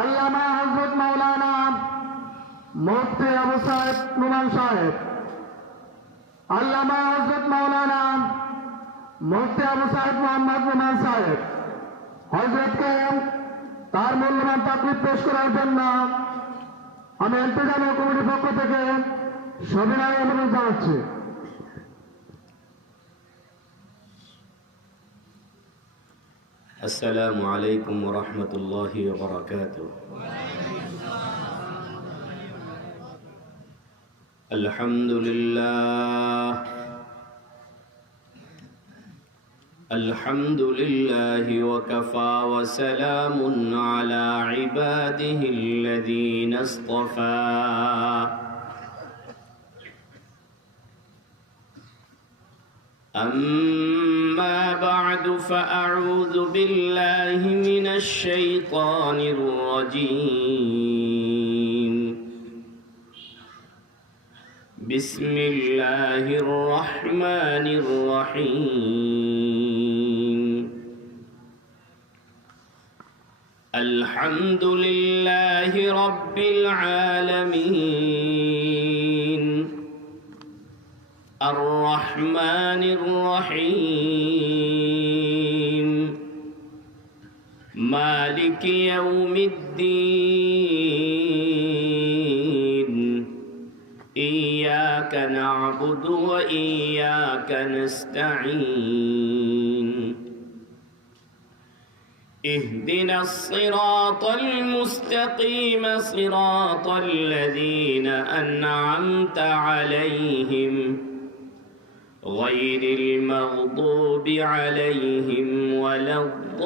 আল্লামা হযরত মাওলানা মুফতি আবু সাইদ নোমান সাহেব, আল্লামা হযরত মাওলানা মুফতি আবু সাইদ মোহাম্মদ নোমান সাহেব হযরতকে তার মূল্যবান তাকলিফ পেশ করার জন্য আমি ইন্তেজামিয়া কমিটির পক্ষ থেকে সবিনয় অনুরোধ জানাচ্ছি। السلام عليكم ورحمة الله وبركاته. الحمد لله وكفى وسلام على عباده الذين اصطفى. أما بعد فأعوذ بالله من الشيطان الرجيم. بسم الله الرحمن الرحيم. الحمد لله رب العالمين الرحمن الرحيم مالك يوم الدين إياك نعبد وإياك نستعين اهدنا الصراط المستقيم صراط الذين أنعمت عليهم غير المغضوب عليهم ولا الضالين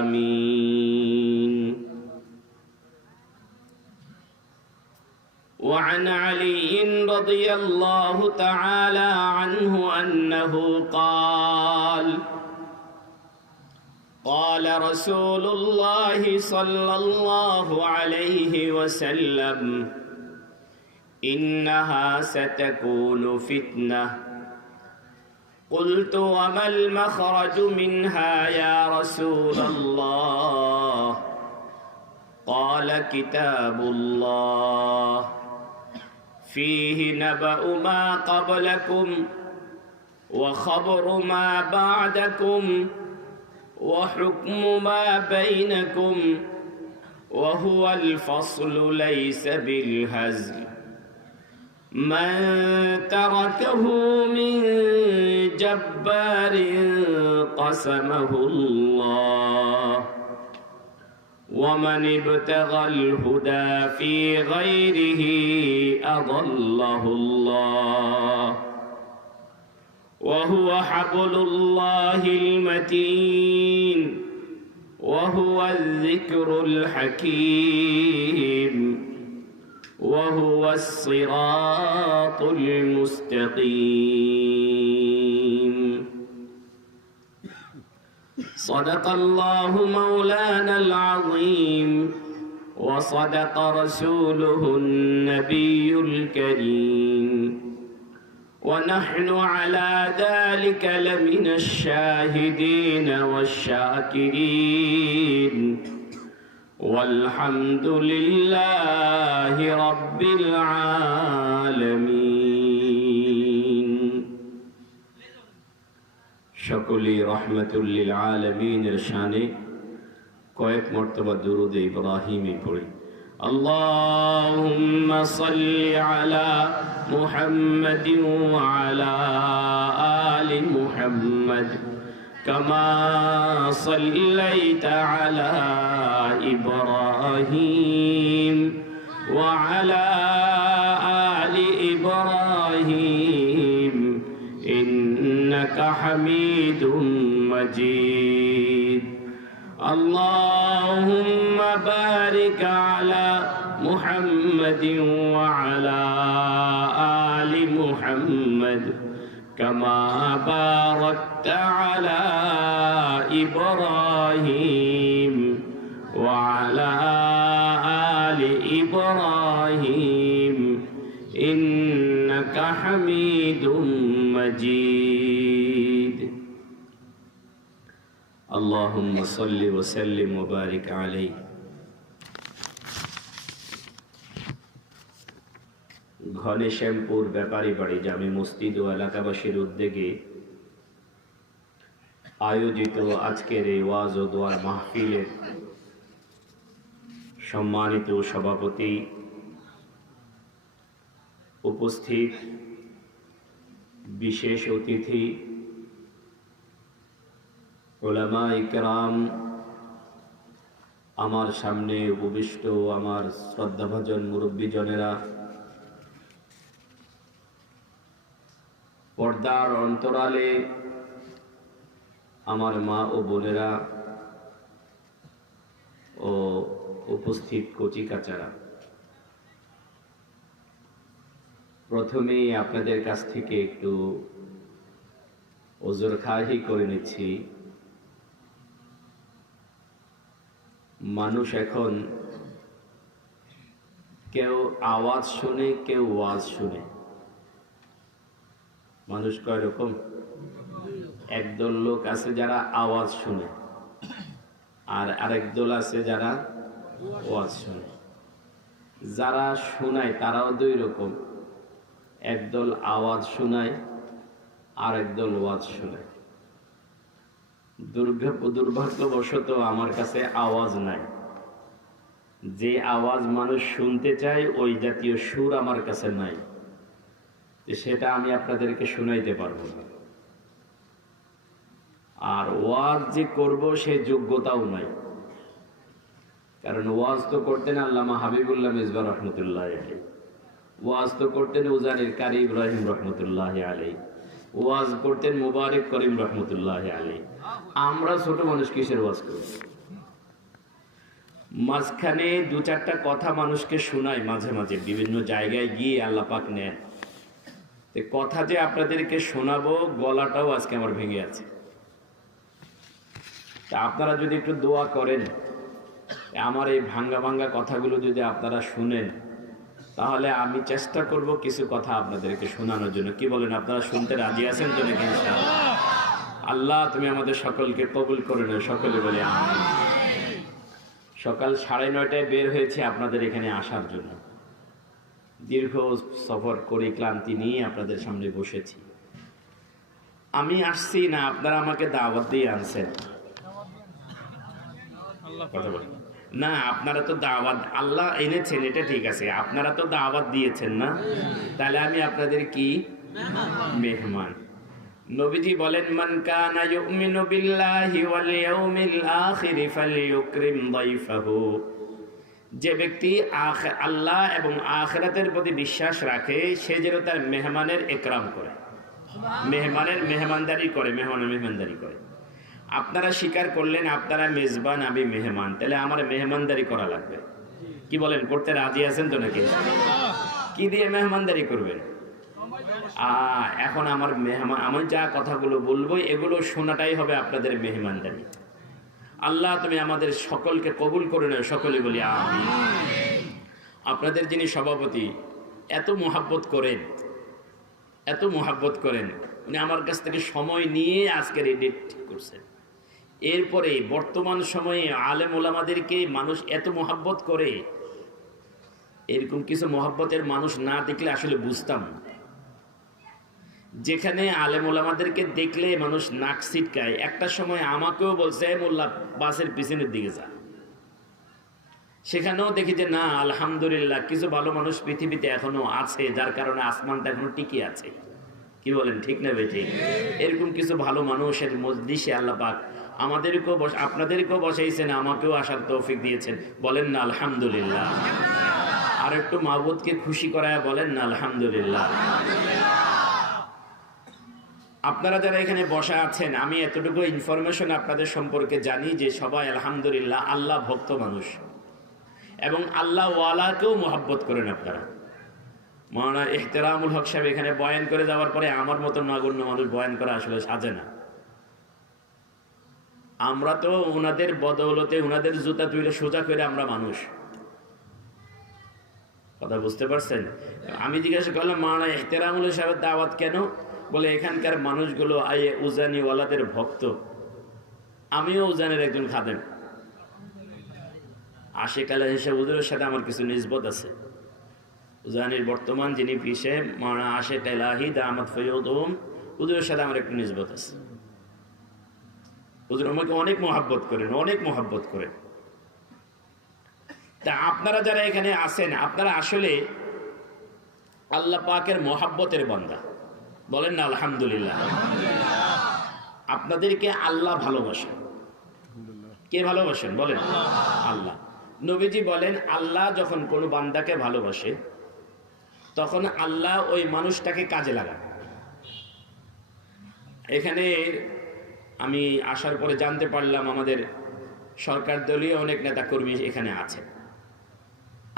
آمين. وعن علي رضي الله تعالى عنه أنه قال قال رسول الله صلى الله عليه وسلم إنها ستكون فتنة. قلت وما المخرج منها يا رسول الله؟ قال كتاب الله فيه نبأ ما قبلكم وخبر ما بعدكم وحكم ما بينكم وهو الفصل ليس بالهزل. من تركه من جبار قسمه الله ومن ابتغى الهدى في غيره أضله الله وهو حبل الله المتين وهو الذكر الحكيم وهو الصراط المستقيم. صدق الله مولانا العظيم وصدق رسوله النبي الكريم ونحن على ذلك لمن الشاهدين والشاكرين والحمد لله رب العالمين. সকলেই রহমাতুল লিল আলামিনের শানে কয়েক মর্তবা দুরূদ ইব্রাহিমী পড়ি। اللهم صل على محمد وعلى آل محمد كما صليت على إبراهيم وعلى آل إبراهيم إنك حميد مجيد. اللهم بارك على محمد وعلى آل محمد كما باركت على إبراهيم وعلى آل إبراهيم إنك حميد مجيد اللهم صل وسلم وبارك عليه ঘনেশ্যামপুর ব্যাপারী বাড়ি জামে মসজিদ ও এলাকাবাসীর উদ্যোগে আয়োজিত আজকের এই ওয়াজ ও দোয়ার মাহফিলের সম্মানিত সভাপতি, উপস্থিত বিশেষ অতিথি, উলামায়ে কেরাম, আমার সামনে উপবিষ্ট আমার শ্রদ্ধাভাজন মুরব্বীজনেরা, পর্দার অন্তরালে আমার মা ও বোনেরা ও উপস্থিত কচি কাচারা, প্রথমেই আপনাদের কাছ থেকে একটু ওজর খাহি করে নিচ্ছি। মানুষ এখন কেউ আওয়াজ শুনে, কেউ ওয়াজ শুনে। মানুষ কয় রকম? একদল লোক আছে যারা আওয়াজ শুনে, আর আরেক দল আছে যারা ওয়াজ শুনে। যারা শোনায় তারাও দুই রকম, একদল আওয়াজ শোনায় আর একদল ওয়াজ শোনায়। দুর্ভাগ্যবশত আমার কাছে আওয়াজ নাই। যে আওয়াজ মানুষ শুনতে চায় ওই জাতীয় সুর আমার কাছে নাই, সেটা আমি আপনাদেরকে শোনাইতে পারবো না। আর ওয়াজ যে করব সে যোগ্যতাও নাই, কারণ ওয়াজ তো করতেন আল্লামা হাবিবুল্লাহ মিসবাহ রহমতুল্লাহ আলাইহি, ওয়াজ তো করতেন উজানির কারি ইব্রাহিম রহমতুল্লাহ আলাইহি, ওয়াজ করতেন মুবারক করিম রহমতুল্লাহ আলাইহি। আমরা ছোট মানুষ কিসের ওয়াজ করি? মাঝখানে দু চারটা কথা মানুষকে শোনায়, মাঝে মাঝে বিভিন্ন জায়গায় গিয়ে আল্লাহ পাক নেন। কথা যে আপনাদেরকে শোনাবো, গলাটাও আজকে আমার ভেঙে আছে। তা আপনারা যদি একটু দোয়া করেন, আমার এই ভাঙ্গা ভাঙ্গা কথাগুলো যদি আপনারা শুনেন, তাহলে আমি চেষ্টা করব কিছু কথা আপনাদেরকে শোনানোর জন্য। কি বলেন? আপনারা শুনতে রাজি আছেন তো নাকি? আল্লাহ তুমি আমাদের সকলকে কবুল করে নাও, সকলে বলে আমিন। সকাল 9:30টায় বের হয়েছে আপনাদের এখানে আসার জন্য। দীর্ঘ সফর করে ক্লান্তি নিয়ে আপনাদের সামনে বসেছি। আমি আসছি না, আপনারা আমাকে দাওয়াত দিয়ে আনছেন। কথা বলেন না, আপনারা তো দাওয়াত আল্লাহ এনেছেন, এটা ঠিক আছে। আপনারা তো দাওয়াত দিয়েছেন না, তাহলে আমি আপনাদের কি মেহমান। নবীজি বলেন, মান কানা ইউমিনু বিল্লাহি ওয়াল ইয়াউমিল আখির ফালইউকরিম দাইফাহু। যে ব্যক্তি আল্লাহ এবং আখিরাতের প্রতি বিশ্বাস রাখে, সে যেন তার মেহমানের একরাম করে, মেহমানের মেহমানদারি করে, মেহমানদারি করে। আপনারা স্বীকার করলেন আপনারা মেজবান, আমি মেহমান, তাহলে আমার মেহমানদারি করা লাগবে। কি বলেন? করতে রাজি আছেন তো নাকি? কি দিয়ে মেহমানদারি করবেন? এখন আমার মেহমান, আমি যা কথাগুলো বলবো এগুলো শোনাটাই হবে আপনাদের মেহমানদারি। আল্লাহ তুমি আমাদের সকলকে কবুল করে নাও, সকলে বলি আমিন। আপনাদের যিনি সভাপতি এত মোহাব্বত করেন, এত মোহাব্বত করেন, উনি আমার কাছ থেকে সময় নিয়ে আজকের এই ডেট ঠিক করছেন। এরপরে বর্তমান সময়ে আলেম ওলামাদেরকে মানুষ এত মোহাব্বত করে, এরকম কিছু মোহাব্বতের মানুষ না দেখলে আসলে বুঝতাম না। যেখানে আলেম ওলামাদেরকে দেখলে মানুষ নাক ছিটকায়, একটা সময় আমাকেও বলছে মোল্লা বাসের পিছনের দিকে যা। সেখানেও দেখি যে না, আলহামদুলিল্লাহ কিছু ভালো মানুষ পৃথিবীতে এখনো আছে, যার কারণে আসমানটা এখনো টিকে আছে। কি বলেন? ঠিক না বে ঠিক? এরকম কিছু ভালো মানুষের মজলিসে আল্লাহ পাক আমাদেরকেও আপনাদেরকেও বসাইছেন, আমাকেও আসার তৌফিক দিয়েছেন। বলেন না আলহামদুলিল্লাহ। আর একটু মাবুদকে খুশি করায় বলেন না আলহামদুলিল্লাহ। আপনারা যারা এখানে বসা আছেন, আমি এতটুকু ইনফরমেশন আপনাদের সম্পর্কে জানি যে সবাই আলহামদুলিল্লাহ আল্লাহ ভক্ত মানুষ এবং আল্লাহ ওয়ালাকেও মোহাব্বত করেন আপনারা। মাওলানা ইহতেরামুল হক সাহেব এখানে বয়ান করে যাওয়ার পরে আমার মতো নগণ্য মানুষ বয়ান করা আসলে সাজে না। আমরা তো ওনাদের বদৌলতে, ওনাদের জুতা তুলে সোজা করে আমরা মানুষ। কথা বুঝতে পারছেন? আমি জিজ্ঞাসা করলাম মাওলানা ইহতেরামুল সাহেবের দাওয়াত কেন? বলে এখানকার মানুষগুলো আয়ে উজানিওয়ালাদের ভক্ত, আমিও উজানের একজন খাদেম। আশিক আলাহি সাহেব হুজুরের সাথে আমার কিছু নিসবত আছে। উজানির বর্তমান যিনি পিসে মাওলানা আশিক আলাহি দামাত ফয়ুদুহুম, হুজুরের সাথে আমার একটু নিসবত আছে। হুজুর আমাকে অনেক মহাব্বত করেন, অনেক মহাব্বত করেন। তা আপনারা যারা এখানে আছেন, আপনারা আসলে আল্লাহ পাকের মহাব্বতের বান্দা, বলেন না আলহামদুলিল্লাহ। আপনাদেরকে আল্লাহ ভালোবাসেন। কে ভালোবাসেন বলেন? আল্লাহ। নবীজি বলেন আল্লাহ যখন কোনো বান্দাকে ভালোবাসে তখন আল্লাহ ওই মানুষটাকে কাজে লাগান। এখানে আমি আসার পরে জানতে পারলাম আমাদের সরকার দলীয় অনেক নেতাকর্মী এখানে আছে।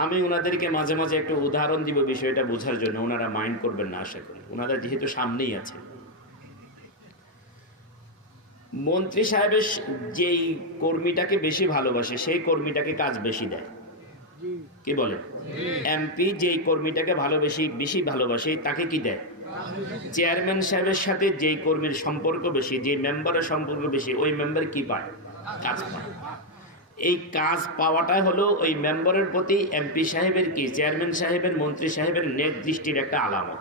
আমি ওনাদেরকে মাঝে মাঝে একটু উদাহরণ দিব বিষয়টা বোঝার জন্য, ওনারা মাইন্ড করবেন না আশা করি, ওনারা যেহেতু সামনেই আছে। মন্ত্রী সাহেবের যেই কর্মীটাকে বেশি ভালোবাসে সেই কর্মীটাকে কাজ বেশি দেয়, কি বলে? এমপি যেই কর্মীটাকে বেশি ভালোবাসে তাকে কি দেয়? চেয়ারম্যান সাহেবের সাথে যেই কর্মীর সম্পর্ক বেশি, যে মেম্বারের সম্পর্ক বেশি, ওই মেম্বার কি পায়? কাজ পায়। এই কাজ পাওয়াটাই হলো ওই মেম্বারের প্রতি এমপি সাহেবের কি, চেয়ারম্যান সাহেবের, মন্ত্রী সাহেবের নেক দৃষ্টির একটা আলামত,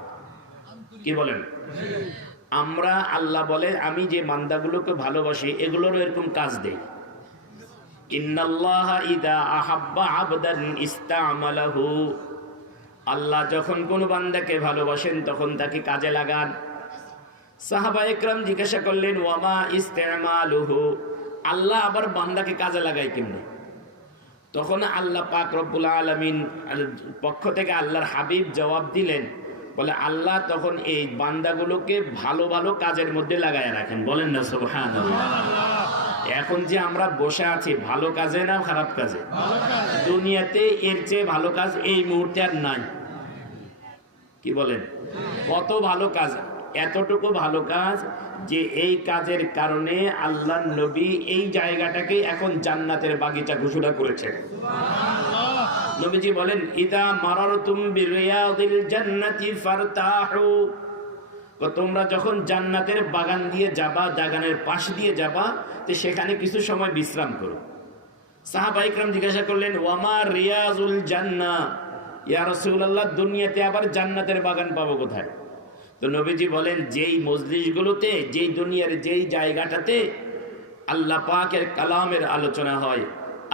কি বলেন? আমরা আল্লাহ বলে আমি যে বান্দাগুলোকে ভালোবাসি এগুলোরও এরকম কাজ দেই। ইন্নাল্লাহা ইযা আহাব্বা আবদান ইস্তামালাহু, আল্লাহ যখন কোনো বান্দাকে ভালোবাসেন তখন তাকে কাজে লাগান। সাহাবা একরাম জিজ্ঞাসা করলেন ওয়ামা ইস্তেমালুহু, আল্লাহ আবার বান্দাকে কাজে লাগায় কেমনে? তখন আল্লাহ পাক রব্বুল আলামিন পক্ষ থেকে আল্লাহর হাবিব জবাব দিলেন, বলে আল্লাহ তখন এই বান্দাগুলোকে ভালো ভালো কাজের মধ্যে লাগায় রাখেন। বলেন না সুবহানাল্লাহ। এখন যে আমরা বসে আছি ভালো কাজে না খারাপ কাজে? দুনিয়াতে এর চেয়ে ভালো কাজ এই মুহূর্তে আর নাই, কি বলেন? কত ভালো কাজ, এতটুকু ভালো কাজ যে এই কাজের কারণে আল্লাহর নবী এই জায়গাটাকে এখন জান্নাতের বাগিচা ঘোষণা করেছেন। নবীজি বলেন ইদা মারারতুম বিরিয়াদিল জান্নাতি ফারতাহু, তোমরা যখন জান্নাতের বাগান দিয়ে যাবা, বাগানের পাশ দিয়ে যাবা, তো সেখানে কিছু সময় বিশ্রাম করো। সাহাবা ইকরাম জিজ্ঞাসা করলেন ওয়ামা রিয়াজুল জান্নাহ, ইয়া রাসূলুল্লাহ দুনিয়াতে আবার জান্নাতের বাগান পাবো কোথায়? তো নবীজি বলেন যেই মজলিসগুলোতে, যেই দুনিয়ার যেই জায়গাটাতে আল্লাহ পাকের কালামের আলোচনা হয়,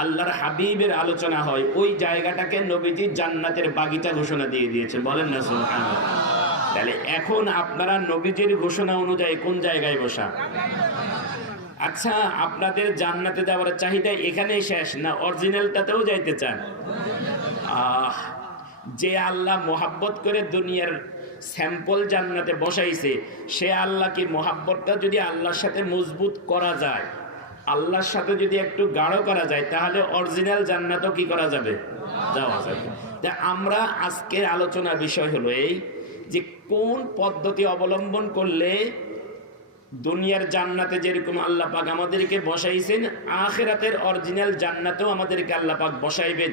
আল্লাহর হাবিবের আলোচনা হয়, ওই জায়গাটাকে নবীজি জান্নাতের বাগিচা ঘোষণা দিয়ে দিয়েছেন। বলেন না সুবহানাল্লাহ। তাহলে এখন আপনারা নবীজির ঘোষণা অনুযায়ী কোন জায়গায় বসা? আচ্ছা, আপনাদের জান্নাতে যাওয়ার চাহিদা এখানেই শেষ না অরিজিনালটাতেও যাইতে চান? যে আল্লাহ মোহাব্বত করে দুনিয়ার স্যাম্পল জান্নাতে বসাইছে, সে আল্লাহ কি মোহাব্বতটা যদি আল্লাহর সাথে মজবুত করা যায়, আল্লাহর সাথে যদি একটু গাঢ় করা যায়, তাহলে অরিজিনাল জান্নাতও কি করা যাবে? যাওয়া যাবে। তা আমরা আজকের আলোচনার বিষয় হলো এই যে কোন পদ্ধতি অবলম্বন করলে দুনিয়ার জান্নাতে যেরকম আল্লাহ পাক আমাদেরকে বসাইছেন, আখিরাতের অরিজিনাল জান্নাতেও আমাদেরকে আল্লাহ পাক বসাইবেন,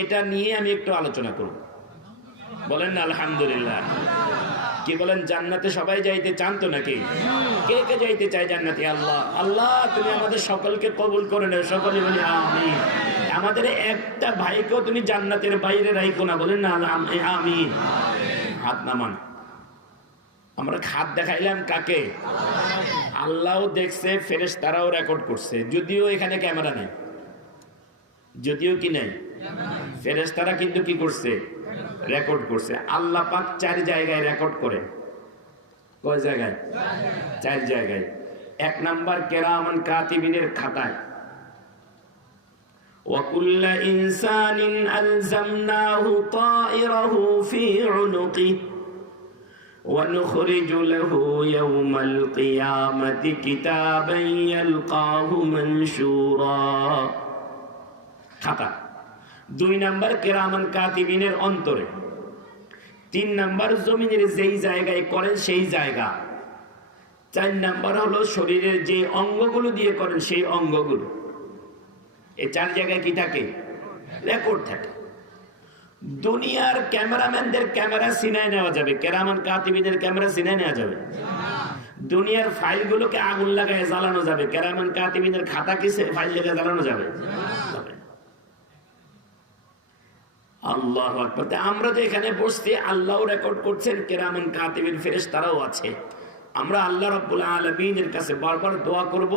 এটা নিয়ে আমি একটু আলোচনা করব। বলেন না আলহামদুলিল্লাহ। কি বলেন? জান্নাতে সবাই যাইতে চান তো নাকি? কে কে যাইতে চায় জান্নাতে? আল্লাহ আল্লাহ তুমি আমাদের সকলকে কবুল করে নাও, সকলে বলি আমিন। আমাদের একটা ভাইকেও তুমি জান্নাতের বাইরে রাখো না, বলেন না আমিন। হাত নামান। আমরা হাত দেখাইলাম কাকে? আল্লাহও দেখছে, ফেরেশতারাও রেকর্ড করছে, যদিও এখানে ক্যামেরা নেই, যদিও কি নেই, ফেরেশতারা কিন্তু কি করছে? রেকর্ড করছে। আল্লাহ পাক 4 জায়গায় রেকর্ড করে। কয় জায়গায়? 4 জায়গায়। 1 নাম্বার কিরামান কাতিবিনের খাতায়, ওয়াকুল্লা ইনসানিন আলজামনাহু তায়রাহু ফি উনুকি ونخرج له يوم القيامة كتابا يلقاه منشورا। খাতা। 2 নাম্বার কিরামান কাতিবিনের অন্তরে। 3 নাম্বার জমিনের যেই জায়গায় করেন সেই জায়গা। 4 নাম্বার হলো শরীরের যে অঙ্গগুলো দিয়ে করেন সেই অঙ্গগুলো। এই 4 জায়গায় কি থাকে? রেকর্ড থাকে। দুনিয়ার ক্যামেরাম্যানদের ক্যামেরা সিনায় নেওয়া যাবে, কেরামান কাতিবিনের ক্যামেরা সিনায় নেওয়া যাবে। দুনিয়ার ফাইলগুলোকে আগুন লাগায় জ্বালানো যাবে, কেরামান কাতিবিনের খাতা কি ফাইল লাগায় জ্বালানো যাবে? আল্লাহু আকবার। আমরা যে এখানে বসছি, আল্লাহ রেকর্ড করছেন, কেরামান কাতিবিন ফেরেশতারাও আছে। আমরা আল্লাহ রাব্বুল আলামিনের কাছে বারবার দোয়া করব,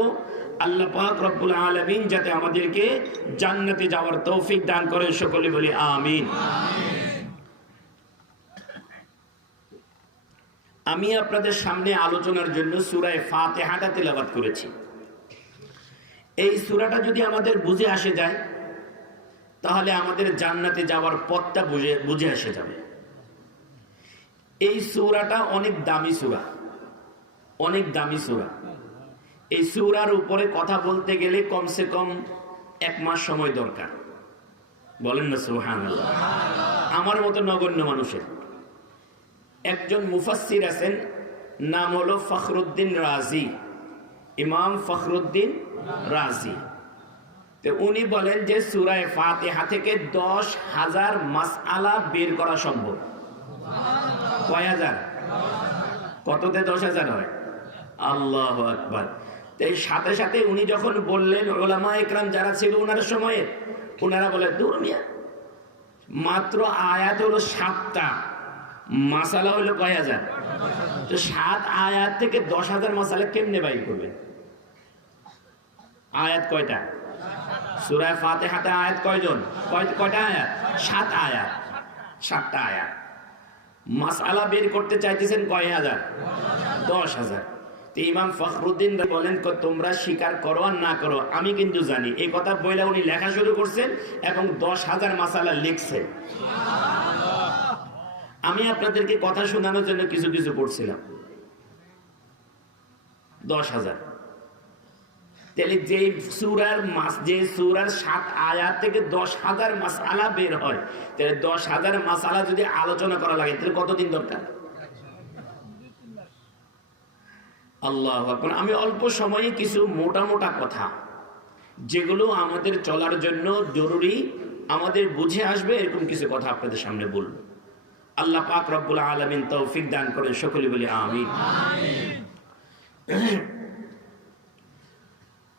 আল্লাহ পাক রব্বুল আলামিন যাতে আমাদেরকে জান্নাতে যাওয়ার তৌফিক দান করেন। সকলে বলি আমিন। আমি আপনাদের সামনে আলোচনার জন্য সূরা ফাতিহাটা তেলাওয়াত করেছি। এই সূরাটা যদি আমাদের বুঝে আসে যায়, তাহলে আমাদের জান্নাতে যাওয়ার পথটা বুঝে আসে যাবে। এই সূরাটা অনেক দামি সূরা, অনেক দামি সূরা। এই সূরার উপরে কথা বলতে গেলে কমসে কম 1 মাস সময় দরকার। বলেন না সুবহানাল্লাহ। আমার মতো নগণ্য মানুষের একজন মুফাসসির আছেন, নাম হলো ফখরুদ্দিন রাজি, ইমাম ফখরুদ্দিন রাজি। তো উনি বলেন যে সূরা ফাতিহা থেকে 10,000 মাসআলা বের করা সম্ভব। কয় হাজার? কততে 10,000 হয়? আল্লাহু আকবার। এই সাথে সাথে উনি যখন বললেন, উলামা ইকরাম যারা ছিল ওনার সময়ে, ওনারা বলে দূর মিয়া, মাত্র আয়াত হলো 7টা, মাসালা হলো কয় হাজার? তো 7 আয়াত থেকে 10,000 মাসালা কেমনে বাইর করবেন? আয়াত কয়টা? সূরা ফাতিহাতে আয়াত কয়জন? কয়টা আয়াত? 7 আয়াত, 7টা আয়াত। মাসালা বের করতে চাইতেছেন কয় হাজার? 10,000। ইমাম ফখরুদ্দিন বলেন, তোমরা স্বীকার করো আর না করো, আমি কিন্তু জানি। এই কথা বলে উনি লেখা শুরু করছেন এবং 10,000 মাসালা লিখছেন। আমি আপনাদেরকে কথা শোনানোর জন্য কিছু কিছু পড়ছিলাম। 10,000 তাহলে যে সূরার 7 আয়াত থেকে 10,000 মাসআলা বের হয়, তাহলে 10,000 মাসআলা যদি আলোচনা করা লাগে তাহলে কতদিন দরকার? আল্লাহু আকবার। আমি অল্প সময়ে কিছু মোটা মোটা কথা, যেগুলো আমাদের চলার জন্য জরুরি, আমাদের বুঝে আসবে, এরকম কিছু কথা আপনাদের সামনে বলবো। আল্লাহ পাক রব্বুল আলামিন তৌফিক দান করেন। সকলে বলি আমিন।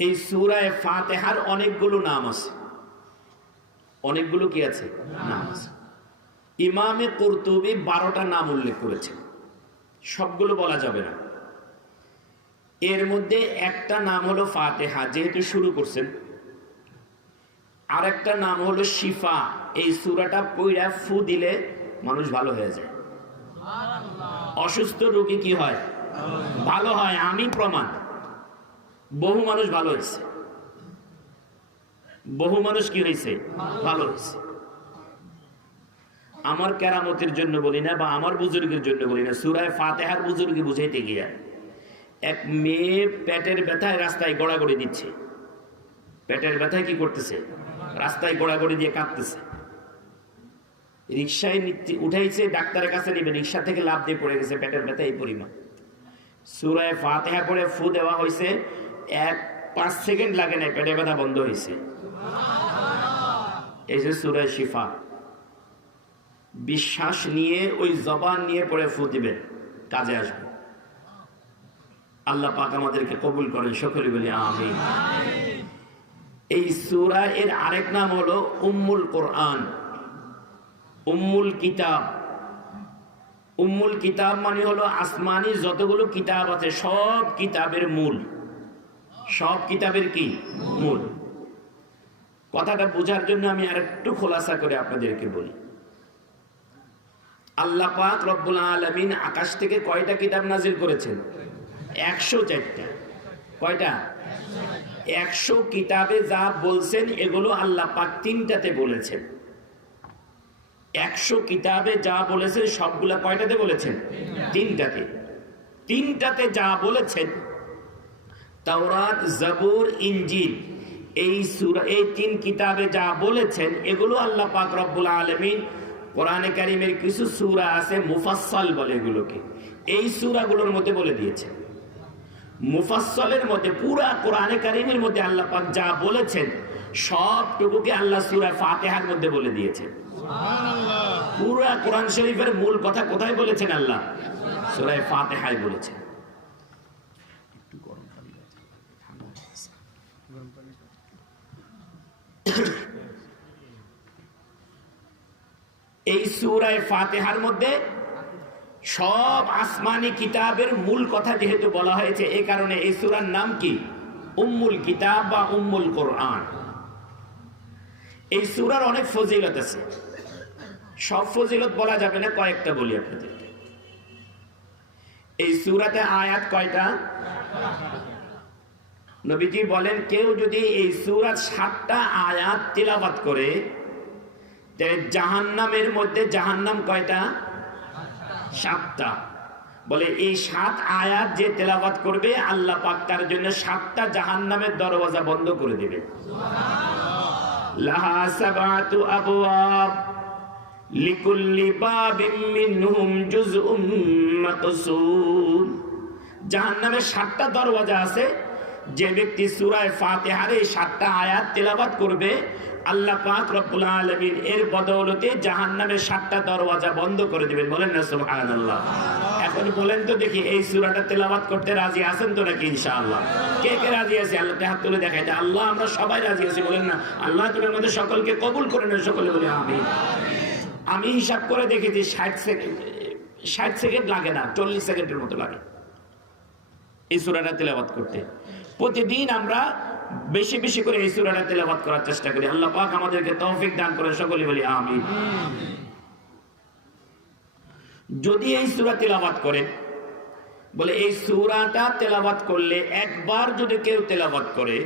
এই সূরা ফাতিহার অনেকগুলো নাম আছে। অনেকগুলো কি আছে? নাম আছে। ইমামে কুরতুবী 12টা নাম উল্লেখ করেছেন, সবগুলো বলা যাবে না। এর মধ্যে একটা নাম হলো ফাতিহা, যেহেতু শুরু করছেন। আরেকটা নাম হলো শিফা, এই সূরাটা পড়া ফু দিলে মানুষ ভালো হয়ে যায়। অসুস্থ রোগী কি হয়? ভালো হয়। আমি প্রমাণ, বহু মানুষ ভালো হয়েছে, বহু মানুষ কি হয়েছে? ভালো হয়েছে। আমার কেরামতের জন্য বলি না, বা আমার বুজুর্গের জন্য বলি না, সূরা ফাতিহার বুজুর্গি বুঝাইতে গিয়া এক মেয়ে পেটের ব্যথায় রাস্তায় গড়াগড়ি দিচ্ছে। পেটের ব্যথায় কি করতেছে? রাস্তায় গড়াগড়ি দিয়ে কাঁদতেছে। রিক্সায় উঠাইছে, ডাক্তারের কাছে নিবে, রিক্সা থেকে লাফ দিয়ে পড়ে গেছে, পেটের ব্যথা এই পরিমাণ। সূরা ফাতিহা পড়ে ফু দেওয়া হয়েছে, 1-5 সেকেন্ড লাগে না, পেটের ব্যথা বন্ধ হয়েছে। এই যে সূরা শিফা, বিশ্বাস নিয়ে, ওই জবান নিয়ে পড়ে ফু দিবেন, কাজে আসবে। আল্লাহ পাক আমাদেরকে কবুল করেন। সকলে বলি আমিন। এই সূরা এর আরেক নাম হলো উম্মুল কোরআন, উম্মুল কিতাব। উম্মুল কিতাব মানে হলো আসমানি যতগুলো কিতাব আছে সব কিতাবের মূল। সব কিতাবের কি? মূল। কথাটা বোঝার জন্য আমি আরেকটু খোলাসা করে আপনাদেরকে বলি। আল্লাহ পাক রব্বুল আলামিন আকাশ থেকে কয়টা কিতাব নাজিল করেছেন? 104টা। কয়টা? 100 কিতাবে যা বলছেন এগুলো আল্লাহ পাক 3টাতে বলেছেন। 100 কিতাবে যা বলেছেন সবগুলা কয়টাতে বলেছেন? 3টাতে। 3টাতে যা বলেছেন, তাওরাত, জাবুর, ইনজিল, এই 3 কিতাবে যা বলেছেন এগুলো আল্লাহ পাক রব্বুল আলামিন কোরআনে কারীমের কিছু সূরা আছে মুফাসসাল বলে এগুলোকে, এই সূরাগুলোর মধ্যে বলে দিয়েছেন। মুফাসসালের মধ্যে, পুরা কোরআনে কারীমের মধ্যে আল্লাহ পাক যা বলেছেন সবটুকুকে আল্লাহ সূরা ফাতিহার মধ্যে বলে দিয়েছেন। পুরো কোরআন শরীফের মূল কথা কোথায় বলেছেন আল্লাহ? সূরা ফাতিহায় বলেছেন। এই সূরা ফাতিহার মধ্যে সব আসমানি কিতাবের মূল কথা যেহেতু বলা হয়েছে, এই কারণে এই সূরার নাম কি? উম্মুল কিতাব বা উম্মুল কোরআন। এই সূরার অনেক ফজিলত আছে, সব ফজিলত বলা যাবে না, কয়েকটা বলি আপনাদেরকে। এই সূরাতে আয়াত কয়টা? নবীজি বলেন কেউ যদি এই সূরার 7টা আয়াত তিলাওয়াত করে, তাহলে জাহান্নামের মধ্যে জাহান্নাম কয়টা? 7টা। বলে এই 7 আয়াত যে তেলাওয়াত করবে আল্লাহ পাক তার জন্য 7টা জাহান্নামের দরওয়াজা বন্ধ করে দিবে। লাহা সাবাতু আবওয়াব লিকুল্লি বাবিম মিনহুম জুজউম মাকসুম। জাহান্নামের 7টা দরওয়াজা আছে। যে ব্যক্তি সূরা ফাতিহার এই 7টা আয়াত তেলাওয়াত করবে, আল্লাহ পাক রব্বুল আলামিন এর বদৌলতে জাহান্নামের 7টা দরওয়াজা বন্ধ করে দিবেন। বলেন না সুবহানাল্লাহ। এখন বলেন তো দেখি, এই সূরাটা তেলাওয়াত করতে রাজি আছেন তো নাকি? ইনশাআল্লাহ। কে কে রাজি আছে? আল্লাহকে হাত তুলে দেখাই যে আল্লাহ আমরা সবাই রাজি আছি। বলেন না আল্লাহ তুমি আমাদের সকলকে কবুল করে নেন। সকলে বলে আমিন। আমি হিসাব করে দেখেছি 60 সেকেন্ড লাগে না, 40 সেকেন্ডের মতো লাগে এই সূরাটা তেলাওয়াত করতে। প্রতিদিন আমরা বেশি বেশি করে এই সূরাটা তেলাওয়াত করার চেষ্টা করি। আল্লাহ পাক আমাদেরকে তৌফিক দান করেন। সকলে বলি আমিন। যদি এই সূরা তেলাওয়াত করেন, বলে এই সূরাটা তেলাওয়াত করলে, একবার যদি কেউ তেলাওয়াত করে,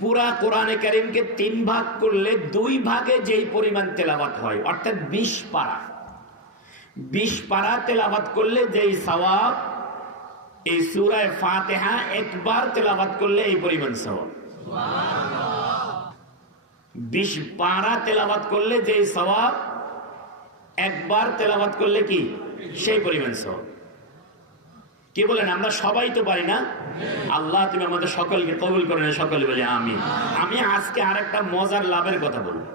পুরা কোরআনে কারীমকে 3 ভাগ করলে 2 ভাগে যেই পরিমাণ তেলাওয়াত হয়, অর্থাৎ 20 পারা। 20 পারা তেলাওয়াত করলে যেই সওয়াব, এই সূরা ফাতিহা একবার তেলাওয়াত করলে এই পরিমাণ সওয়াব। 20 পারা তেলাওয়াত করলে যেই সওয়াব, একবার তেলাওয়াত করলে কি সেই পরিমাণ সওয়াব। কি বলেন? আমরা সবাই তো পারি না। আল্লাহ তুমি আমাদের সকলকে কবুল করে নেন। সকলে বলে আমিন। আমি আজকে আরেকটা মজার লাভের কথা বলবো।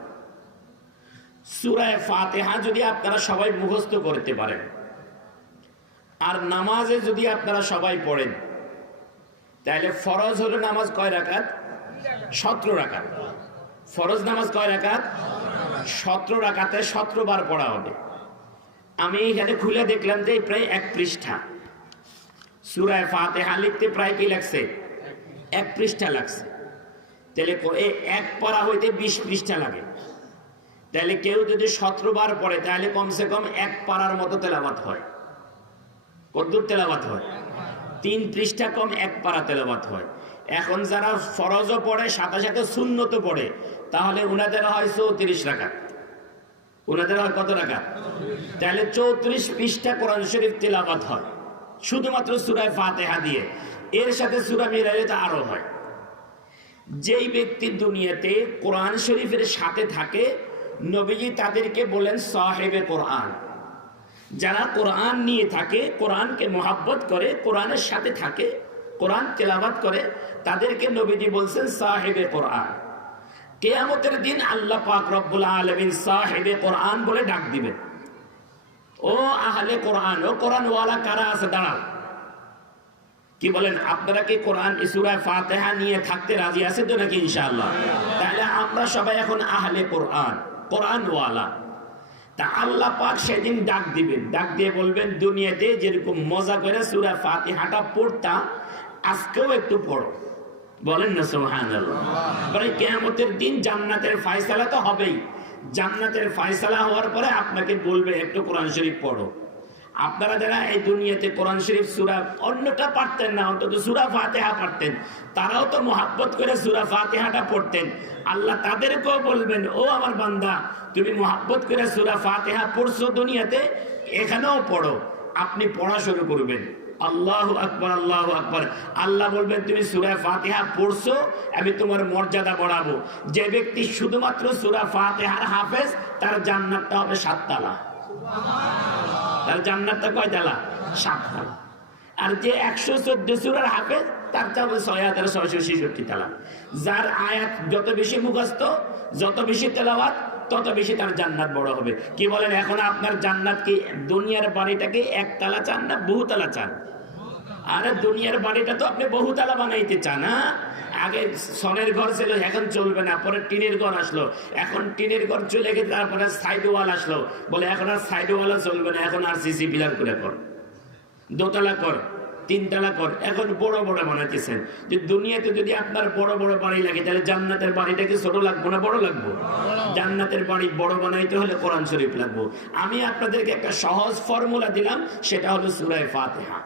সূরা ফাতিহা যদি আপনারা সবাই মুখস্থ করতে পারেন, আর নামাজে যদি আপনারা সবাই পড়েন, তাহলে ফরজ হলো নামাজ কয় রাকাত? 17 রাকাত। ফরজ নামাজ কয় রাকাত? 17 রাকাতে 17 বার পড়া হবে। আমি এখানে খুলে দেখলাম যে প্রায় 1 পৃষ্ঠা সূরা ফাতিহা লিখতে প্রায় কি লাগছে? 1 পৃষ্ঠা লাগছে। তাহলে এই 1 পারা হইতে 20 পৃষ্ঠা লাগে। তাহলে কেউ যদি 17 বার পড়ে, তাহলে কমসে কম 1 পারার মতো তেলাওয়াত হয়। কতদূর তেলাওয়াত হয়? 3 পৃষ্ঠা কম 1 পারা তেলাওয়াত হয়। এখন যারা ফরজও পড়ে সাথে সাথে সুন্নতও পড়ে, তাহলে উনাদের হয় 34 রাকাত। উনাদের হয় কত রাকাত? তাহলে 34 পৃষ্ঠা কোরআন শরীফ তেলাওয়াত হয় শুধুমাত্র সূরা ফাতিহা দিয়ে। এর সাথে সূরা মিলাইলে তো আরো হয়। যেই ব্যক্তি দুনিয়াতে কোরআন শরীফের সাথে থাকে, নবীজি তাদেরকে বলেন সাহেবে কোরআন। যারা কোরআন নিয়ে থাকে, কোরআনকে মহাব্বত করে, কোরআনের সাথে থাকে, কোরআন তেলাওয়াত করে, তাদেরকে নবীজি বলছেন সাহেবে কোরআন। কিয়ামতের দিন আল্লাহ পাক রব্বুল আলামিন সাহেবে কোরআন বলে ডাক দিবেন। ও আহলে কোরআন, ও কোরআনওয়ালা কারা আছে দাঁড়াও। কি বলেন? আপনারা কি কোরআন সূরা ফাতিহা নিয়ে থাকতে রাজি আছেন তো নাকি? ইনশাআল্লাহ। তাহলে আমরা সবাই এখন আহলে কোরআন, কোরআনওয়ালা। তা আল্লাহ পাক সেদিন ডাক দিবেন, ডাক দিয়ে বলবেন দুনিয়াতে যেরকম মজা করে সূরা ফাতিহাটা পড়তা, আজকেও একটু পড়ো। বলেন না সুবহানাল্লাহ। পরে কিয়ামতের দিন জান্নাতের ফয়সালা তো হবেই। জান্নাতের ফয়সালা হওয়ার পরে আপনাকে বলবে একটু কোরআন শরীফ পড়ো। আপনারা যারা এই দুনিয়াতে কোরআন শরীফ সূরা অন্যটা পারতেন না, অন্তত সূরা ফাতিহা পারতেন, তারাও তো মুহাব্বত করে সূরা ফাতিহাটা পড়তেন। আল্লাহ তাদেরকেও বলবেন, ও আমার বান্দা, তুমি মুহাব্বত করে সূরা ফাতিহা পড়ছো দুনিয়াতে, এখানেও পড়ো। আপনি পড়া শুরু করবেন। আল্লাহু আকবার, আল্লাহু আকবার। আল্লাহ বলবেন তুমি সূরা ফাতিহা পড়ছো, আমি তোমার মর্যাদা বাড়াবো। যে ব্যক্তি শুধুমাত্র সূরা ফাতিহার হাফেজ, তার জান্নাতটা হবে 7 তালা। তার জান্নাতটা কয় তালা? 7 তালা। আর যে 114 সূরার হাফেজ, তার হবে 6666 তালা। যার আয়াত যত বেশি মুখস্থ, যত বেশি তেলাওয়াত, তত বেশি তার জান্নাত বড় হবে। কি বলেন, এখন আপনার জান্নাত কি দুনিয়ার বাড়িটাকে একতলা চান না বহুতলা চান? আরে দুনিয়ার বাড়িটা তো আপনি বহুতলা বানাইতে চান। হ্যাঁ, আগে সনের ঘর ছিল, এখন চলবে না, পরে টিনের ঘর আসলো, এখন টিনের ঘর চলে গেছে, তারপরে সাইড ওয়াল আসলো, বলে এখন আর সাইড ওয়ালও চলবে না, এখন আর সিসি পিলার করে কর, দোতলা কর, তিনতলা কর, এখন বড় বড় বানাইতেছেন। যে দুনিয়াতে যদি আপনার বড় বড় বাড়ি লাগে, তাহলে জান্নাতের বাড়িটা কি ছোট লাগবো না বড় লাগবো? জান্নাতের বাড়ি বড় বানাইতে হলে কোরআন শরীফ লাগবো। আমি আপনাদেরকে একটা সহজ ফর্মুলা দিলাম, সেটা হলো সূরা ফাতিহা।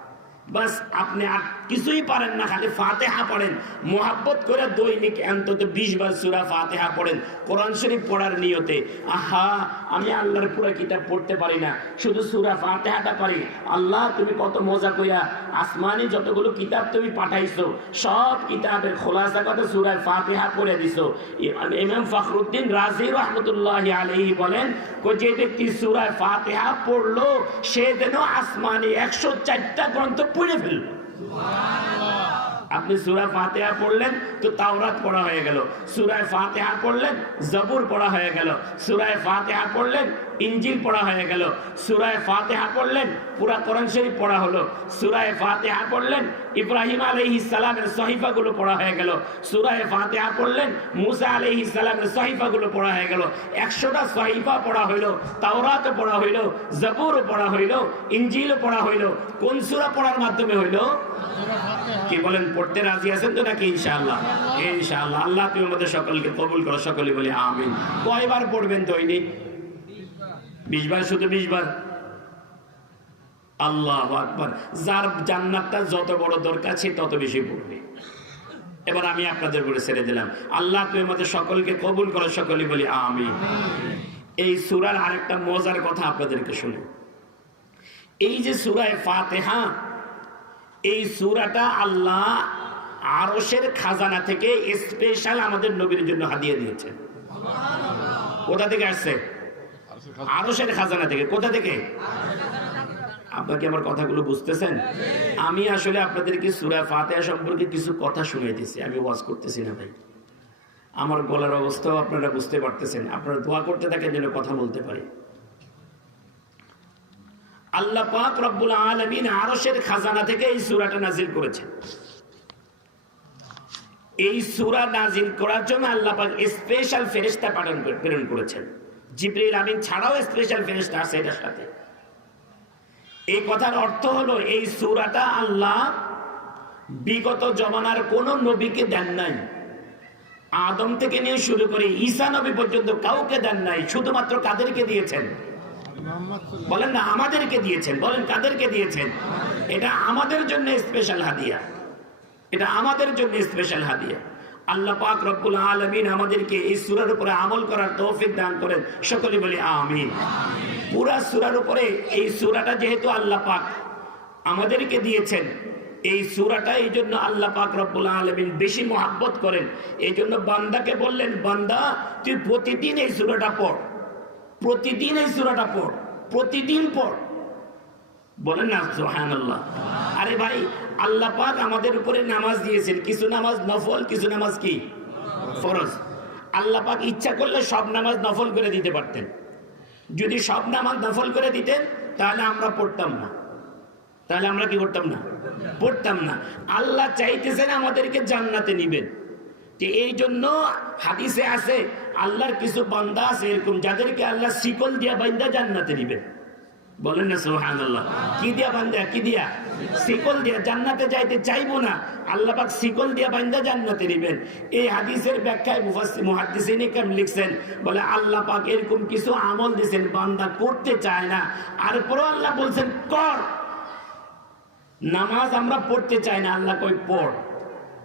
বাস, আপনি আর কিছুই পারেন না, খালি ফাতিহা পড়েন, মোহাব্বত করে দৈনিক অন্তত 20 বার সূরা ফাতিহা পড়েন কোরআন শরীফ পড়ার নিয়তে। আহা, আমি আল্লাহর পুরো কিতাব পড়তে পারি না, শুধু সূরা ফাতিহাটা পারি। আল্লাহ তুমি কত মজা কইয়া আসমানি যতগুলো কিতাব তুমি পাঠাইছো, সব কিতাবের খোলাসা কথা সূরা ফাতিহা পড়ে দিছো। ইমাম ফখরুদ্দিন রাজি রাহমাতুল্লাহি আলাইহি বলেন, যে ব্যক্তি সূরা ফাতিহা পড়লো সে যেন আসমানি 104টা গ্রন্থ পড়ে ফেললো। আপনি সূরা ফাতিহা পড়লেন তো তাওরাত পড়া হয়ে গেল, সূরা ফাতিহা পড়লেন জবুর পড়া হয়ে গেল, সূরা ফাতিহা পড়লেন ইনজিল পড়া হয়ে গেল, সূরা ফাতিহা পড়লেন পুরা কোরআন শরীফ পড়া হলো, সূরা ফাতিহা পড়লেন ইব্রাহিম আলাইহিস সালামের সহিফাগুলো পড়া হয়ে গেল, সূরা ফাতিহা পড়লেন মুসা আলাইহিস সালামের সহিফাগুলো পড়া হয়ে গেল। 100টা সহিফা পড়া হইলো, তাওরাত পড়া হইলো, জবুর পড়া হইলো, ইনজিল পড়া হইলো। কোন সূরা পড়ার মাধ্যমে হইলো? কি বলেন, পড়তে রাজি আছেন তো নাকি? ইনশাআল্লাহ, ইনশাআল্লাহ। আল্লাহ তুমি আমাদের সকলকে কবুল করো, সকলে বলি আমিন। কয়বার পড়বেন দৈনিক? 20 বার, শুধু 20 বার। আল্লাহু আকবার। যার জান্নাতটা যত বড় দরকার সে তত বেশি পড়বে। এবার আমি আপনাদের উপরে ছেড়ে দিলাম। আল্লাহ তুমি আমাদের সকলকে কবুল করো, সকলে বলি আমিন। এই সূরার আরেকটা মজার কথা আপনাদেরকে শুনি। এই যে সূরা ফাতিহা, এই সূরাটা আল্লাহ আরশের খাজানা থেকে স্পেশাল আমাদের নবীর জন্য হাদিয়া দিয়েছেন। কোথা থেকে আসছে? আরশের খাজানা থেকে। কোথা থেকে? আপনাকে আমার কথাগুলো বুঝতেছেন? আমি আসলে আপনাদেরকে সূরা ফাতিহা সম্পর্কে কিছু কথা শুনাইতেছি, আমি ওয়াজ করতেছি না ভাই। আমার গলার অবস্থাও আপনারা বুঝতে পারতেছেন। আপনারা দোয়া করতে থাকেন যেন কথা বলতে পারি। আল্লাহ পাক রব্বুল আলামিন আরশের খাজানা থেকে এই সূরাটা নাজিল করেছেন। এই সূরা নাজিল করার জন্য আল্লাহ পাক স্পেশাল ফেরেশতা প্রেরণ করেছেন। জিবরিল আমিন ছাড়াও স্পেশাল ফেরেশতা আছে এটার সাথে। এই কথার অর্থ হলো, এই সূরাটা আল্লাহ বিগত জমানার কোন নবীকে দেন নাই। আদম থেকে নিয়ে শুরু করে ঈসা নবী পর্যন্ত কাউকে দেন নাই। শুধুমাত্র কাদেরকে দিয়েছেন? বলেন না, আমাদেরকে দিয়েছেন। বলেন কাদেরকে দিয়েছেন? এটা আমাদের জন্য স্পেশাল হাদিয়া, এটা আমাদের জন্য স্পেশাল হাদিয়া। আল্লাহ পাক রব্বুল আলামিন আমাদেরকে এই সূরার উপরে আমল করার তৌফিক দান করেন, সকলে বলি আমিন। পুরা সূরার উপরে এই সূরাটা যেহেতু আল্লাহ পাক আমাদেরকে দিয়েছেন, এই সূরাটা এই জন্য আল্লাহ পাক রব্বুল আলামিন বেশি মহব্বত করেন। এই জন্য বান্দাকে বললেন, বান্দা তুই প্রতিদিন এই সূরাটা পড়, প্রতিদিন এই সূরাটা পড়, প্রতিদিন পড়। বলেন না সুবহানাল্লাহ। আরে ভাই, আল্লাহ পাক আমাদের উপরে নামাজ দিয়েছেন, কিছু নামাজ নফল, কিছু নামাজ কি ফরজ। আল্লাহ পাক ইচ্ছা করলে সব নামাজ নফল করে দিতে পারতেন। যদি সব নামাজ নফল করে দিতেন তাহলে আমরা পড়তাম না। তাহলে আমরা কি করতাম না? পড়তাম না। আল্লাহ চাইতেছেন আমাদেরকে জান্নাতে নিবেন। এই জন্য হাদিসে আছে, আল্লাহর কিছু বান্দা আছে এরকম যাদেরকে আল্লাহ শিকল দিয়া বান্দা জান্নাতে নিবেন। বলেন না সুবহানাল্লাহ। কি দিয়া বান্দা? কি দিয়া? শিকল দিয়া। জান্নাতে যাইতে চাইবো না, আল্লাহ পাক শিকল দিয়া বান্দা জান্নাতে নিবেন। এই হাদিসের ব্যাখ্যায় মুহাদ্দিসিন ইকরাম লিখছেন, বলে আল্লাহ পাক এরকম কিছু আমল দিয়েছেন বান্দা করতে চায় না, আর পরে আল্লাহ বলছেন কর। নামাজ আমরা পড়তে চাই না, আল্লাহ কই পড়।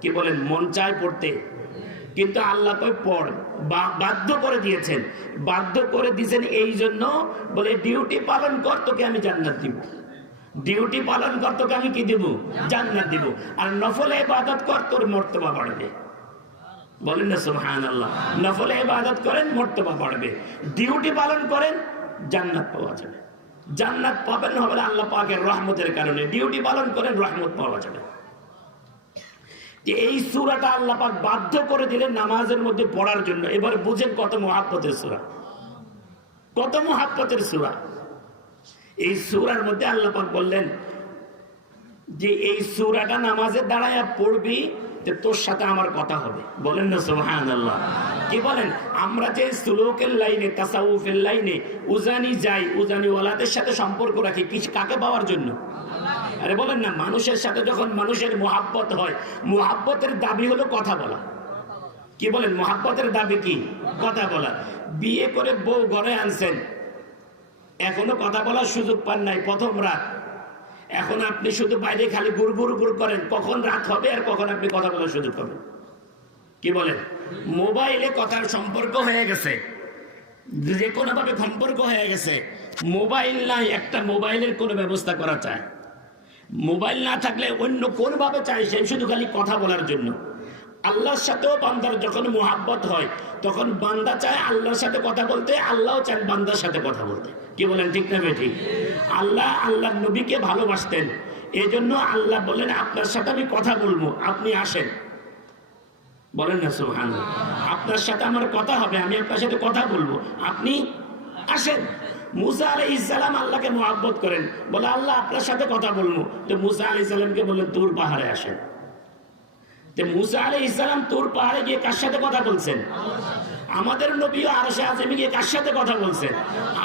কি বলেন? মন চায় পড়তে, কিন্তু আল্লাহ কই পড়। বাধ্য করে দিয়েছেন, বাধ্য করে দিয়েছেন এই জন্য, বলে ডিউটি পালন কর, তোকে আমি জান্নাত দিব। ডিউটি পালন কর, তোকে আমি কি দিব? জান্নাত দিব। আর নফলে ইবাদত কর, তোর মর্তবা বাড়বে। বলেন না সুবহানাল্লাহ। নফলে ইবাদত করেন, মর্তবা বাড়বে। ডিউটি পালন করেন, জান্নাত পাওয়া যাবে। জান্নাত পাবেন হবে আল্লাহ পাকের রহমতের কারণে। ডিউটি পালন করেন, রহমত পাওয়া যাবে। এই সূরাটা আল্লাহ পাক বাধ্য করে দিলেন নামাজের মধ্যে পড়ার জন্য। এবার বুঝেন কত মহব্বতের সূরা। কত মুহাব্বতের সূরা। এই সূরার মধ্যে আল্লাহ পাক বললেন যে এই সূরাটা নামাজে দাঁড়ায়া পড়বি, তোর সাথে আমার কথা হবে। বলেন না সুবহানাল্লাহ। কি বলেন? আমরা যে সুলুকের লাইনে, তাসাউফের লাইনে উজানি যাই, উজানি ওয়ালাদের সাথে সম্পর্ক রাখি, কাকে পাওয়ার জন্য? আরে বলেন না, মানুষের সাথে যখন মানুষের মুহাব্বত হয়, মুহাব্বতের দাবি হলো কথা বলা। কি বলেন? মুহাব্বতের দাবি কি? কথা বলা। বিয়ে করে বউ ঘরে আনছেন, এখনো কথা বলার সুযোগ পান নাই, প্রথম রাত। এখন আপনি শুধু বাইরে খালি গুড় গুড় গুড় করেন, কখন রাত হবে আর কখন আপনি কথা বলার সুযোগ পাবেন। কি বলেন? মোবাইলে কথার সম্পর্ক হয়ে গেছে, যে কোনো ভাবে সম্পর্ক হয়ে গেছে। মোবাইল নাই, একটা মোবাইলের কোনো ব্যবস্থা করা চায়। মোবাইল না থাকলে অন্য কোন ভাবে চাই, সে শুধু খালি কথা বলার জন্য। আল্লাহর সাথেও বান্দার যখন মুহাব্বত হয়, তখন বান্দা চায় আল্লাহর সাথে কথা বলতে, আল্লাহও চান বান্দার সাথে কথা বলতে। কি বলেন? ঠিক না ঠিক? আল্লাহর নবীকে ভালোবাসতেন, এই জন্য আল্লাহ বলেন আপনার সাথে আমি কথা বলবো, আপনি আসেন। বলেন না সুবহানাল্লাহ। আপনার সাথে আমার কথা হবে, আমি আপনার সাথে কথা বলবো, আপনি আসেন। মুসা আলাইহিস সালাম আল্লাহকে মুহাব্বত করেন, বলে আল্লাহ আপনার সাথে কথা বলবো। তো মুসা আলাইহিস সালামকে বললেন তুর পাহাড়ে আসেন। তো মুসা আলাইহিস সালাম তুর পাহাড়ে গিয়ে কার সাথে কথা বলছেন? আমাদের নবীও আরশে আযমে গিয়ে কার সাথে কথা বলছেন?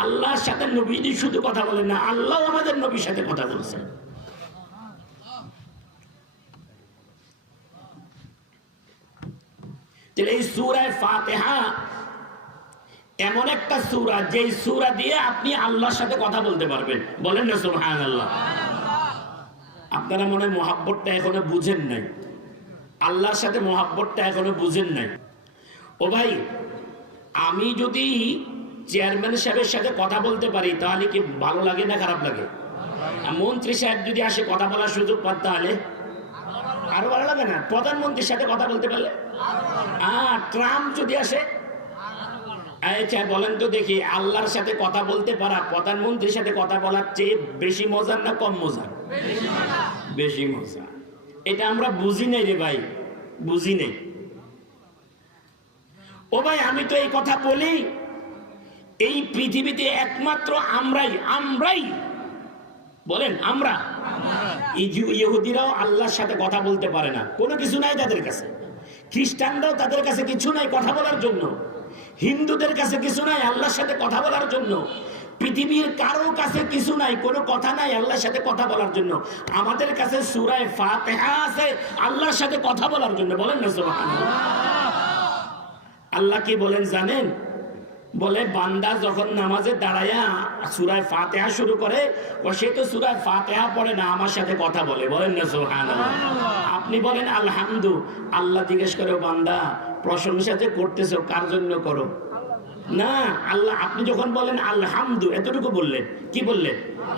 আল্লাহর সাথে। নবীজি শুধু কথা বলেন না, আল্লাহ আমাদের নবীর সাথে কথা বলছেন। এই সূরা ফাতিহা এমন একটা সূরা, যে সূরা দিয়ে আপনি আল্লাহর সাথে কথা বলতে পারবেন। বলেন না সুবহানাল্লাহ। আপনারা মনে হয় মুহাব্বতটা এখনো বুঝেন নাই, আল্লাহর সাথে মুহাব্বতটা এখনো বুঝেন নাই। ও ভাই, আমি যদি চেয়ারম্যান সাহেবের সাথে কথা বলতে পারি, তাহলে কি ভালো লাগে না খারাপ লাগে? মন্ত্রী সাহেব যদি আসে কথা বলার সুযোগ পান, তাহলে আরো ভালো লাগে না? প্রধানমন্ত্রীর সাথে কথা বলতে পারলে, ট্রাম্প যদি আসে, আচ্ছা বলেন তো দেখি, আল্লাহর সাথে কথা বলতে পারা প্রধানমন্ত্রীর সাথে কথা বলার চেয়ে বেশি মজার না কম মজার? বেশি মজা। এটা আমরা বুঝি নাই রে ভাই, বুঝি নেই। ও ভাই, আমি তো এই কথা বলি, এই পৃথিবীতে একমাত্র আমরাই বলেন, আমরা ইহুদিরাও আল্লাহর সাথে কথা বলতে পারে না, কোনো কিছু নাই তাদের কাছে। খ্রিস্টানরাও তাদের কাছে কিছু নাই কথা বলার জন্য। হিন্দুদের কাছে কিছু নাই আল্লাহর সাথে কথা বলার জন্য। পৃথিবীর কারো কাছে কিছু নাই, কোনো কথা নাই আল্লাহর সাথে কথা বলার জন্য। আমাদের কাছে সূরা ফাতিহা আছে আল্লাহর সাথে কথা বলার জন্য। বলেন না সুবহানাল্লাহ। আল্লাহ কি বলেন জানেন? বলে বান্দা যখন নামাজে দাঁড়ায়া সূরা ফাতিহা শুরু করে, সে তো সূরা ফাতিহা পড়ে না, আমার সাথে কথা বলে। বলেন না সুবহানাল্লাহ। আপনি বলেন আলহামদু, আল্লাহ জিজ্ঞেস করে বান্দা প্রশংসা যে করতেছো কার জন্য করো? না, আল্লাহ। আপনি যখন বলেন আলহামদু, এতটুকু বললেন, কি বললেন?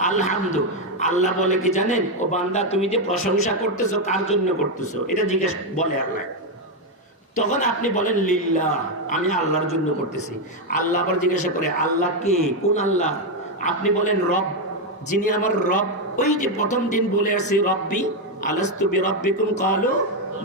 আলহামদু। আল্লাহ বলে কি জানেন? ও বান্দা তুমি যে প্রশংসা করতেছো কার জন্য করতেছো, এটা জিজ্ঞেস বলে আল্লাহ। তখন আপনি বলেন লিল্লাহ, আমি আল্লাহর জন্য করতেছি। আল্লাহ আবার জিজ্ঞাসা করে আল্লাহ কে? কোন আল্লাহ? আপনি বলেন রব, যিনি আমার রব। ওই যে প্রথম দিন বলে আসছি রব্বি আলাস্তু বিরাব্বিকুম ক্বালু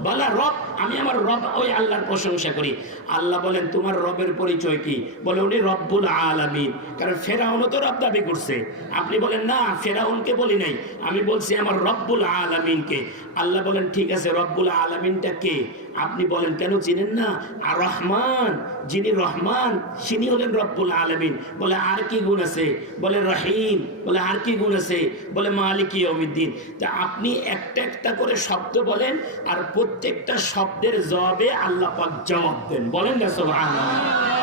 বালা, রব, আমি আমার রব ওই আল্লাহর প্রশংসা করি। আল্লাহ বলেন তোমার রবের পরিচয় কি? বলে উনি রব্বুল আলামিন। কারণ ফেরাউনও তো রব দাবি করছে। আপনি বলেন না, ফেরাউনকে বলি নাই, আমি বলছি আমার রব্বুল আলামিনকে। আল্লাহ বলেন ঠিক আছে, রব্বুল আলামিনটা কে? আপনি বলেন কেন চিনেন না? আর রহমান, যিনি রহমান তিনি হলেন রব্বুল আলামিন। বলে আর কি গুণ আছে? বলে রহিম। বলে আর কি গুণ আছে? বলে মালিক ইয়াউমিদ্দিন। তা আপনি একটা একটা করে শব্দ বলেন, আর প্রত্যেকটা শব্দের জবাবে আল্লাহ পাক জবাব দেন। বলেন না সুবহানাল্লাহ।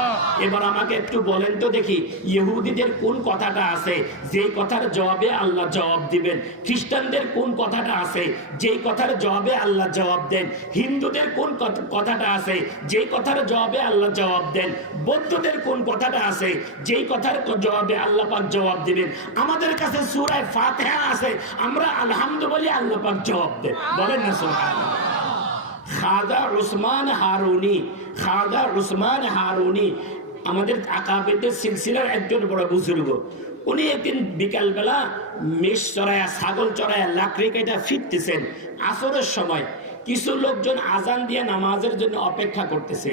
এবার আমাকে একটু বলেন তো দেখি, ইহুদিদের কোন কথাটা আছে যেই কথার জবাবে আল্লাহ জবাব দিবেন? খ্রিস্টানদের কোন কথাটা আছে যেই কথার জবাবে আল্লাহ জবাব দেন? হিন্দুদের কোন কথাটা আছে যেই কথার জবাবে আল্লাহ জবাব দেন? বৌদ্ধদের কোন কথাটা আছে যেই কথার জবাবে আল্লাহ পাক জবাব দিবেন? আমাদের কাছে সূরা ফাতিহা আছে, আমরা আলহামদু বলি, আল্লাহ পাক জবাব দেন। বলেন না সুবহানাল্লাহ। খাজা উসমান হারুনি, খাজা উসমান হারুনি আমাদের আকাবেদের সিলসিলার একজন বড় বুজুর্গ। উনি একদিন বিকালবেলা মেষ চড়ায়া, ছাগল চড়ায়া, লাকড়ি কাটা ফিরতেছেন। আসরের সময় কিছু লোকজন আজান দিয়ে নামাজের জন্য অপেক্ষা করতেছে।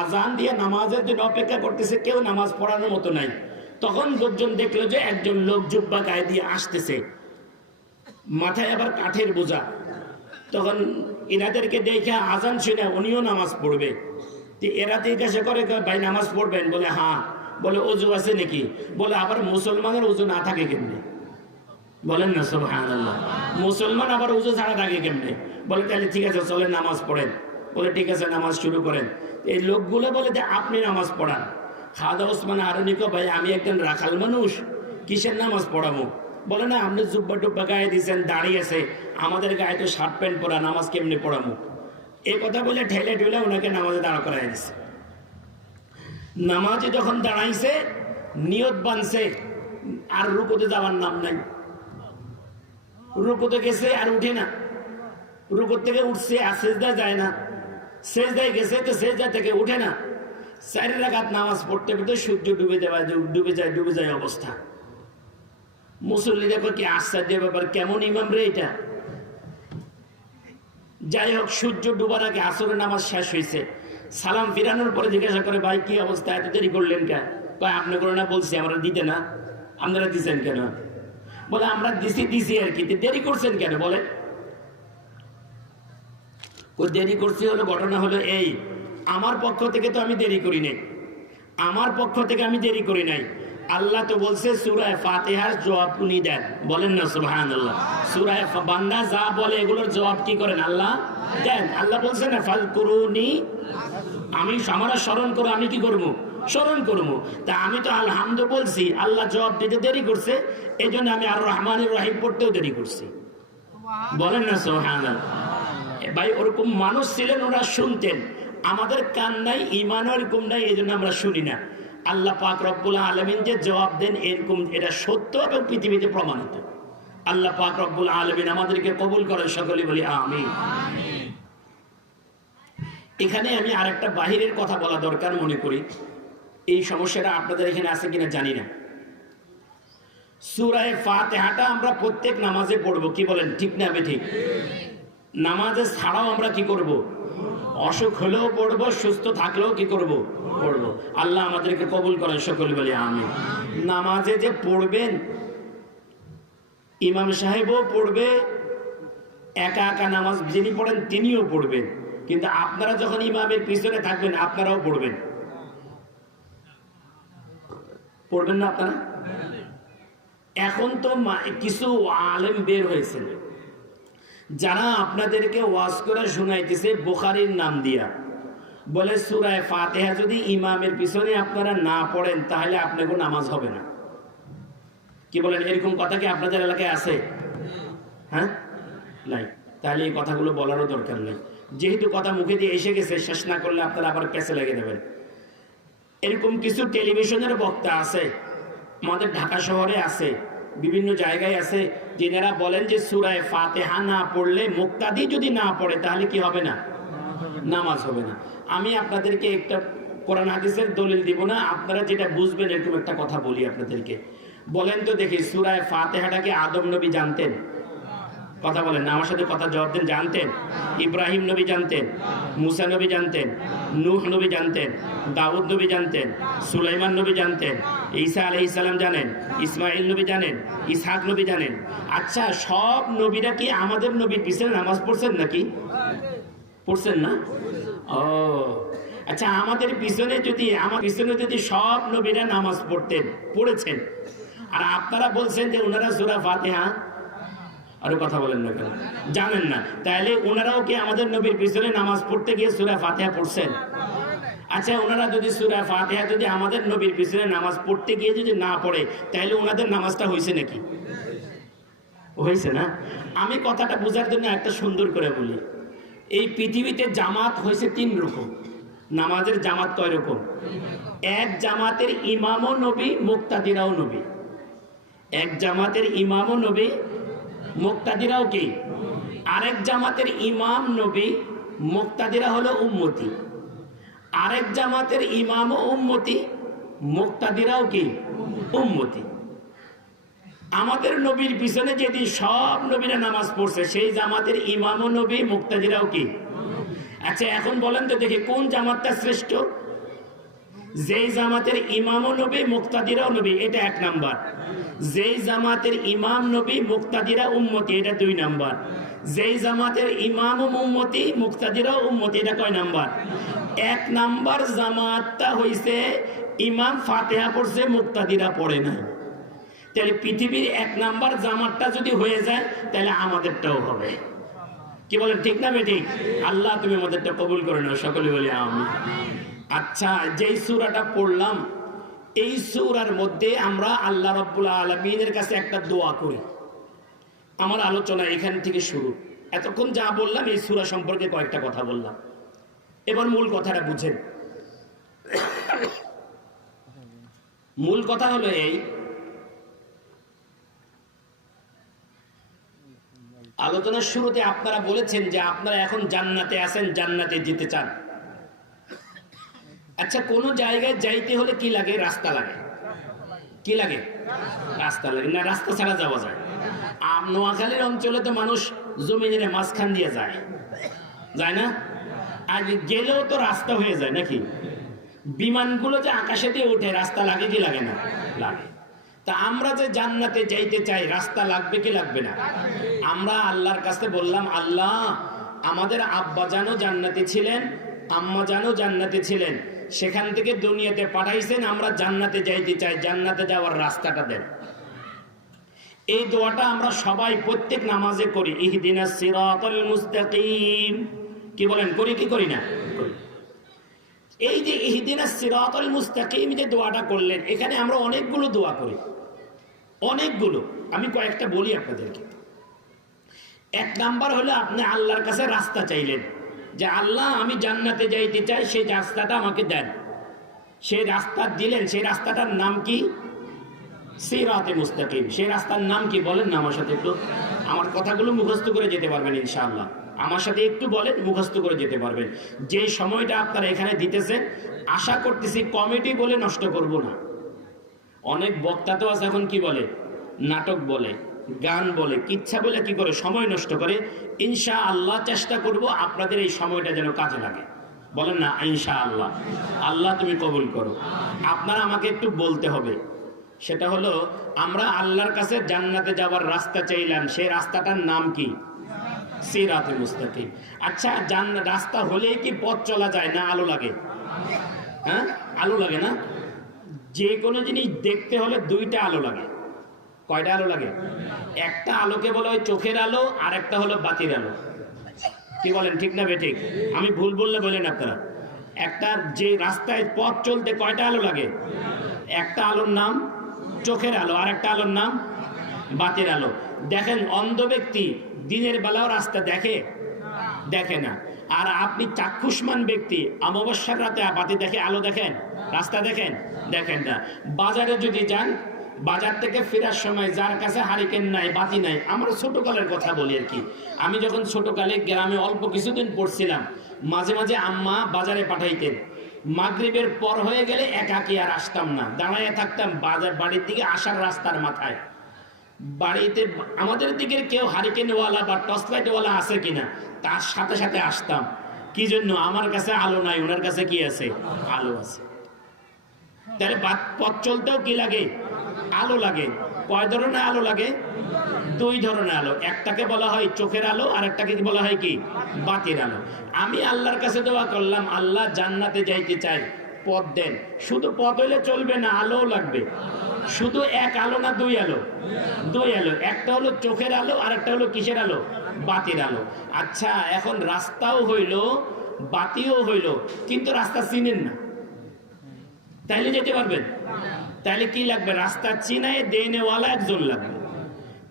আজান দিয়ে নামাজের জন্য অপেক্ষা করতেছে, কেউ নামাজ পড়ানোর মতো নাই। তখন লোকজন দেখলো যে একজন লোক জুব্বা গায়ে দিয়ে আসতেছে, মাথায় আবার কাঠের বোঝা। তখন এনাদেরকে দেখে আজান শুনে উনিও নামাজ পড়বে। এরা জিজ্ঞাসা করে, ভাই নামাজ পড়বেন? বলে হ্যাঁ। বলে ওযু আছে নাকি? বলে আবার মুসলমানের ওযু না থাকে কেমনে? বলেন না সুবহানাল্লাহ। মুসলমান আবার ওযু ছাড়া থাকে কেমনে? বলে তাহলে ঠিক আছে চলেন নামাজ পড়েন। বলে ঠিক আছে নামাজ শুরু করেন। এই লোকগুলো বলে যে আপনি নামাজ পড়ান। খাজা ওসমান আরনি কো, ভাই আমি একজন রাখাল মানুষ, কিসের নামাজ পড়াবো? বলে না, আপনি জুব্বা টুব্বা গায়ে দিয়েছেন, দাঁড়িয়ে আছে, আমাদের গায়ে তো শার্ট প্যান্ট পরা, নামাজ কেমনি পড়াবো? এই কথা বলে ঠেলে ঠেলে ওনাকে নামাজে দাঁড়া করাই দিছে। নামাজে যখন দাঁড়াইছে, নিয়ত বানছে, আর রুকুতে যাওয়ার নাম নাই। রুকুতে গেছে আর উঠে না, রুকুর থেকে উঠছে আর সেজদায় যায় না, সেজদায় গেছে তো সেজদা থেকে উঠে না। 4 রাকাত নামাজ পড়তে পড়তে সূর্য ডুবে যায় অবস্থা। মুসল্লি দেখো কি আশ্চর্য ব্যাপার, কেমন ইমাম রে এটা। যাই হোক, সূর্য ডুবার আগে আসরের নামাজ শেষ হয়েছে। সালাম ফিরানোর পরে জিজ্ঞাসা করে, ভাই কি অবস্থা, এত দেরি করলেন কেন? কয় আপনি করে না বলছি, আমরা দিতে না, আপনারা দিচ্ছেন কেন? বলে আমরা দিছি আর কি, দেরি করছেন কেন? বলে ওই দেরি করছি হলো, ঘটনা হলো এই, আমার পক্ষ থেকে তো আমি দেরি করি নাই, আমার পক্ষ থেকে আমি দেরি করি নাই। আল্লাহ তো বলছে সূরা ফাতিহার জবাব উনি দেন। বলেন না সুবহানাল্লাহ। সূরা বান্দা যা বলে এগুলোর জবাব কি করেন? আল্লাহ দেন। আল্লাহ বলছে না ফাযকুরুনি, আমি আমারা স্মরণ করো, আমি কি করবো? স্মরণ করবো। তা আমি তো আলহামদু বলছি, আল্লাহ জবাব দিতে দেরি করছে, এই জন্য আমি আর রহমানির রহিম পড়তেও দেরি করছি। বলেন না সুবহানাল্লাহ। ভাই ওরকম মানুষ ছিলেন, ওরা শুনতেন। আমাদের কান নাই, ইমান এরকম নাই, এই জন্য আমরা শুনি না। আল্লাহ পাক রব্বুল আলামিন যে জবাব দেন এরকম, এটা সত্য এবং পৃথিবীতে প্রমাণিত। আল্লাহ পাক রব্বুল আলামিন আমাদেরকে কবুল করেন, সকলে বলি আমিন। এখানে আমি আরেকটা বাহিরের কথা বলা দরকার মনে করি, এই সমস্যাটা আপনাদের এখানে আছে কিনা জানি না। সূরা ফাতিহাটা আমরা প্রত্যেক নামাজে পড়বো, কি বলেন? ঠিক না? আমি ঠিক। নামাজে ছাড়াও আমরা কি করব? অসুখ হলেও পড়বো, সুস্থ থাকলেও কি করব? পড়বো। আল্লাহ আমাদেরকে কবুল করেন, সকলে বলি আমিন। নামাজে যে পড়বেন, ইমাম সাহেবও পড়বে, একা একা নামাজ যিনি পড়েন তিনিও পড়বেন, কিন্তু আপনারা যখন ইমামের পিছনে থাকবেন আপনারাও পড়বেন। পড়বেন না আপনারা? এখন তো কিছু আলেম বের হয়েছে যারা আপনাদেরকে ওয়াজ করে শোনাইতেছে বুখারীর নাম দিয়া, বলে সূরা ফাতিহা যদি ইমামের পিছনে আপনারা না পড়েন তাহলে আপনাদের নামাজ হবে না। কি বলেন? এরকম কথা কি আপনাদের এলাকায় আছে? হ্যাঁ, নাই। তাহলে এই কথাগুলো বলারও দরকার নেই, যেহেতু কথা মুখে দিয়ে এসে গেছে, শেষ না করলে আপনারা আবার পেছে লেগে দেবেন। এরকম কিছু টেলিভিশনের বক্তা আছে, আমাদের ঢাকা শহরে আছে, বিভিন্ন জায়গায় আছে, যিনারা বলেন যে সূরা ফাতিহা না পড়লে, মুক্তাদি যদি না পড়ে তাহলে কি হবে না? নামাজ হবে না। আমি আপনাদেরকে একটা কোরআন হাদিসের দলিল দিব না, আপনারা যেটা বুঝবেন এরকম একটা কথা বলি আপনাদেরকে। বলেন তো দেখি, সূরা ফাতিহাটাকে আদম নবী জানতেন? কথা বলেন না, আমার সাথে কথা জবাব দেন। জানতেন? ইব্রাহিম নবী জানতেন, মুসা নবী জানতেন, নূহ নবী জানতেন, দাউদ নবী জানতেন, সুলাইমান নবী জানতেন, ঈসা আলাইহিস সালাম জানেন, ইসমাইল নবী জানেন, ইসহাক নবী জানেন। আচ্ছা, সব নবীরা কি আমাদের নবীর পিছনে নামাজ পড়ছেন নাকি? পড়ছেন না? ও আচ্ছা, আমাদের পিছনে যদি সব নবীরা নামাজ পড়েছেন, আর আপনারা বলছেন যে ওনারা সূরা ফাতিহা, আরো কথা বলেন না কেন? জানেন না, তাহলে ওনারাও কি আমাদের নবীর পিছনে নামাজ পড়তে গিয়ে সূরা ফাতিহা পড়ছেন? আচ্ছা, ওনারা যদি সূরা ফাতিহা যদি আমাদের নবীর পিছনে নামাজ পড়তে গিয়ে যদি না পড়ে, তাহলে ওনাদের নামাজটা হয়েছে নাকি? হয়েছে না? আমি কথাটা বোঝার জন্য একটা সুন্দর করে বলি। এই পৃথিবীতে জামাত হয়েছে 3 রকম। নামাজের জামাত কয় রকম? এক জামাতের ইমামও নবী, মুক্তাদিরাও নবী। এক জামাতের ইমামও নবী, মুক্তাদিরাও কি? আরেক জামাতের ইমাম নবী, মুক্তাদিরা হলো উম্মতি। আরেক জামাতের ইমামও উম্মতি, মুক্তাদিরাও কি? উম্মতি। আমাদের নবীর পিছনে যেটি সব নবীরা নামাজ পড়ছে, সেই জামাতের ইমামও নবী, মুক্তাদিরাও কি? আচ্ছা, এখন বলেন তো দেখি কোন জামাতটা শ্রেষ্ঠ? যেই জামাতের ইমামও নবী মুক্তাদিরাও নবী, এটা 1 নাম্বার। যেই জামাতের ইমাম নবী মুক্তাদিরা উম্মতি, এটা 2 নাম্বার। যেই জামাতের ইমাম উম্মতি মুক্তাদিরাও উম্মতি, এটা কয় নাম্বার? 1 নাম্বার জামাতটা হইছে ইমাম ফাতিহা পড়ছে মুক্তাদিরা পড়ে না। তাহলে পৃথিবীর 1 নাম্বার জামাতটা যদি হয়ে যায় তাহলে আমাদেরটাও হবে। কি বলেন, ঠিক না বেঠিক? আল্লাহ তুমি আমাদেরটা কবুল করে নাও, সকলে বলি আমিন। আচ্ছা, যেই সূরাটা পড়লাম এই সূরার মধ্যে আমরা আল্লাহ রাব্বুল আলামিনের কাছে একটা দোয়া করি। আমার আলোচনা এখান থেকে শুরু। এতক্ষণ যা বললাম এই সূরা সম্পর্কে কয়েকটা কথা বললাম। এবার মূল কথাটা বুঝেন। মূল কথা হলো এই, আলোচনার শুরুতে আপনারা বলেছেন যে আপনারা এখন জান্নাতে আছেন, জান্নাতে যেতে চান। আচ্ছা, কোন জায়গায় যাইতে হলে কি লাগে? রাস্তা লাগে। কি লাগে? রাস্তা লাগে। না রাস্তা ছাড়া যাওয়া যায়? নোয়াখালীর অঞ্চলে তো মানুষ জমিনের মাঝখান দিয়ে যায়, যায় না? আর গেলেও তো রাস্তা হয়ে যায় নাকি? বিমানগুলো যে আকাশে দিয়ে ওঠে, রাস্তা লাগে কি লাগে না? লাগে। তা আমরা যে জান্নাতে যাইতে চাই, রাস্তা লাগবে কি লাগবে না? আমরা আল্লাহর কাছে বললাম, আল্লাহ আমাদের আব্বা জানো জান্নাতে ছিলেন, আম্মা জানো জান্নাতে ছিলেন, সেখান থেকে দুনিয়াতে পাঠাইছেন, আমরা জান্নাতে যাইতে চাই, জান্নাতে যাওয়ার রাস্তাটা দেন। এই দোয়াটা আমরা সবাই প্রত্যেক নামাজে করি, ইহদিনাস সিরাতাল মুস্তাকিম। কি বলেন, করি কি করি না? করি। এই যে ইহদিনাস সিরাতাল মুস্তাকিম যে দোয়াটা করলেন, এখানে আমরা অনেকগুলো দোয়া করি, অনেকগুলো। আমি কয়েকটা বলি আপনাদেরকে। 1 নাম্বার হলো আপনি আল্লাহর কাছে রাস্তা চাইলেন, যে আল্লাহ আমি জান্নাতে যাইতে চাই, সেই রাস্তাটা আমাকে দেন। সেই রাস্তা দিলেন, সেই রাস্তাটার নাম কি? সিরাতে মুস্তাকিম। সেই রাস্তার নাম কি বলেন না আমার সাথে একটু? আমার কথাগুলো মুখস্থ করে যেতে পারবেন ইনশাআল্লাহ। আমার সাথে একটু বলেন, মুখস্থ করে যেতে পারবেন। যে সময়টা আপনারা এখানে দিতেছেন, আশা করতেছি কমেডি বলে নষ্ট করব না। অনেক বক্তা তো আছে এখন কি বলে, নাটক বলে, গান বলে, কিচ্ছা বলে কি করে সময় নষ্ট করে। ইনশাআল্লাহ চেষ্টা করব আপনাদের এই সময়টা যেন কাজে লাগে। বলেন না ইনশাআল্লাহ। আল্লাহ তুমি কবুল করো। আপনারা আমাকে একটু বলতে হবে, সেটা হলো আমরা আল্লাহর কাছে জান্নাতে যাওয়ার রাস্তা চাইলাম, সেই রাস্তাটার নাম কি? সিরাতে মুস্তাকিম। আচ্ছা, রাস্তা হলেই কি পথ চলা যায় না আলো লাগে? হ্যাঁ, আলো লাগে না? যে কোনো জিনিস দেখতে হলে 2টা আলো লাগে। কয়টা আলো লাগে? একটা আলোকে বলা হয় চোখের আলো, আর একটা হলো বাতির আলো। কি বলেন, ঠিক না বেঠিক? আমি ভুল বললে বলেন আপনারা। একটা যে রাস্তায় পথ চলতে কয়টা আলো লাগে? একটা আলোর নাম চোখের আলো, আর একটা আলোর নাম বাতির আলো। দেখেন, অন্ধ ব্যক্তি দিনের বেলাও রাস্তা দেখে? দেখে না। আর আপনি চাক্ষুষ্মান ব্যক্তি অমাবস্যার রাতে বাতি দেখে, আলো দেখেন, রাস্তা দেখেন? দেখেন না। বাজারে যদি যান, বাজার থেকে ফেরার সময় যার কাছে হারিকেন নাই, বাতি নাই, আমার ছোটকালের কথা বলি আর কি। আমি যখন ছোটকালে গ্রামে অল্প কিছুদিন পড়ছিলাম, মাঝে মাঝে আম্মা বাজারে পাঠাইতেন। মাগরিবের পর হয়ে গেলে একাকি আর আসতাম না, দাঁড়াইয়া থাকতাম বাড়ির দিকে আসার রাস্তার মাথায়। বাড়িতে আমাদের দিকের কেউ হারিকেনওয়ালা বা টর্চ লাইটওয়ালা আছে কিনা, তার সাথে সাথে আসতাম। কি জন্য? আমার কাছে আলো নাই, ওনার কাছে কি আছে? আলো আছে। তাহলে পথ চলতেও কি লাগে? আলো লাগে। কয় ধরনের আলো লাগে? 2 ধরনের আলো। একটাকে বলা হয় চোখের আলো, আর একটাকে বলা হয় কি? বাতির আলো। আমি আল্লাহর কাছে দোয়া করলাম, আল্লাহ জান্নাতে যাইতে চাই, পথ দেন। শুধু পথ হইলে চলবে না, আলোও লাগবে। শুধু 1 আলো না 2 আলো? 2 আলো। একটা হলো চোখের আলো, আর একটা হলো কিসের আলো? বাতির আলো। আচ্ছা, এখন রাস্তাও হইল, বাতিও হইল, কিন্তু রাস্তা চিনেন না, তাইলে যেতে পারবেন? তাহলে কি লাগবে? রাস্তা চিনায় দেনেওয়ালা একজন লাগবে।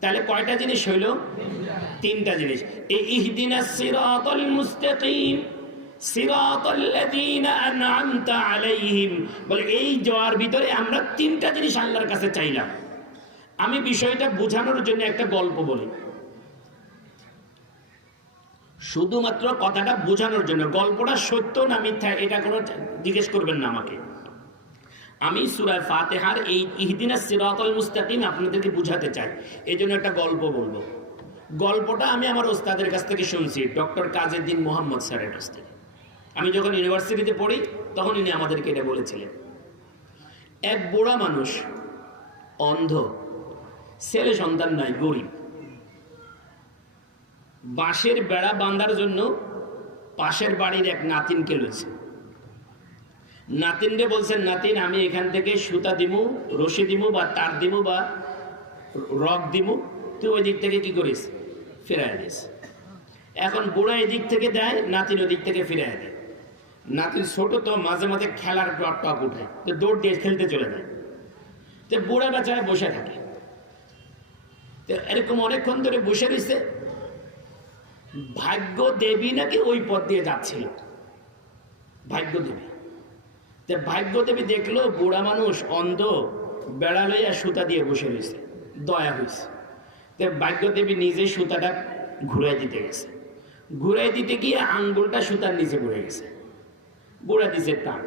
তাহলে কয়টা জিনিস হইল? 3টা জিনিস। এই ইহদিনাস সিরাতাল মুস্তাকিম সিরাতাল্লাযীনা আন'আমতা আলাইহিম, বলে এই জোয়ার ভিতরে আমরা 3টা জিনিস আল্লাহর কাছে চাইলাম। আমি বিষয়টা বোঝানোর জন্য একটা গল্প বলি, শুধুমাত্র কথাটা বোঝানোর জন্য। গল্পটা সত্য না মিথ্যা এটা কোনো জিজ্ঞেস করবেন না আমাকে। আমি সূরা ফাতিহার এই ইহদিনাস সিরাতাল মুস্তাকিম আপনাদেরকে বুঝাতে চাই, এই জন্য একটা গল্প বলবো। গল্পটা আমি আমার ওস্তাদের কাছ থেকে শুনছি, ডক্টর কাজেদ্দিন মোহাম্মদ স্যারের কাছ থেকে। আমি যখন ইউনিভার্সিটিতে পড়ি তখন ইনি আমাদেরকে এটা বলেছিলেন। এক বুড়া মানুষ, অন্ধ, ছেলে সন্তান নাই, গরিব, বাঁশের বেড়া বাঁধার জন্য পাশের বাড়ির এক নাতিনকে লইছে। নাতিনকে বলছেন, নাতিন আমি এখান থেকে সুতা দিমু, রশি দিমু, বা তার দিমু, বা রক দিমু, তুই ওই দিক থেকে কি করিস, ফেরাই দিস। এখন বুড়া এদিক থেকে দেয়, নাতিন ওই দিক থেকে ফিরাই দেয়। নাতিন ছোট তো, মাঝে মাঝে খেলার টক উঠায়, তো দৌড় দিয়ে খেলতে চলে যায়। তো বুড়া বেচারা বসে থাকে। তো এরকম অনেকক্ষণ ধরে বসে রয়েছে। ভাগ্য দেবী নাকি ওই পথ দিয়ে যাচ্ছিল, ভাগ্য দেবী। তো ভাগ্য দেবী দেখলো বুড়া মানুষ অন্ধ, বেড়া লইয়া সুতা দিয়ে বসে রয়েছে, দয়া হয়েছে। তো ভাগ্য দেবী নিজে সুতাটা ঘুরাই দিতে গেছে। ঘুরাই দিতে গিয়ে আঙ্গুলটা সুতার নিচে পড়ে গেছে। বুড়া দিছে টান,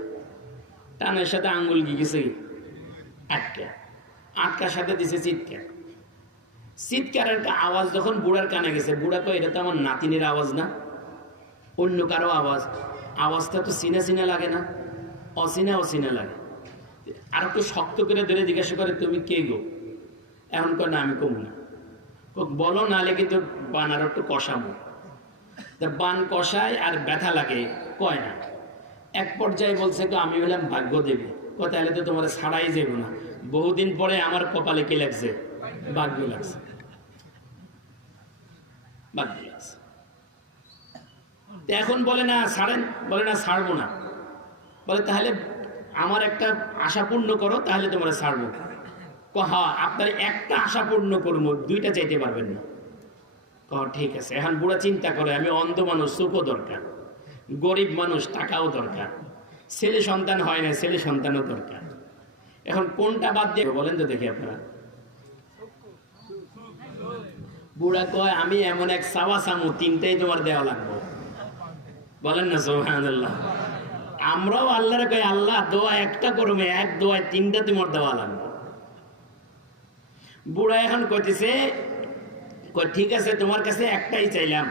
টানের সাথে আঙ্গুল গিয়ে গেছে আটকা, আটকার সাথে দিছে চিৎকার। চিৎকারের একটা আওয়াজ যখন বুড়ার কানে গেছে, বুড়া কয় এটা তো আমার নাতিনের আওয়াজ না, অন্য কারো আওয়াজ। আওয়াজটা তো চিনা চিনা লাগে না, অচিনা অচিনা লাগে। আর একটু শক্ত করে ধরে জিজ্ঞাসা করে, তুমি কে গো? এখন কয় না, আমি কমু না। বলো, নাহলে কিন্তু বান আর একটু কষাবো। তা বান কষায় আর ব্যথা লাগে, কয় না। এক পর্যায়ে বলছে, আমি হলাম ভাগ্য দেবী। তাহলে তো তোমার ছাড়াই যাবো না, বহুদিন পরে আমার কপালে কি লাগছে, ভাগ্য লাগছে, ভাগ্য লাগছে। এখন বলে না ছাড়েন, বলে না ছাড়বো না। বলে তাহলে আমার একটা আশা পূর্ণ করো, তাহলে তোমার ছাড়বো। হ্যাঁ, আপনার একটা আশা পূর্ণ করবো, দুইটা চাইতে পারবেন না। ঠিক আছে। এখন বুড়া চিন্তা করে, আমি অন্ধ মানুষ, চোখও দরকার, গরিব মানুষ, টাকাও দরকার, ছেলে সন্তান হয় না, ছেলে সন্তানও দরকার। এখন কোনটা বাদ দিয়ে বলেন তো দেখি আপনারা। বুড়া কয়, আমি এমন এক চাওয়া চামু, তিনটাই তোমার দেওয়া লাগবে। বলেন না সুবহানাল্লাহ। আমরাও আল্লাহরে কই, আল্লাহ দোয়া একটা করবে, এক দোয়ায় তিনটা তোমার দেওয়া লাগবে। বুড়া এখন কইতেছে, ঠিক আছে তোমার কাছে একটাই চাইলাম।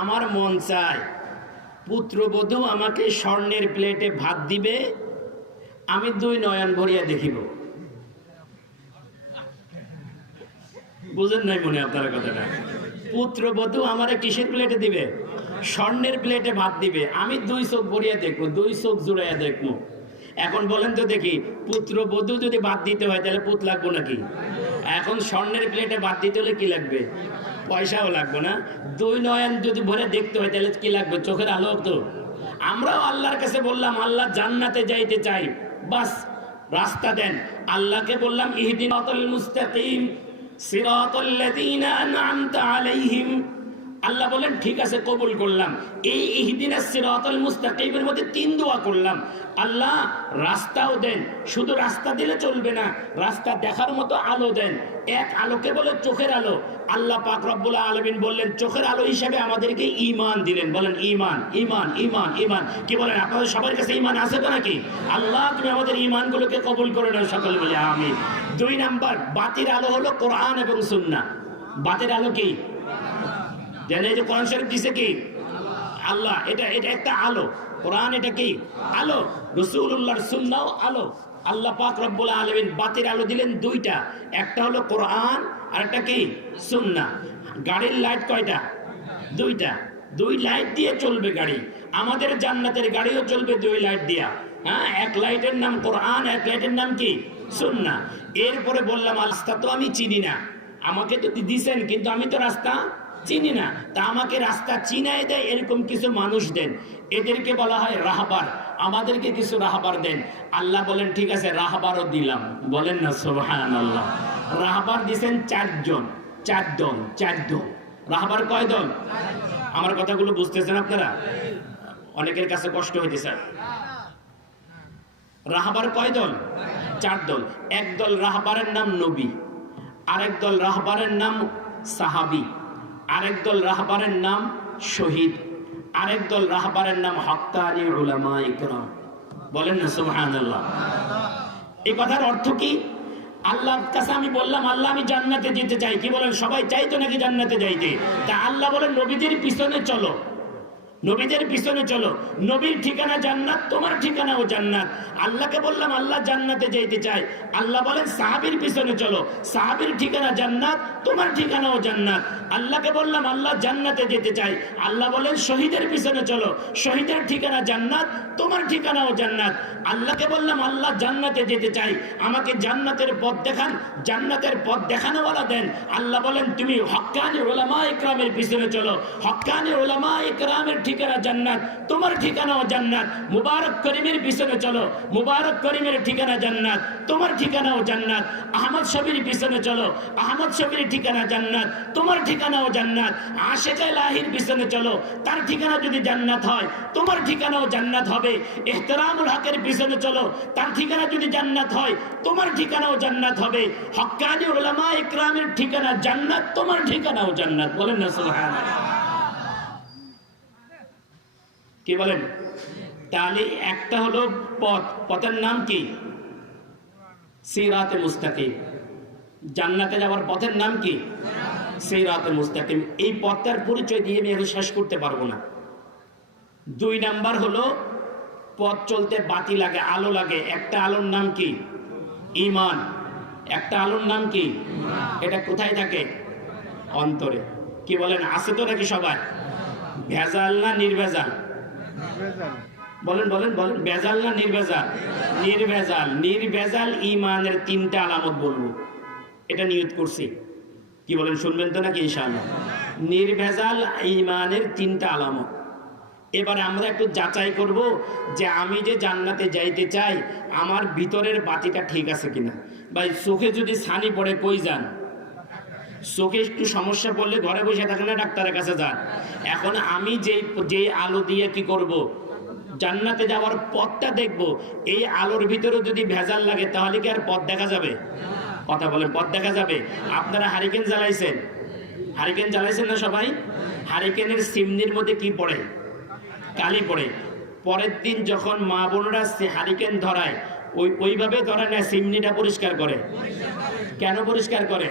আমার মন চায় পুত্রবধূ আমাকে স্বর্ণের প্লেটে ভাত দিবে, আমি দুই নয়ন ভরিয়া দেখিব। বুঝেন নাই মনে আপনারা কথাটা? পুত্রবধূ আমারে কিসের প্লেটে দিবে? স্বর্ণের প্লেটে ভাত দিবে, আমি দুই চোখ ভরিয়া দেখবো, দুই চোখ জুড়াইয়া দেখবো। এখন বলেন তো দেখি, পুত্রবধূ যদি ভাত দিতে হয় তাহলে পুত লাগবো নাকি? এখন স্বর্ণের প্লেটে ভাত দিতে হলে কি লাগবে? পয়সাও লাগবে না? দুই নয়ন যদি ভরে দেখতে হয় তাহলে কি লাগবে? চোখের আলো তো। আমরাও আল্লাহর কাছে বললাম, আল্লাহ জান্নাতে যাইতে চাই, বাস রাস্তা দেন। আল্লাহকে বললাম, ইহদিনাল মুস্তাকিম সিরাতাল লাযিনা আন'আমতা আলাইহিম। আল্লাহ বলেন ঠিক আছে, কবুল করলাম। এই ইহদিনাস সিরাতাল মুস্তাকিমের মধ্যে তিন দোয়া করলাম। আল্লাহ রাস্তাও দেন, শুধু রাস্তা দিলে চলবে না, রাস্তা দেখার মতো আলো দেন। এক আলোকে বলে চোখের আলো। আল্লাহ পাক রব্বুল আলামিন বললেন, চোখের আলো হিসেবে আমাদেরকে ঈমান দিলেন। বলেন ঈমান, ঈমান, ঈমান, ঈমান। কি বলেন? আপনাদের সবার কাছে ঈমান আছে তো নাকি? আল্লাহ তুমি আমাদের ঈমানগুলোকে কবুল করে নাও, সকলে বলে আমিন। দুই নাম্বার বাতির আলো হলো কোরআন এবং সুন্নাহ। বাতির আলো কি জানেন? এই যে কোরআন শরীফ দিছে কি আল্লাহ, এটা একটা আলো। কোরআন এটা কি আলো, রাসূলুল্লাহর সুন্নাহও আলো। আল্লাহ পাক রব্বুল আলামিন বাতির আলো দিলেন দুইটা, একটা হলো কোরআন আর একটা কি সুন্নাহ। গাড়ির লাইট কয়টা? দুইটা। দুই লাইট দিয়ে চলবে গাড়ি। আমাদের জান্নাতের গাড়িও চলবে দুই লাইট দিয়া। হ্যাঁ, এক লাইটের নাম কোরআন, এক লাইটের নাম কি সুন্নাহ। এরপরে বললাম, রাস্তা তো আমি চিনি না, আমাকে তো দিছেন, কিন্তু আমি তো রাস্তা চিনি না, তা আমাকে রাস্তা চিনাই দেয় এরকম কিছু মানুষ দেন, এদেরকে বলা হয় রাহবার। আমাদেরকে কিছু রাহবার দেন। আল্লাহ বলেন ঠিক আছে, রাহবারও দিলাম। বলেন না সুবহানাল্লাহ। রাহবার দিছেন চারজন, চার দল, চার দল। রাহবার কয় দল? আমার কথাগুলো বুঝতেছেন আপনারা? অনেকের কাছে কষ্ট হইতেছে। রাহবার কয় দল? চার দল। এক দল রাহবারের নাম নবী, আরেক দল রাহবারের নাম সাহাবী, আরেক দল রাহবারের নাম শহীদ, আরেক দল রাহবারের নাম হক্কানি উলামা ইকরাম। বলেন না সুবহানাল্লাহ। এই কথার অর্থ কি? আল্লাহর কাছে আমি বললাম, আল্লাহ আমি জান্নাতে যেতে চাই। কি বলেন? সবাই চাইতো নাকি জান্নাতে যাইতে? তা আল্লাহ বলেন নবীদের পিছনে চলো, নবীদের পিছনে চলো, নবীর ঠিকানা জান্নাত, তোমার ঠিকানাও জান্নাত। আল্লাহকে বললাম আল্লাহ জান্নাতে যেতে চাই, আল্লাহ বলেন সাহাবীর পিছনে চলো, সাহাবীর ঠিকানা জান্নাত, তোমার ঠিকানাও জান্নাত। আল্লাহকে বললাম আল্লাহ জান্নাতে যেতে চাই, আল্লাহ বলেন শহীদের পিছনে চলো, শহীদের ঠিকানা জান্নাত, তোমার ঠিকানাও জান্নাত। আল্লাহকে বললাম আল্লাহ জান্নাতে যেতে চাই, আমাকে জান্নাতের পথ দেখান, জান্নাতের পথ দেখানোওয়ালা দেন। আল্লাহ বলেন তুমি হক্কানি উলামা ইকরামের পিছনে চলো, হক্কানি উলামা ইকরামের ঠিকানা জান্নাত, তোমার ঠিকানাও জান্নাত। মুবারক করিমের পিছনে চলো, মুবারক করিমের ঠিকানা জান্নাত, তোমার ঠিকানাও জান্নাত। আহমদ শফির পিছনে চলো, আহমদ শফির ঠিকানা জান্নাত, তোমার ঠিকানাও জান্নাত। আশিক ইলাহির পিছনে চলো, তার ঠিকানা যদি জান্নাত হয়, তোমার ঠিকানাও জান্নাত হবে। ইহতিরামুল হকের পিছনে চলো, তার ঠিকানা যদি জান্নাত হয়, তোমার ঠিকানাও জান্নাত হবে। হক্কানি উলামা ইকরামের ঠিকানা জান্নাত, তোমার ঠিকানাও জান্নাত। বলেন না সুবহানাল্লাহ। কি বলেন? তাহলে একটা হলো পথ, পথের নাম কি? সিরাতে মুস্তাকিম। জান্নাতে যাওয়ার পথের নাম কি? সিরাতে মুস্তাকিম। এই পথটার পরিচয় দিয়ে আমি এখন শেষ করতে পারবো না। 2 নাম্বার হলো পথ চলতে বাতি লাগে, আলো লাগে। একটা আলোর নাম কি? ঈমান। একটা আলোর নাম কি? এটা কোথায় থাকে? অন্তরে। কি বলেন, আছে তো নাকি সবাই? ভেজাল না নির্ভেজাল? বলেন বলেন বলেন, ভেজাল না নির্ভেজাল? নির্ভেজাল। নির্ভেজাল ঈমানের 3টা আলামত বলবো, এটা নিয়ত করছি। কি বলেন, শুনবেন তো নাকি ইনশাআল্লাহ? নির্ভেজাল ঈমানের 3টা আলামত। এবারে আমরা একটু যাচাই করব যে আমি যে জান্নাতে যাইতে চাই, আমার ভিতরের বাতিটা ঠিক আছে কিনা। ভাই চোখে যদি ছানি পড়ে কই যান? চোখে একটু সমস্যা পড়লে ঘরে বসে থাকেন না, ডাক্তারের কাছে যান। এখন আমি যেই আলো দিয়ে কি করব, জান্নাতে যাওয়ার পথটা দেখব। এই আলোর ভিতরে যদি ভেজাল লাগে তাহলে কি আর পথ দেখা যাবে? কথা বলেন, পথ দেখা যাবে? আপনারা হারিকেন জ্বালাইছেন, হারিকেন জ্বালাইছেন না সবাই? হারিকেনের চিমনির মধ্যে কি পড়ে? কালি পড়ে। পরের দিন যখন মা বোনরা হারিকেন ধরায়, ওইভাবে ধরায় না, চিমনিটা পরিষ্কার করে। কেন পরিষ্কার করে?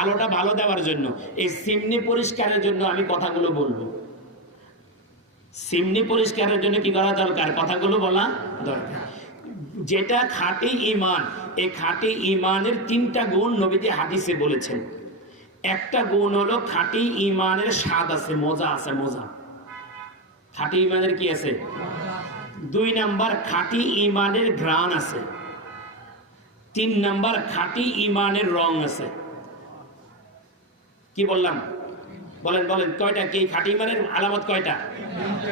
আলোটা ভালো দেওয়ার জন্য। এই চিমনি পরিষ্কারের জন্য আমি কথাগুলো বলবো। চিমনি পরিষ্কারের জন্য কি করা দরকার? কথাগুলো বলা দরকার। যেটা খাঁটি ঈমান, এই খাঁটি ঈমানের 3টা গুণ নবীজি হাদিসে বলেছেন। একটা গুণ হলো খাঁটি ঈমানের স্বাদ আছে, মজা আছে, মজা। খাঁটি ঈমানের কি আছে? 2 নাম্বার খাঁটি ঈমানের ঘ্রাণ আছে। 3 নাম্বার খাঁটি ঈমানের রং আছে। কি বললাম? বলেন বলেন, কয়টা? কি খাঁটি ঈমানের আলামত কয়টা?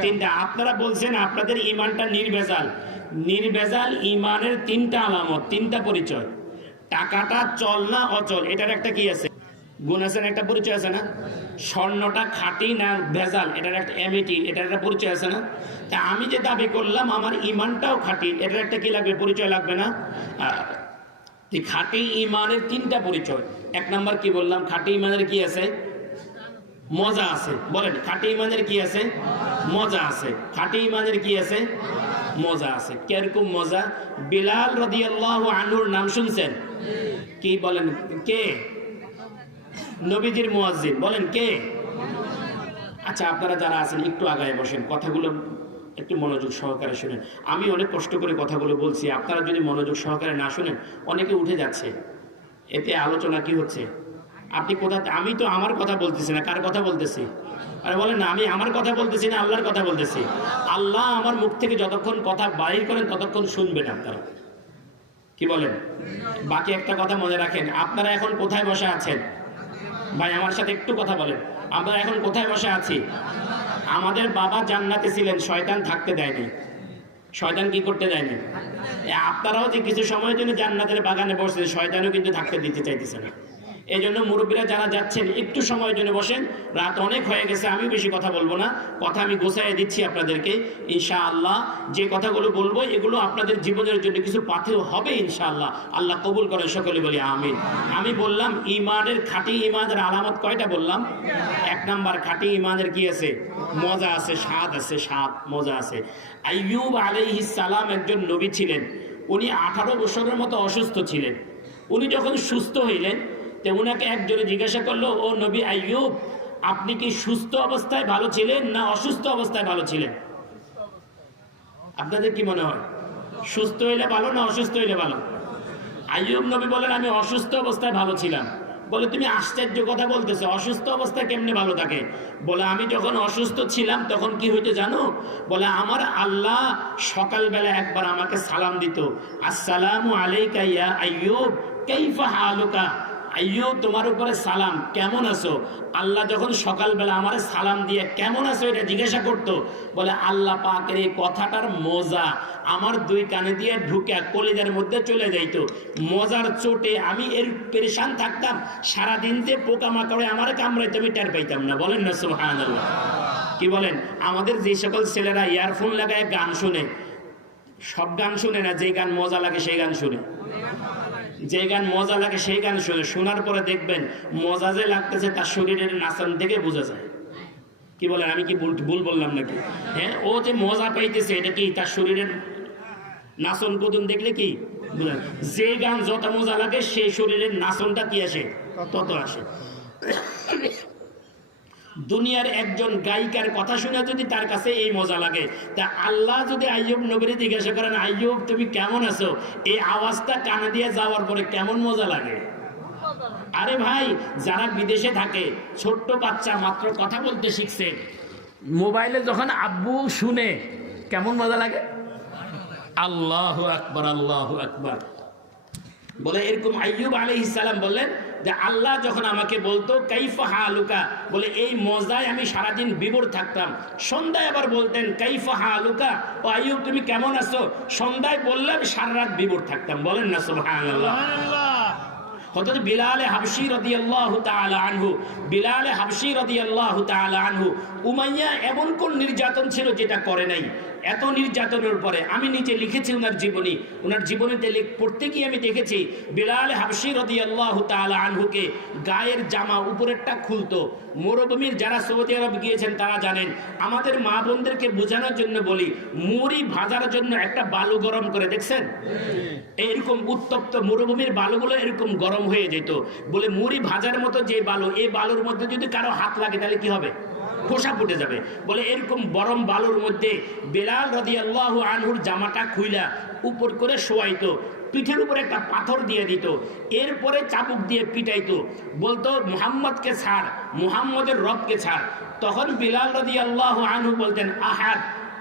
3টা। আপনারা বলছেন আপনাদের ঈমানটা নির্ভেজাল। নির্ভেজাল ঈমানের 3টা আলামত, 3টা পরিচয়। টাকাটা চল না অচল, এটার একটা কি আছে? গুণ আছে না, একটা পরিচয় আছে না? স্বর্ণটা খাঁটি না ভেজাল, এটার একটা এমিটি, এটার একটা পরিচয় আছে না? তা আমি যে দাবি করলাম আমার ঈমানটাও খাঁটি, এটার একটা কি লাগবে? পরিচয় লাগবে না? খাঁটি ঈমানের 3টা পরিচয়। 1 নাম্বার কি বললাম? খাঁটি ঈমানের কি আছে? মজা আছে। বলেন, খাঁটি ঈমানের কি আছে? মজা আছে। খাঁটি ঈমানের কি আছে? মজা আছে। কিরকম মজা? বিলাল রাদিয়াল্লাহু আনহুর নাম শুনছেন? কি বলেন, কে? নবীজির মুয়াজ্জিন। বলেন কে? আচ্ছা, আপনারা যারা আছেন একটু আগায় বসেন, কথাগুলো একটু মনোযোগ সহকারে শুনেন। আমি অনেক কষ্ট করে কথাগুলো বলছি, আপনারা যদি মনোযোগ সহকারে না শুনেন, অনেকে উঠে যাচ্ছে। এতে আলোচনা কি হচ্ছে? আপনি কোথা? আমি তো আমার কথা বলতেছি না, কার কথা বলতেছি? আরে বলেন না, আমি আমার কথা বলতেছি না, আল্লাহর কথা বলতেছি। আল্লাহ আমার মুখ থেকে যতক্ষণ কথা বাইর করেন ততক্ষণ শুনবেন আপনারা। কি বলেন? বাকি একটা কথা মনে রাখেন, আপনারা এখন কোথায় বসে আছেন? ভাই আমার সাথে একটু কথা বলেন। আমরা এখন কোথায় বসে আছি? আমাদের বাবা জান্নাতে ছিলেন, শয়তান থাকতে দেয়নি। শয়তান কি করতে দেয়নি? আপনারাও যে কিছু সময়ের জন্য জান্নাতের বাগানে বসছেন, শয়তানও কিন্তু থাকতে দিতে চাইতেছে না। এই জন্য মুরব্বীরা যারা যাচ্ছেন একটু সময়ের জন্য বসেন। রাত অনেক হয়ে গেছে, আমি বেশি কথা বলবো না, কথা আমি গোছাইয়ে দিচ্ছি আপনাদেরকে। ইনশাআল্লাহ যে কথাগুলো বলবো এগুলো আপনাদের জীবনের জন্য কিছু পাথেয় হবে ইনশাআল্লাহ। আল্লাহ কবুল করেন, সকলে বলি আমিন। আমি বললাম ঈমানের, খাঁটি ঈমানের আলামত কয়টা বললাম? 1 নাম্বার খাঁটি ঈমানের কি আছে? মজা আছে, স্বাদ আছে, স্বাদ মজা আছে। আইয়ুব আলাইহিস সালাম একজন নবী ছিলেন। উনি 18 বছরের মতো অসুস্থ ছিলেন। উনি যখন সুস্থ হইলেন তো উনাকে একজনে জিজ্ঞাসা করলো, ও নবী আইয়ুব, আপনি কি সুস্থ অবস্থায় ভালো ছিলেন না অসুস্থ অবস্থায় ভালো ছিলেন? আপনাদের কি মনে হয়, সুস্থ হইলে ভালো না অসুস্থ হইলে ভালো? আইয়ুব নবী বলেন আমি অসুস্থ অবস্থায় ভালো ছিলাম। বলে তুমি আশ্চর্য কথা বলতেছো, অসুস্থ অবস্থায় কেমনে ভালো থাকে? বলে আমি যখন অসুস্থ ছিলাম তখন কি হইতো জানো? বলে আমার আল্লাহ সকালবেলা একবার আমাকে সালাম দিত, আসসালামু আলাইকা ইয়া আইয়ুব কাইফা হালুকা, আইয়ুব তোমার উপরে সালাম, কেমন আছো? আল্লাহ যখন সকালবেলা আমার সালাম দিয়ে কেমন আছো এটা জিজ্ঞাসা করতো, বলে আল্লাহ পাকের এই কথাটার মজা আমার দুই কানে দিয়ে ঢুকে কলিজার মধ্যে চলে যাইতো। মজার চোটে আমি এর পেরেশান থাকতাম, সারাদিন যে পোকামাকড়ে আমার কামড়াইতে আমি টের পাইতাম না। বলেন না সুবহানাল্লাহ? কি বলেন? আমাদের যে সকল ছেলেরা ইয়ারফোন লাগায় গান শুনে, সব গান শুনে না, যে গান মজা লাগে সেই গান শুনে, যে গান মজা লাগে সেই গান শুনে, শোনার পরে দেখবেন মজা যে লাগতেছে তার শরীরের নাচন থেকে বোঝা যায়। কি বলেন? আমি কি ভুল বললাম নাকি? হ্যাঁ, ও যে মজা পাইতেছে এটা কি তার শরীরের নাচন কদন দেখলে কি বুঝলেন? যে গান যত মজা লাগে সেই শরীরের নাচনটা কি আসে, তত আসে। দুনিয়ার একজন গায়িকার কথা শুনে যদি তার কাছে এই মজা লাগে, তা আল্লাহ যদি আইয়ুব নবীরে জিজ্ঞাসা করেন আইয়ুব তুমি কেমন আছো, এই আওয়াজটা কানে দিয়ে যাওয়ার পরে কেমন মজা লাগে? আরে ভাই, যারা বিদেশে থাকে, ছোট্ট বাচ্চা মাত্র কথা বলতে শিখছে, মোবাইলে যখন আব্বু শুনে কেমন মজা লাগে? আল্লাহু আকবার, আল্লাহু আকবার। বলে এরকম আইয়ুব আলাইহিস সালাম বললেন যে আল্লাহ যখন আমাকে বলতো কাইফা হালুকা, বলে এই মজায় আমি সারাদিন বিভোর থাকতাম। সন্ধ্যায় আবার বলতেন কাইফা হালুকা, ও আইয়ুব তুমি কেমন আছো, সন্ধ্যায় বললাম সারা রাত বিভোর থাকতাম। বলেন না সুবহানাল্লাহ? হযরত বিলাল হাবশী রাদিয়াল্লাহু তাআলা আনহু, বিলাল হাবশী রাদিয়াল্লাহু তাআলা আনহু, উমাইয়া এমন কোন নির্যাতন ছিল যেটা করে নাই। এত নির্যাতনের পরে আমি নিজে লিখেছি ওনার জীবনী, ওনার জীবনীতে পড়তে গিয়ে আমি দেখেছি বিলাল হাবশী রাদিয়াল্লাহু তাআলা আনহুকে গায়ের জামা উপরেরটা খুলতো। মরুভূমির যারা সৌদি আরব গিয়েছেন তারা জানেন, আমাদের মা বোনদেরকে বোঝানোর জন্য বলি, মুড়ি ভাজার জন্য একটা বালু গরম করে দেখছেন? এরকম উত্তপ্ত মরুভূমির বালুগুলো এরকম গরম হয়ে যেত। বলে মুড়ি ভাজার মতো যে বালু, এই বালুর মধ্যে যদি কারো হাত লাগে তাহলে কি হবে? খোসা ফুটে যাবে। বলে এরকম গরম বালুর মধ্যে বেলাল রাদিয়াল্লাহু আনহুর জামাটা খুইলা উপর করে শোয়াইতো, পিঠের উপরে একটা পাথর দিয়ে দিত, এরপরে চাবুক দিয়ে পিটাইতো, বলতো মুহাম্মদকে ছাড়, মুহাম্মদের রবকে ছাড়। তখন বেলাল রাদিয়াল্লাহু আনহু বলতেন আহাদ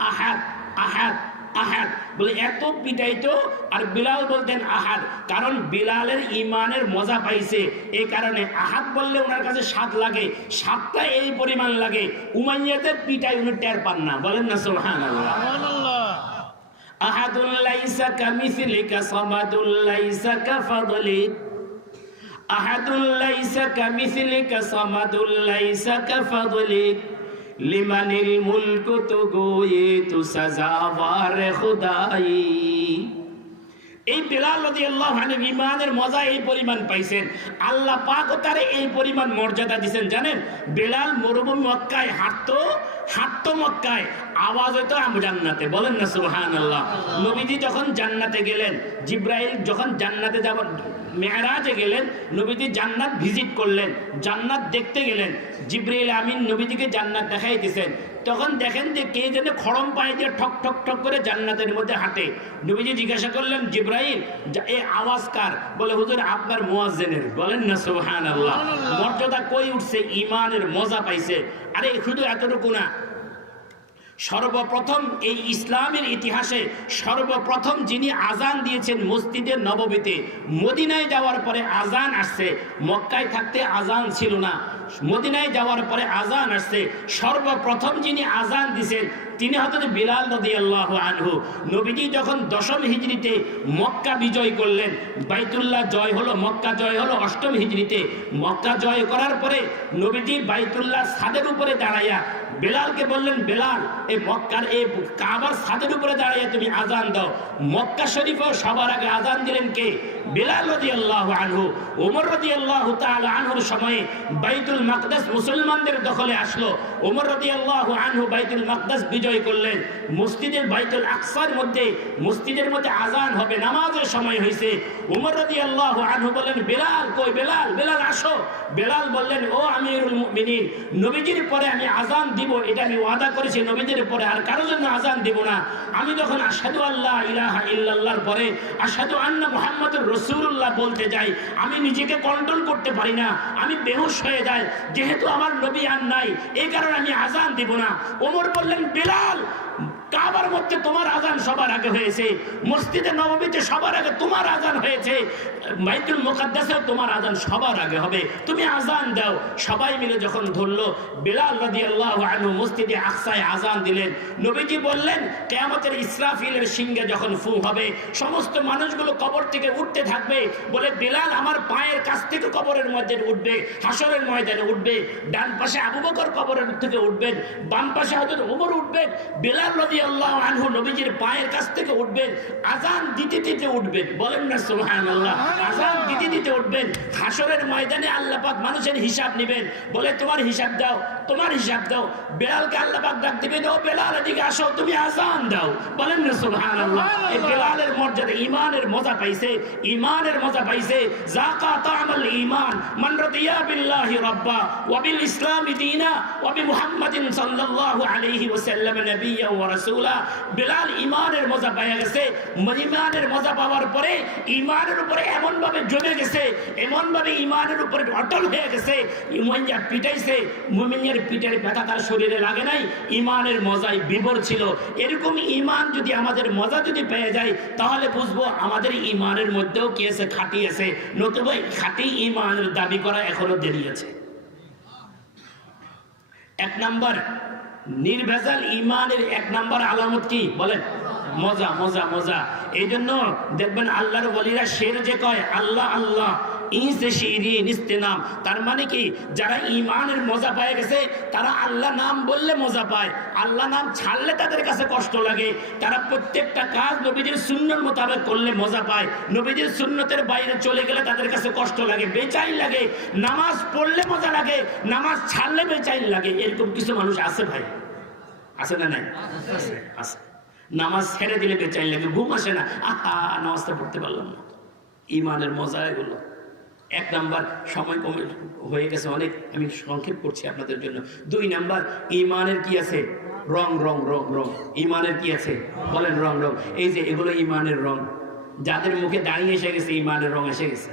আহাদ আহাদ আহাদ, বলে এত পিটাইতো আর বিলাল বলতেন আহাদ, কারণ বিলালের ইমানের মজা পাইছে, এই কারণে আহাদ বললে ওনার কাছে স্বাদ লাগে, স্বাদটা এই পরিমাণ লাগে, উমাইয়াদের পিটাই উনি টের পান না। বলেন না সুবহানাল্লাহ? আহাদুল লাইসা কামিসলিকা সামাদুল লাইসা কাফাদলিক, আহাদুল লাইসা কামিসলিকা সামাদুল লাইসা কাফাদলিক, লিমানিল মুলকু তুগুয়ে তু সাজাওয়ার খুদাই। এই বিলাল রাদিয়াল্লাহু আনহু ইমানের মজা এই পরিমাণ পাইছেন, আল্লাহ পাকও তারে এই পরিমাণ মর্যাদা দিবেন। জানেন, বিলাল মরুভূমি মক্কায় হাঁটতো মক্কায়, আওয়াজ হতো জান্নাতে। বলেন না সুবহানাল্লাহ? নবীজি যখন জান্নাতে গেলেন, জিব্রাইল যখন জান্নাতে যাবেন, মেরাজে গেলেন, নবীজি জান্নাত ভিজিট করলেন, জান্নাত দেখতে গেলেন, জিব্রাইল আমিন নবীজিকে জান্নাত দেখাইতেছেন। তখন দেখেন যে কে যেন খড়ম পায়ে দিয়ে ঠক ঠক ঠক করে জান্নাতের মধ্যে হাঁটে। নবীজি জিজ্ঞাসা করলেন জিব্রাইল এই আওয়াজ কার? বলে হুজুর আপনার মুয়াজ্জিনের। বলেন না সুবহানাল্লাহ? মর্যাদা কই উঠছে, ইমানের মজা পাইছে। আরে শুধু এতটুকু না, সর্বপ্রথম এই ইসলামের ইতিহাসে সর্বপ্রথম যিনি আজান দিয়েছেন মসজিদে নববীতে, মদিনায় যাওয়ার পরে আজান আসছে, মক্কায় থাকতে আজান ছিল না, মদিনায় যাওয়ার পরে আজান আসছে। সর্বপ্রথম যিনি আজান দিয়েছেন তিনি হযরত বিলাল রাদিয়াল্লাহু আনহু। নবীজি যখন 10ম হিজরিতে মক্কা বিজয় করলেন, বাইতুল্লাহ জয় হলো, মক্কা জয় হলো 8ম হিজরিতে। মক্কা জয় করার পরে নবীজি বাইতুল্লাহ ছাদের উপরে দাঁড়াইয়া বেলালকে বললেন, বেলাল এই মক্কার এই কাবার ছাদের উপরে দাঁড়াইয়া তুমি আজান দাও। মক্কা শরীফেও সবার আগে আজান দিলেন কে? বিলাল রাদিয়াল্লাহু আনহু ওমর রাদিয়াল্লাহু তাআলা আনহুর সময়ে বাইতুল মাকদাস মুসলমানদের দখলে আসলো। ওমর রাদিয়াল্লাহু আনহু বাইতুল মাকদাস বিজয় করলেন। মসজিদের বাইতুল আকসার মধ্যে মসজিদের মধ্যে আজান হবে, নামাজের সময় হয়েছে। ওমর রাদিয়াল্লাহু আনহু বললেন, বেলাল কই? বেলাল, বেলাল আসো। বেলাল বললেন, ও আমিরুল মুমিনিন, নবীজির পরে আমি আজান দিব, এটা আমি ওয়াদা করেছি, নবীজির পরে আর কারোর জন্য আজান দিব না। আমি যখন আশহাদু আল্লা ইলাহা ইল্লাল্লাহর পরে আশহাদু আন্না মুহাম্মাদুর রাসূলুল্লাহ বলতে যাই, আমি নিজেকে কন্ট্রোল করতে পারি না, আমি বেহুশ হয়ে যাই। যেহেতু আমার নবী আর নাই, এই কারণে আমি আজান দিব না। ওমর বললেন, বেলাল, কাবার মধ্যে তোমার আজান সবার আগে হয়েছে, মসজিদে নববীতে সবার আগে তোমার আজান হয়েছে, বাইতুল মুকাদ্দাসে তোমার আজান সবার আগে হবে, তুমি আজান দাও। সবাই মিলে যখন ধরলো, বেলাল রাদিয়াল্লাহু আনহু মসজিদে আকসায় আজান দিলেন। নবীজি বললেন, কিয়ামতের ইসরাফিলের সিংহে যখন ফু হবে, সমস্ত মানুষগুলো কবর থেকে উঠতে থাকবে। বলে, বেলাল আমার পায়ের কাছ থেকে কবরের মধ্যে উঠবে, হাসরের ময়দানে উঠবে। ডান পাশে আবু বকর কবরের থেকে উঠবেন, বাম পাশে হযরত ওমর উঠবেন। বেলাল রাদিয়াল্লাহু আনহু নবীজির পায়ের কাছ থেকে উঠবেন, আজান দিতে দিতে উঠবেন। বলেন না সুবহানাল্লাহ? আজান দিতে দিতে উঠবেন। হাসরের ময়দানে আল্লাহ পাক মানুষের হিসাব নেবেন। বলে, তোমার হিসাব দাও, তোমার হিসাব দাও। বেলালকে আল্লাহ পাক ডাক দিবেন, ও বেলাল এদিকে আসো, তুমি আজান দাও। বলেন না সুবহানাল্লাহ? এই বেলালের মর্যাদা, ঈমানের মজা পাইছে, ঈমানের মজা পাইছে। যাকা তা'মাল ঈমান মান রাদিয়া বিল্লাহি রাব্বা ওয়া বিল ইসলামি দীনা ওয়া বি মুহাম্মাদিন সাল্লাল্লাহু আলাইহি ওয়াসাল্লাম নবিয়্যা ওয়া রাসূলা। বেলাল ঈমানের মজা পেয়ে গেছে। ঈমানের মজা পাওয়ার পরে ঈমানের উপরে এমন ভাবে জমে গেছে, এমন ভাবে ঈমানের উপরে অটল হয়ে গেছে। মুমিন পিটাইছে, মুমিনের পিঠের ব্যথা তার শরীরে লাগে নাই, ঈমানের মজায় বিভোর ছিল। এরকম ঈমান যদি আমাদের মজা যদি পেয়ে যায়, তাহলে বুঝবো আমাদের ঈমানের মধ্যেও কি আছে, খাঁটি আছে। নতুবা খাঁটি ঈমানের দাবি করা এখনো দেরি আছে। এক নাম্বার নির্ভেজাল ঈমানের এক নাম্বার আলামত কি বলেন? মজা, মজা, মজা। এই জন্য দেখবেন আল্লাহর ওলিরা শের যে কয় আল্লাহ আল্লাহ, তার মানে কি, যারা ঈমানের মজা পায় গেছে, তারা আল্লাহ নাম বললে মজা পায়, আল্লাহ নাম ছাড়লে তাদের কাছে কষ্ট লাগে। তারা প্রত্যেকটা কাজ নবীজির সুন্নত মোতাবেক করলে মজা পায়, নবীজির সুন্নতের বাইরে চলে গেলে তাদের কাছে কষ্ট লাগে, বেচাইন লাগে। নামাজ পড়লে মজা লাগে, নামাজ ছাড়লে বেচাইন লাগে। এরকম কিছু মানুষ আছে ভাই, আছে না নাই? আছে। নামাজ ছেড়ে দিলে বেচাইন লাগে, ঘুম আসে না, আহা নামাজটা পড়তে পারলাম না। ঈমানের মজা এগুলো। এক নাম্বার, সময় কমে হয়ে গেছে অনেক, আমি সংক্ষেপ করছি আপনাদের জন্য। দুই নাম্বার, ঈমানের কি আছে? রং, রং, রং, রং। ঈমানের কি আছে বলেন? রং, রং। এই যে এগুলো ঈমানের রং। যাদের মুখে দাঁড়িয়ে এসে গেছে, ঈমানের রং এসে গেছে।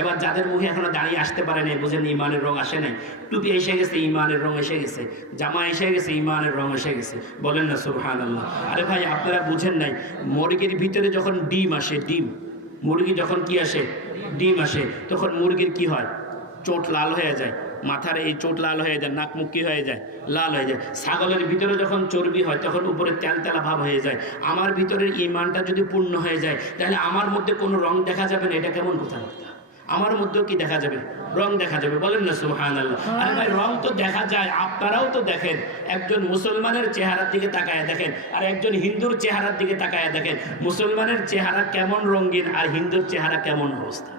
এবার যাদের মুখে এখনো দাঁড়িয়ে আসতে পারে নাই, বুঝেন ঈমানের রং আসে নাই। টুপি এসে গেছে, ঈমানের রং এসে গেছে। জামা এসে গেছে, ঈমানের রং এসে গেছে। বলেন না সুবহানাল্লাহ? আরে ভাই, আপনারা বুঝেন নাই, মুরগির ভিতরে যখন ডিম আসে, ডিম, মুরগি যখন কি আসে, ডিম আসে, তখন মুরগির কি হয়? চোট লাল হয়ে যায়, মাথার এই চোট লাল হয়ে যায়, নাক মুখ কি হয়ে যায়? লাল হয়ে যায়। ছাগলের ভিতরে যখন চর্বি হয়, তখন উপরে তেলতেলা ভাব হয়ে যায়। আমার ভিতরের ঈমানটা যদি পূর্ণ হয়ে যায়, তাহলে আমার মধ্যে কোনো রং দেখা যাবে না। এটা কেমন কথাবার্তা? আমার মধ্যেও কি দেখা যাবে? রং দেখা যাবে। বলেন না সুবহানাল্লাহ? আরে ভাই, রং তো দেখা যায়, আপনারাও তো দেখেন। একজন মুসলমানের চেহারার দিকে তাকায় দেখেন, আর একজন হিন্দুর চেহারার দিকে তাকায় দেখেন। মুসলমানের চেহারা কেমন রঙিন, আর হিন্দুর চেহারা কেমন অবস্থা।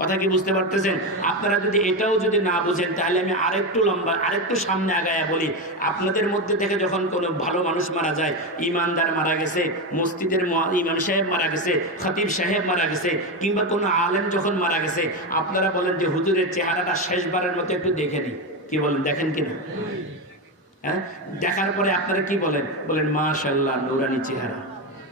কথা কি বুঝতে পারতেছেন? আপনারা যদি এটাও যদি না বুঝেন, তাহলে আমি আরেকটু লম্বা, আরেকটু সামনে আগায়া বলি। আপনাদের মধ্যে থেকে যখন কোনো ভালো মানুষ মারা যায়, ইমানদার মারা গেছে, মসজিদের ইমাম সাহেব মারা গেছে, খতিব সাহেব মারা গেছে, কিংবা কোনো আলেম যখন মারা গেছে, আপনারা বলেন যে হুজুরের চেহারাটা শেষবারের মতো একটু দেখে নিই। কি বলেন? দেখেন কিনা? হ্যাঁ, দেখার পরে আপনারা কি বলেন? বলেন মাশাআল্লাহ, নূরানি চেহারা।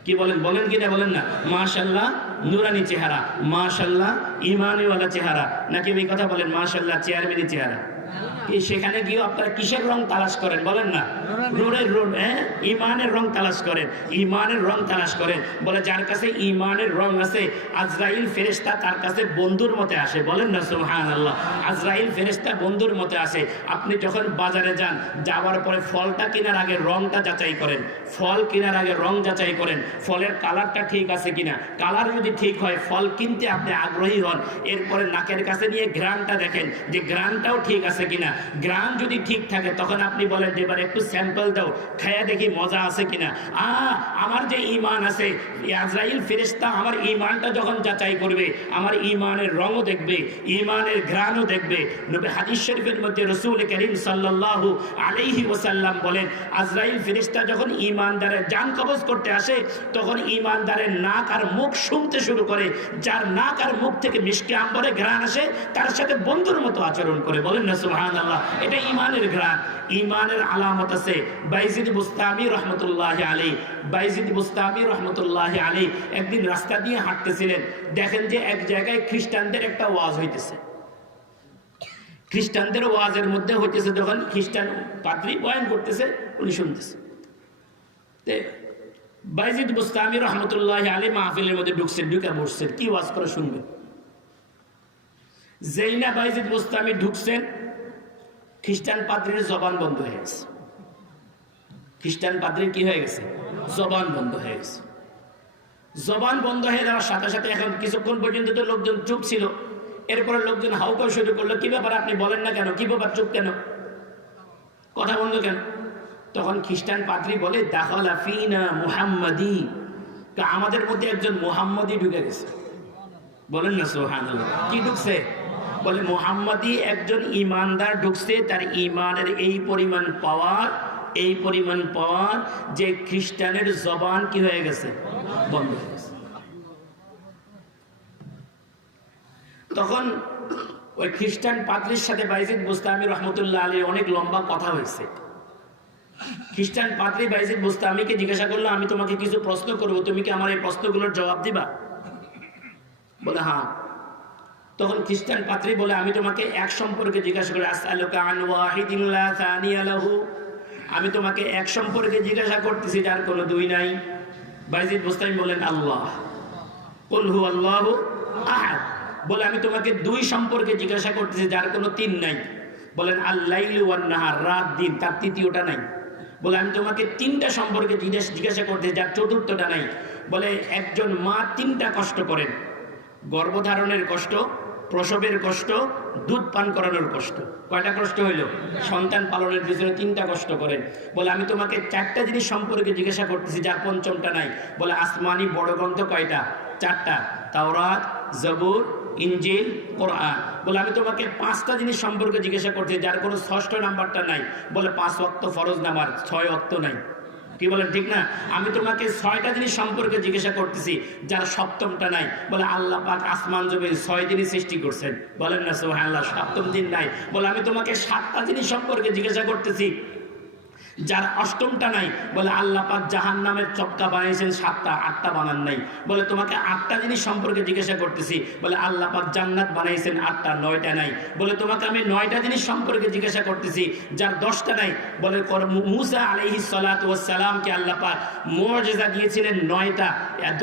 কি বলেন? বলেন কিনা? বলেন না মাশাআল্লাহ নূরানি চেহারা, মাশাআল্লাহ ঈমানওয়ালা চেহারা। নাকি এই কথা বলেন মাশাআল্লাহ চেয়ারম্যানের চেহারা? সেখানে গিয়ে আপনারা কিসের রং তালাশ করেন? বলেন না নূরের রং, ঈমানের রং তালাশ করেন, ঈমানের রং তালাশ করেন। বলে যার কাছে ঈমানের রং আছে, আজরাইল ফেরেশতা তার কাছে বন্ধুর মতে আসে। বলেন না সুবহানাল্লাহ? আজরাইল ফেরেশতা বন্ধুর মতে আসে। আপনি যখন বাজারে যান, যাওয়ার পরে ফলটা কেনার আগে রংটা যাচাই করেন, ফল কেনার আগে রং যাচাই করেন, ফলের কালারটা ঠিক আছে কিনা। কালার যদি ঠিক হয়, ফল কিনতে আপনি আগ্রহী হন। এরপরে নাকের কাছে নিয়ে ঘ্রাণটা দেখেন যে ঘ্রাণটাও ঠিক আছে কিনা। গ্রাম যদি ঠিক থাকে তখন আপনি বলেন যে এবার একটু স্যাম্পল দাও, খায়া দেখি মজা আছে কিনা। আমার যে ঈমান আছে, আজরাইল ফেরেশতা আমার ঈমানটা যখন যাচাই করবে, আমার ঈমানের রঙও দেখবে, ঈমানের ঘ্রাণও দেখবে। নবী হাদিস শরীফের মধ্যে রাসূল করিম সাল্লাল্লাহু আলাইহি ওয়াসাল্লাম বলেন, আজরাইল ফেরেশতা যখন ঈমানদারের জান কবজ করতে আসে তখন ঈমানদারের নাক আর মুখ শুনতে শুরু করে। যার নাক আর মুখ থেকে মিষ্টি আম্বরে ঘ্রাণ আসে তার সাথে বন্ধুর মতো আচরণ করে। বলেন না সুবহানাল্লাহ। এটা ঈমানের ঘ্রাণ, ঈমানের আলামত আছে। বাইজিদ বুস্তামি রহমতুল্লাহ আলাইহি, বাইজিদ বুস্তামি রহমতুল্লাহ আলাইহি একদিন রাস্তা দিয়ে হাঁটতেছিলেন, দেখেন যে এক জায়গায় খ্রিস্টানদের একটা ওয়াজ হইতেছে। খ্রিস্টানদের ওয়াজের মধ্যে হইতেছে, যখন খ্রিস্টান পাদ্রী বয়ান করতেছে উনি শুনতেছে। বাইজিদ বুস্তামি রহমতুল্লাহ আলাইহি মাহফিলের মধ্যে ঢুকছেন, ঢুকে বসছেন, কি ওয়াজ করে শুনবেন। যেই না বাইজিদ বুস্তামি ঢুকছেন, খ্রিস্টান পাদ্রীর জবান বন্ধ হয়ে গেছে। খ্রিস্টান পাদ্রীর কি হয়ে গেছে? জবান বন্ধ হয়ে গেছে। জবান বন্ধ হয়ে যাওয়ার সাথে সাথে এখন কিছুক্ষণ পর্যন্ত তো লোকজন চুপ ছিল, এরপরে লোকজন হাউকাউ শুরু করলো, কি ব্যাপার আপনি বলেন না কেন, কি ব্যাপার চুপ কেন, কথা বন্ধ কেন? তখন খ্রিস্টান পাদ্রী বলে, দাখালা ফিনা মুহাম্মাদি, আমাদের মধ্যে একজন মুহাম্মাদি ঢুকে গেছে। বলেন না সুবহানাল্লাহ। কি ঢুকছে? বলে মুহাম্মাদি একজন ঈমানদার ঢুকছে, তার ঈমানের এই পরিমাণ পাওয়ার, এই পরিমাণ পাওয়ার যে খ্রিস্টানের জবান কি হয়ে গেছে? বন্ধ হয়ে গেছে। তখন ওই খ্রিস্টান পাদ্রীর সাথে বাইজিদ বুস্তামি রহমতুল্লাহ আলাইহি অনেক লম্বা কথা হয়েছে। খ্রিস্টান পাদ্রী বাইজিদ বুস্তামিকে জিজ্ঞাসা করলো, আমি তোমাকে কিছু প্রশ্ন করবো, তুমি কি আমার এই প্রশ্নগুলোর জবাব দিবা? বলে হ্যাঁ। তখন খ্রিস্টান পাদ্রী বলে, আমি তোমাকে এক সম্পর্কে জিজ্ঞাসা করি, আসআলুকা আন ওয়াহিদিন লা সানিয়া লাহু, আমি তোমাকে এক সম্পর্কে জিজ্ঞাসা করতেছি যার কোনো দুই নাই। বাইজিদ বুস্তামি বলেন আল্লাহ, কুল হুয়াল্লাহু আহাদ। বলে আমি তোমাকে দুই সম্পর্কে জিজ্ঞাসা করতেছি যার কোনো তিন নাই। বলেন আল-লাইলু ওয়ান-নাহার, রাত দিন, তার তৃতীয়টা নাই। বলে আমি তোমাকে তিনটা সম্পর্কে জিজ্ঞাসা করতেছি যার চতুর্থটা নাই। বলে একজন মা তিনটা কষ্ট করেন, গর্ভধারণের কষ্ট, প্রসবের কষ্ট, দুধ পান করানোর কষ্ট। কয়টা কষ্ট হইল? সন্তান পালনের পিছনে তিনটা কষ্ট করেন। বলে আমি তোমাকে চারটা জিনিস সম্পর্কে জিজ্ঞাসা করতেছি যার পঞ্চমটা নাই। বলে আসমানি বড় গ্রন্থ কয়টা? চারটা, তাওরাত, জবুর, ইনজিল, কোরআন। বলে আমি তোমাকে পাঁচটা জিনিস সম্পর্কে জিজ্ঞাসা করছি যার কোনো ষষ্ঠ নাম্বারটা নাই। বলে 5 ওয়াক্ত ফরজ নামাজ, 6 ওয়াক্ত নাই। কি বলেন ঠিক না? আমি তোমাকে 6টা জিনিস সম্পর্কে জিজ্ঞাসা করতেছি যার সপ্তমটা নাই। বলে আল্লাহ পাক আসমান জমিন 6 দিনই সৃষ্টি করছেন। বলেন না সুবহানাল্লাহ, সপ্তম দিন নাই। বলে আমি তোমাকে 7টা জিনিস সম্পর্কে জিজ্ঞাসা করতেছি যার অষ্টমটা নাই। বলে আল্লাহ পাক জাহান্নামের চক্কা বানিয়েছেন 7টা, 8টা বানান নাই। বলে তোমাকে 8টা জিনিস সম্পর্কে জিজ্ঞাসা করতেছি। বলে আল্লাহ পাক জান্নাত বানাইছেন 8টা, 9টা নাই। বলে তোমাকে আমি 9টা জিনিস সম্পর্কে জিজ্ঞাসা করতেছি যার 10টা নাই। বলে মুসা আলাইহিস সালাতু ওয়াস সালামকে আল্লাহ পাক মুআজিজা দিয়েছিলেন 9টা,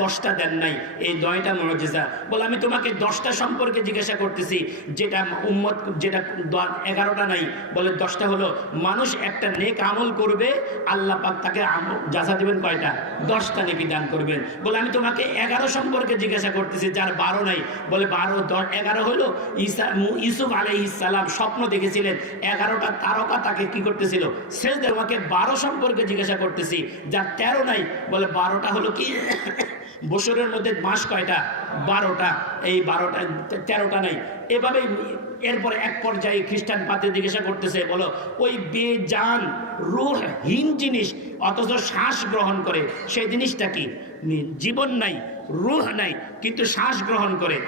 10টা দেন নাই। এই 9টা মুআজিজা। বলে আমি তোমাকে 10টা সম্পর্কে জিজ্ঞাসা করতেছি যেটা উম্মত, যেটা 11টা নাই। বলে 10টা হলো, মানুষ একটা নেক আমল করবে, আল্লাহ পাক তাকে জাযা দিবেন কয়টা? 10টা নেকি দান করবেন। বলে আমি তোমাকে 11 সম্পর্কে জিজ্ঞাসা করতেছি যার 12 নাই। বলে 12, 10, 11 হলো ইউসুফ আলাইহিস সালাম স্বপ্ন দেখেছিলেন 11টা তারকা তাকে কি করতেছিল? সেজদা। তোমাকে 12 সম্পর্কে জিজ্ঞাসা করতেছি যার 13 নাই। বলে 12টা হলো কি? বছরের মধ্যে মাস কয়টা? 12টা। এই 12টা, 13টা নাই। এভাবে এরপরে এক পর্যায়ে খ্রিস্টান পাদ্রী জিজ্ঞাসা করতেছে, বলো ওই বেজান রূহহীন জিনিস অথচ শ্বাস গ্রহণ করে, সেই জিনিসটা কি? জীবন নাই, রূহ নাই, কিন্তু শ্বাস গ্রহণ করে।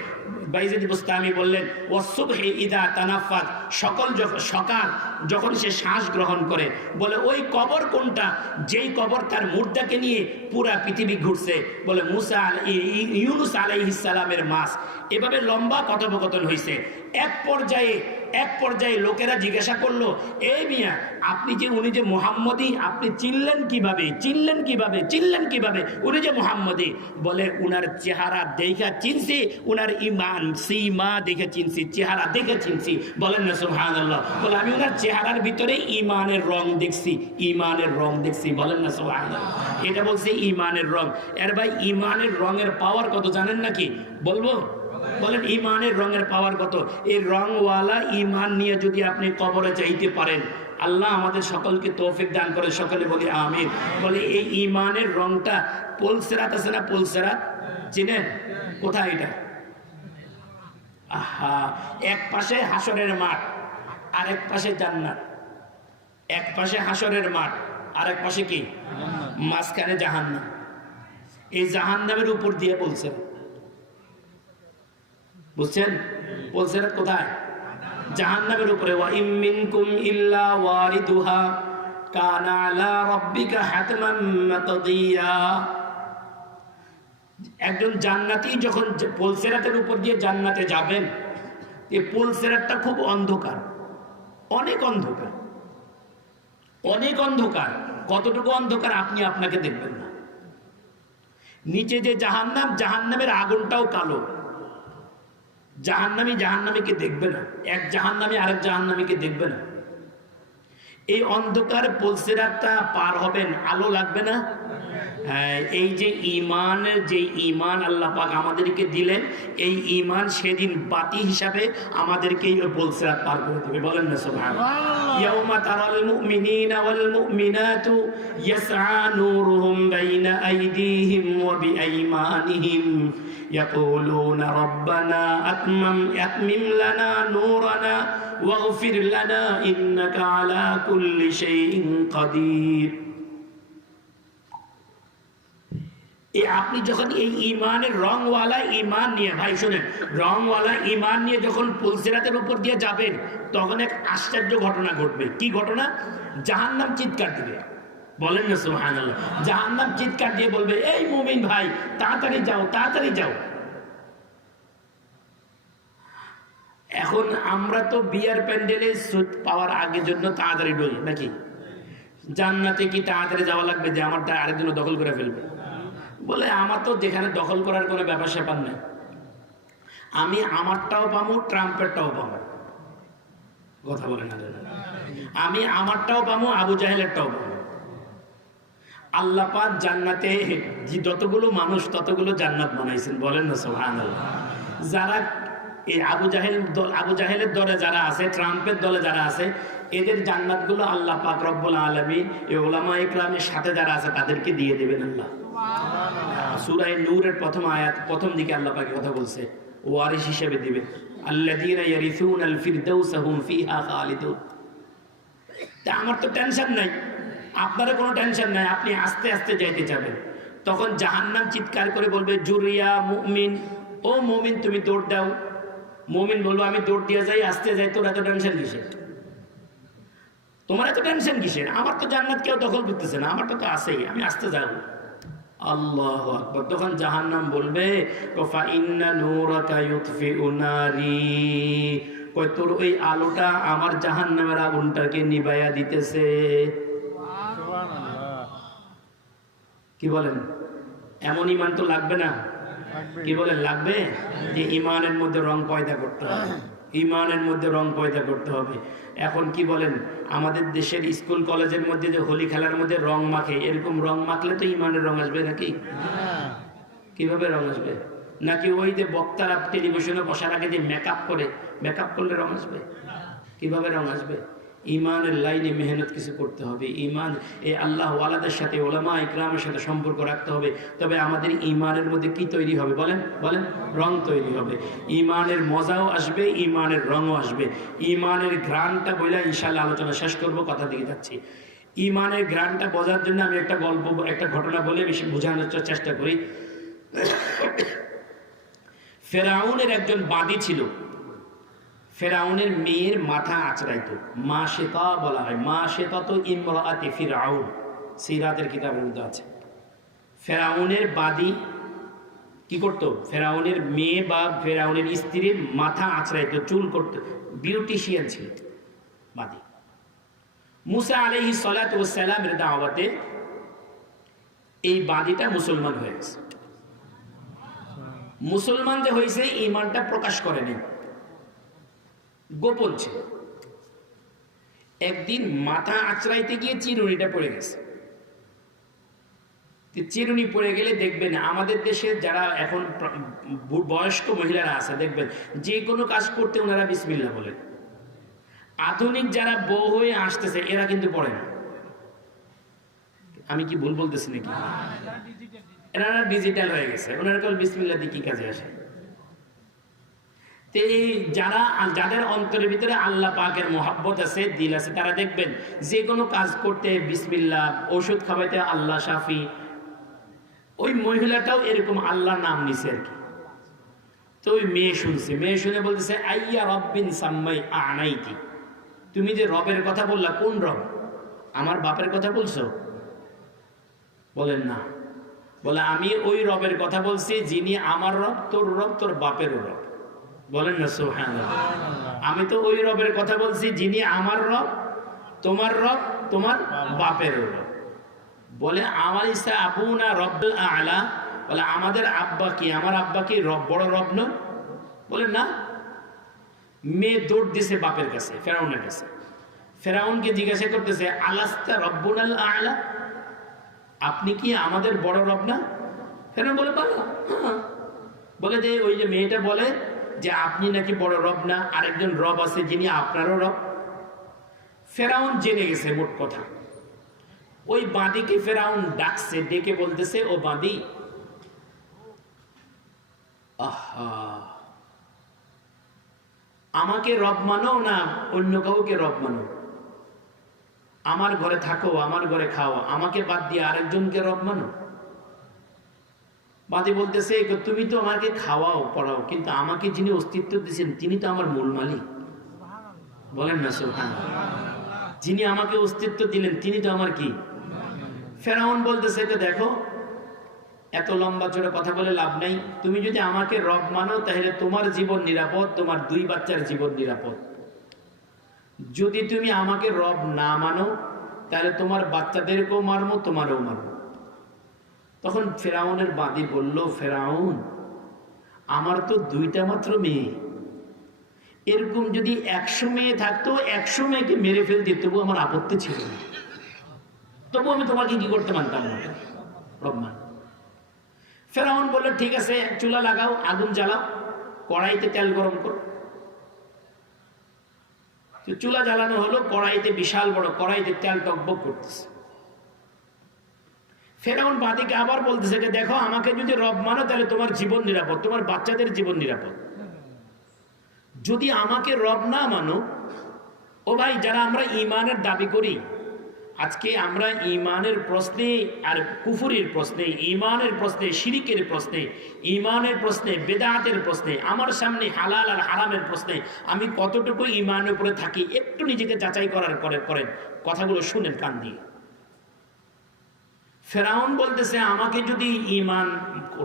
বাইজিদ বুস্তামি বললেন, ওয়াসুবহি ইদা তানাফাস, সকাল যখন সে শ্বাস গ্রহণ করে। বলে ওই কবর কোনটা? যেই কবর তার মুর্দাকে নিয়ে পুরা পৃথিবী ঘুরছে। বলে ইউনুস আলাইহিস সালামের মাস। এভাবে লম্বা কথোপকথন হয়েছে। এক পর্যায়ে লোকেরা জিজ্ঞাসা করলো, এই মিয়া আপনি যে, উনি যে মুহাম্মদী, আপনি চিনলেন কিভাবে? উনি যে মুহাম্মদী। বলে উনার চেহারা দেখা চিনছি, উনার ঈমান সীমা দেখে চিনছি, চেহারা দেখে চিনছি। বলেন না সুবহানাল্লাহ। বলে আমি উনার চেহারার ভিতরে ঈমানের রং দেখছি। বলেন না সুবহানাল্লাহ। এটা বলছে ঈমানের রং। এর ভাই ঈমানের রঙের পাওয়ার কত জানেন নাকি? বলবো? বলেন ইমানের রঙের পাওয়ার কত? এই রংওয়ালা ইমান নিয়ে যদি আপনি কবরে যাইতে পারেন, আল্লাহ আমাদের সকলকে তৌফিক দান করে, সকলে বলি আমিন। বলে এই ইমানের রংটা পুলসিরাত আছে না, পুলসিরাত চিনেন? কোথায় এটা? আহা, এক পাশে হাসরের মাঠ, আরেক পাশে জান্নাত। এক পাশে হাসরের মাঠ, আরেক পাশে কি? মাঝখানে জাহান্নাম। এই জাহান্নামের উপর দিয়ে বলছেন, বুঝছেন? পুলসিরাত কোথায়? জাহান্নামের উপরে। ওয়া ইম মিনকুম ইল্লা ওয়ারিদুহা কানা আলা রাব্বিকা হাতমান মাকদিয়া। একজন জান্নাতি যখন পুলসিরাতের উপর দিয়ে জান্নাতে যাবেন, এই পুলসিরাতটা খুব অন্ধকার, অনেক অন্ধকার, অনেক অন্ধকার। কতটুকু অন্ধকার আপনি আপনাকে দেখবেন না। নিচে যে জাহান্নাম, জাহান্নামের আগুনটাও কালো। জাহান্নামী জাহান্নামীকে দেখবে না, এক জাহান্নামী আরেক জাহান্নামীকে দেখবে না। এই অন্ধকার পুলসিরাতটা পার হবেন, আলো লাগবে না? হ্যাঁ, এই যে ঈমানের, যে ঈমান আল্লাহ পাক আমাদেরকে দিলেন, এই ঈমান সেদিন বাতি হিসাবে আমাদেরকে এই পুলসিরাত পার করে দেবে। বলেন না সুবহানাল্লাহ। ইয়াউমা তারাল মুমিনিনা ওয়াল মুমিনাতু ইয়াসআ নূরুহুম বাইনা আইদিহিম ওয়া বিআইমানিহিম ইয়াকুলুনা রাব্বানা আতমিম লানা নূরানা ওয়াগফির লানা ইন্নাকা আলা কুল্লি শাইইন কাদির। আপনি যখন এই ইমানের রংওয়ালা ইমান নিয়ে, ভাই শুনেন, রংওয়ালা ইমান নিয়ে যখন পুলসিরাতের উপর দিয়ে যাবেন, তখন এক আশ্চর্য ঘটনা ঘটবে। কি ঘটনা? জাহান্নাম চিৎকার দিবে। বলেন না সুবহানাল্লাহ। জাহান্নাম চিৎকার দিয়ে বলবে, এই মুমিন ভাই, তাড়াতাড়ি যাও, তাড়াতাড়ি যাও। এখন আমরা তো বিয়ার প্যান্ডেলে সুদ পাওয়ার আগের জন্য তাড়াতাড়ি ডরি নাকি? জান্নাতে কি তাড়াতাড়ি যাওয়া লাগবে যে আমারটা আরেকজন দখল করে ফেলবে? বলে আমার তো যেখানে দখল করার কোনো ব্যাপার স্যাপার নেই, আমি আমারটাও পাবো, ট্রাম্পেরটাও পাবো। কথা বলে না, আমি আমারটাও পাবো, আবু জাহেলেরটাও পাবো। আল্লাহ পাক জান্নাতে যতগুলো মানুষ ততগুলো জান্নাত বানাইছেন। বলেন না সুবহানাল্লাহ। যারা এই আবু জাহেলের দলে যারা আছে, ট্রাম্পের দলে যারা আছে, এদের জান্নাতগুলো আল্লাহ পাক রব্বুল আলামিন এই উলামা ইকরামের সাথে যারা আছে তাদেরকে দিয়ে দেবেন আল্লাহ। সূরা নূরের প্রথম আয়াত, প্রথম দিকে আল্লাহ পাক কথা বলছে, ওয়ারিস হিসেবে দিবে। আল্লাযীনা ইয়ারিসুনাল ফিরদাউসা হুম ফিহা খালিদুন। তা আমার তো টেনশন নাই, আপনারও কোনো টেনশন নাই, আপনি আস্তে আস্তে যাইতে যাবেন। তখন জাহান্নাম চিৎকার করে বলবে, জুরিয়া মুমিন, ও মুমিন তুমি দৌড় দাও। মুমিন বলবো, আমি দৌড় দিয়ে যাই, আস্তে যাই, তোর এত টেনশন কিসের? তোমার এত টেনশন কিসের? আমার তো জান্নাত কেউ দখল করতেছে না, আমারটা তো আছেই, আমি আস্তে যাবো। আল্লাহু আকবার। তখন জাহান্নাম বলবে, ফা ইন্না নূরাকা ইউতফিউ নারি, কই তোর ওই আলোটা আমার জাহান্নামের আগুনটাকে নিভাইয়া দিতেছে। সুবহানাল্লাহ। কি বলেন? এমন ঈমান তো লাগবে না? কি বলেন? লাগবে। যে ঈমানের মধ্যে রং পয়দা করতে হবে, ঈমানের মধ্যে রং পয়দা করতে হবে। এখন কি বলেন, আমাদের দেশের স্কুল কলেজের মধ্যে যে হোলি খেলার মধ্যে রং মাখে, এরকম রং মাখলে তো ঈমানের রং আসবে নাকি? কিভাবে রং আসবে? নাকি ওই যে বক্তারা টেলিভিশনে বসার আগে যে মেকআপ করে, মেকআপ করলে রং আসবে? কিভাবে রং আসবে? ঈমানের লাইনে মেহনত কিছু করতে হবে। ঈমান এই আল্লাহ ওয়ালাদের সাথে, ওলামা ইকরামের সাথে সম্পর্ক রাখতে হবে। তবে আমাদের ঈমানের মধ্যে কি তৈরি হবে? বলেন বলেন। রং তৈরি হবে। ঈমানের মজাও আসবে, ঈমানের রঙও আসবে। ঈমানের ঘ্রাণটা বলে ইনশাআল্লাহ আলোচনা শেষ করব, কথা দিকে যাচ্ছি। ঈমানের ঘ্রাণটা বোঝার জন্য আমি একটা গল্প, একটা ঘটনা বলে বেশি বোঝানোর চেষ্টা করি। ফেরাউনের একজন বাদী ছিল। ফেরাউনের মেয়ের মাথা আঁচড়াইতো, মা শেতা বলা হয়। মা শেতা তো ইমরাতে ফিরাউন, সিরাতের কিতাবের মধ্যে আছে। ফেরাউনের বাদী কি করতো? ফেরাউনের মেয়ে বা ফেরাউনের স্ত্রীর মাথা আঁচড়াইতো, চুল করতো, বিউটিশিয়ান ছিল বাদী। মুসা আলাইহিস সালাতু ওয়াস সালামের দাওয়াতে এই বাদীটা মুসলমান হয়ে গেছে। মুসলমান যে হয়েছে, ঈমানটা প্রকাশ করেনি, গোপন ছিল। একদিন মাথা আঁচড়াইতে গিয়ে চিরুনিটা পড়ে গেছে। চিরুনি পড়ে গেলে দেখবেন আমাদের দেশে যারা এখন বয়স্ক মহিলারা আছে দেখবেন যে কোনো কাজ করতে ওনারা বিসমিল্লাহ বলেন। আধুনিক যারা বউ হয়ে আসতেছে এরা কিন্তু পড়ে না। আমি কি ভুল বলতেছি নাকি? এরা ডিজিটাল হয়ে গেছে, ওনারা কেবল বিসমিল্লাহ দিয়ে কি কাজে আসে। যাদের অন্তরের ভিতরে আল্লাহ পাকের মোহাব্বত আছে, দিল আছে, তারা দেখবেন যে কোনো কাজ করতে বিসমিল্লাহ, ওষুধ খাওয়াইতে আল্লাহ শাফি। ওই মহিলাটাও এরকম আল্লাহ নাম নিছে আর কি। তো ওই মেয়ে শুনছে, মেয়ে শুনে বলতেছে আইয়া রব্বিন সাম্মাই আনাইতি, তুমি যে রবের কথা বললা কোন রব? আমার বাপের কথা বলছো? বলেন না। বলে আমি ওই রবের কথা বলছি যিনি আমার রব, তোর রব, তোর বাপেরও রব। বলেন না সুবহানাল্লাহ। আমি তো ওই রবের কথা বলছি যিনি আমার রব, তোমার রব, তোমার বাপেরও রব। বলে আমার ইচ্ছা আবু না রব্বুল আলা, বলে আমাদের আব্বা কি, আমার আব্বা কি রব, বড় রব নয়? বলে না। মেয়ে দৌড় দিছে বাপের কাছে, ফেরাউনের কাছে। ফেরাউনকে জিজ্ঞাসা করতেছে আলাস্তা রব্বুল আলা, আপনি কি আমাদের বড় রব না? ফেরাউন বলে বলো হ্যাঁ। বলে যে ওই যে মেয়েটা বলে যে আপনি নাকি বড় রব না, আরেকজন রব আছে যিনি আপনারও রব। ফেরাউন জেনে গেছে মোট কথা। ওই বাঁদিকে ফেরাউন ডাকছে, ডেকে বলতেছে ও বাঁদি, আহা আমাকে রব মানো না অন্য কাউকে রব মানো? আমার ঘরে থাকো, আমার ঘরে খাও, আমাকে বাদ দিয়ে আরেকজনকে রব মানো? বাদী বলতেছে তুমি তো আমাকে খাওয়াও পড়াও, কিন্তু আমাকে যিনি অস্তিত্ব দিয়েছেন তিনি তো আমার মূল মালিক। বলেন না সুবহানাল্লাহ। যিনি আমাকে অস্তিত্ব দিলেন তিনি তো আমার কি? ফেরাউন বলতেছে দেখো এত লম্বা চড়ে কথা বলে লাভ নেই, তুমি যদি আমাকে রব মানো তাহলে তোমার জীবন নিরাপদ, তোমার 2 বাচ্চার জীবন নিরাপদ। যদি তুমি আমাকে রব না মানো তাহলে তোমার বাচ্চাদেরকেও মারবো, তোমারও মারবো। তখন ফেরাউনের বাদী বলল, ফেরাউন আমার তো 2টা মাত্র মেয়ে, এরকম যদি 100 মেয়ে থাকতো 100 মেয়েকে মেরে ফেলতে তবু আমার আপত্তি ছিল না, তবু আমি তোমাকে কি করতে মানতাম না, রব মান। ফেরাউন বলল ঠিক আছে, চুলা লাগাও, আগুন জ্বালাও, কড়াইতে তেল গরম করো। চুলা জ্বালানো হলো, কড়াইতে বিশাল বড় কড়াইতে তেল টকবক করতেছে। ফেরাউন বাদীকে আবার বলতেছে দেখো আমাকে যদি রব মানো তাহলে তোমার জীবন নিরাপদ, তোমার বাচ্চাদের জীবন নিরাপদ। যদি আমাকে রব না মানো, ও ভাই যারা আমরা ঈমানের দাবি করি, আজকে আমরা ঈমানের প্রশ্নে আর কুফরির প্রশ্নে, ঈমানের প্রশ্নে, শিরিকের প্রশ্নে, ঈমানের প্রশ্নে, বেদাতের প্রশ্নে, আমার সামনে হালাল আর হারামের প্রশ্নে আমি কতটুকু ঈমানের উপরে থাকি একটু নিজেকে যাচাই করেন, কথাগুলো শুনেন কান দিয়ে। ফেরাউন বলতেছে আমাকে যদি ঈমান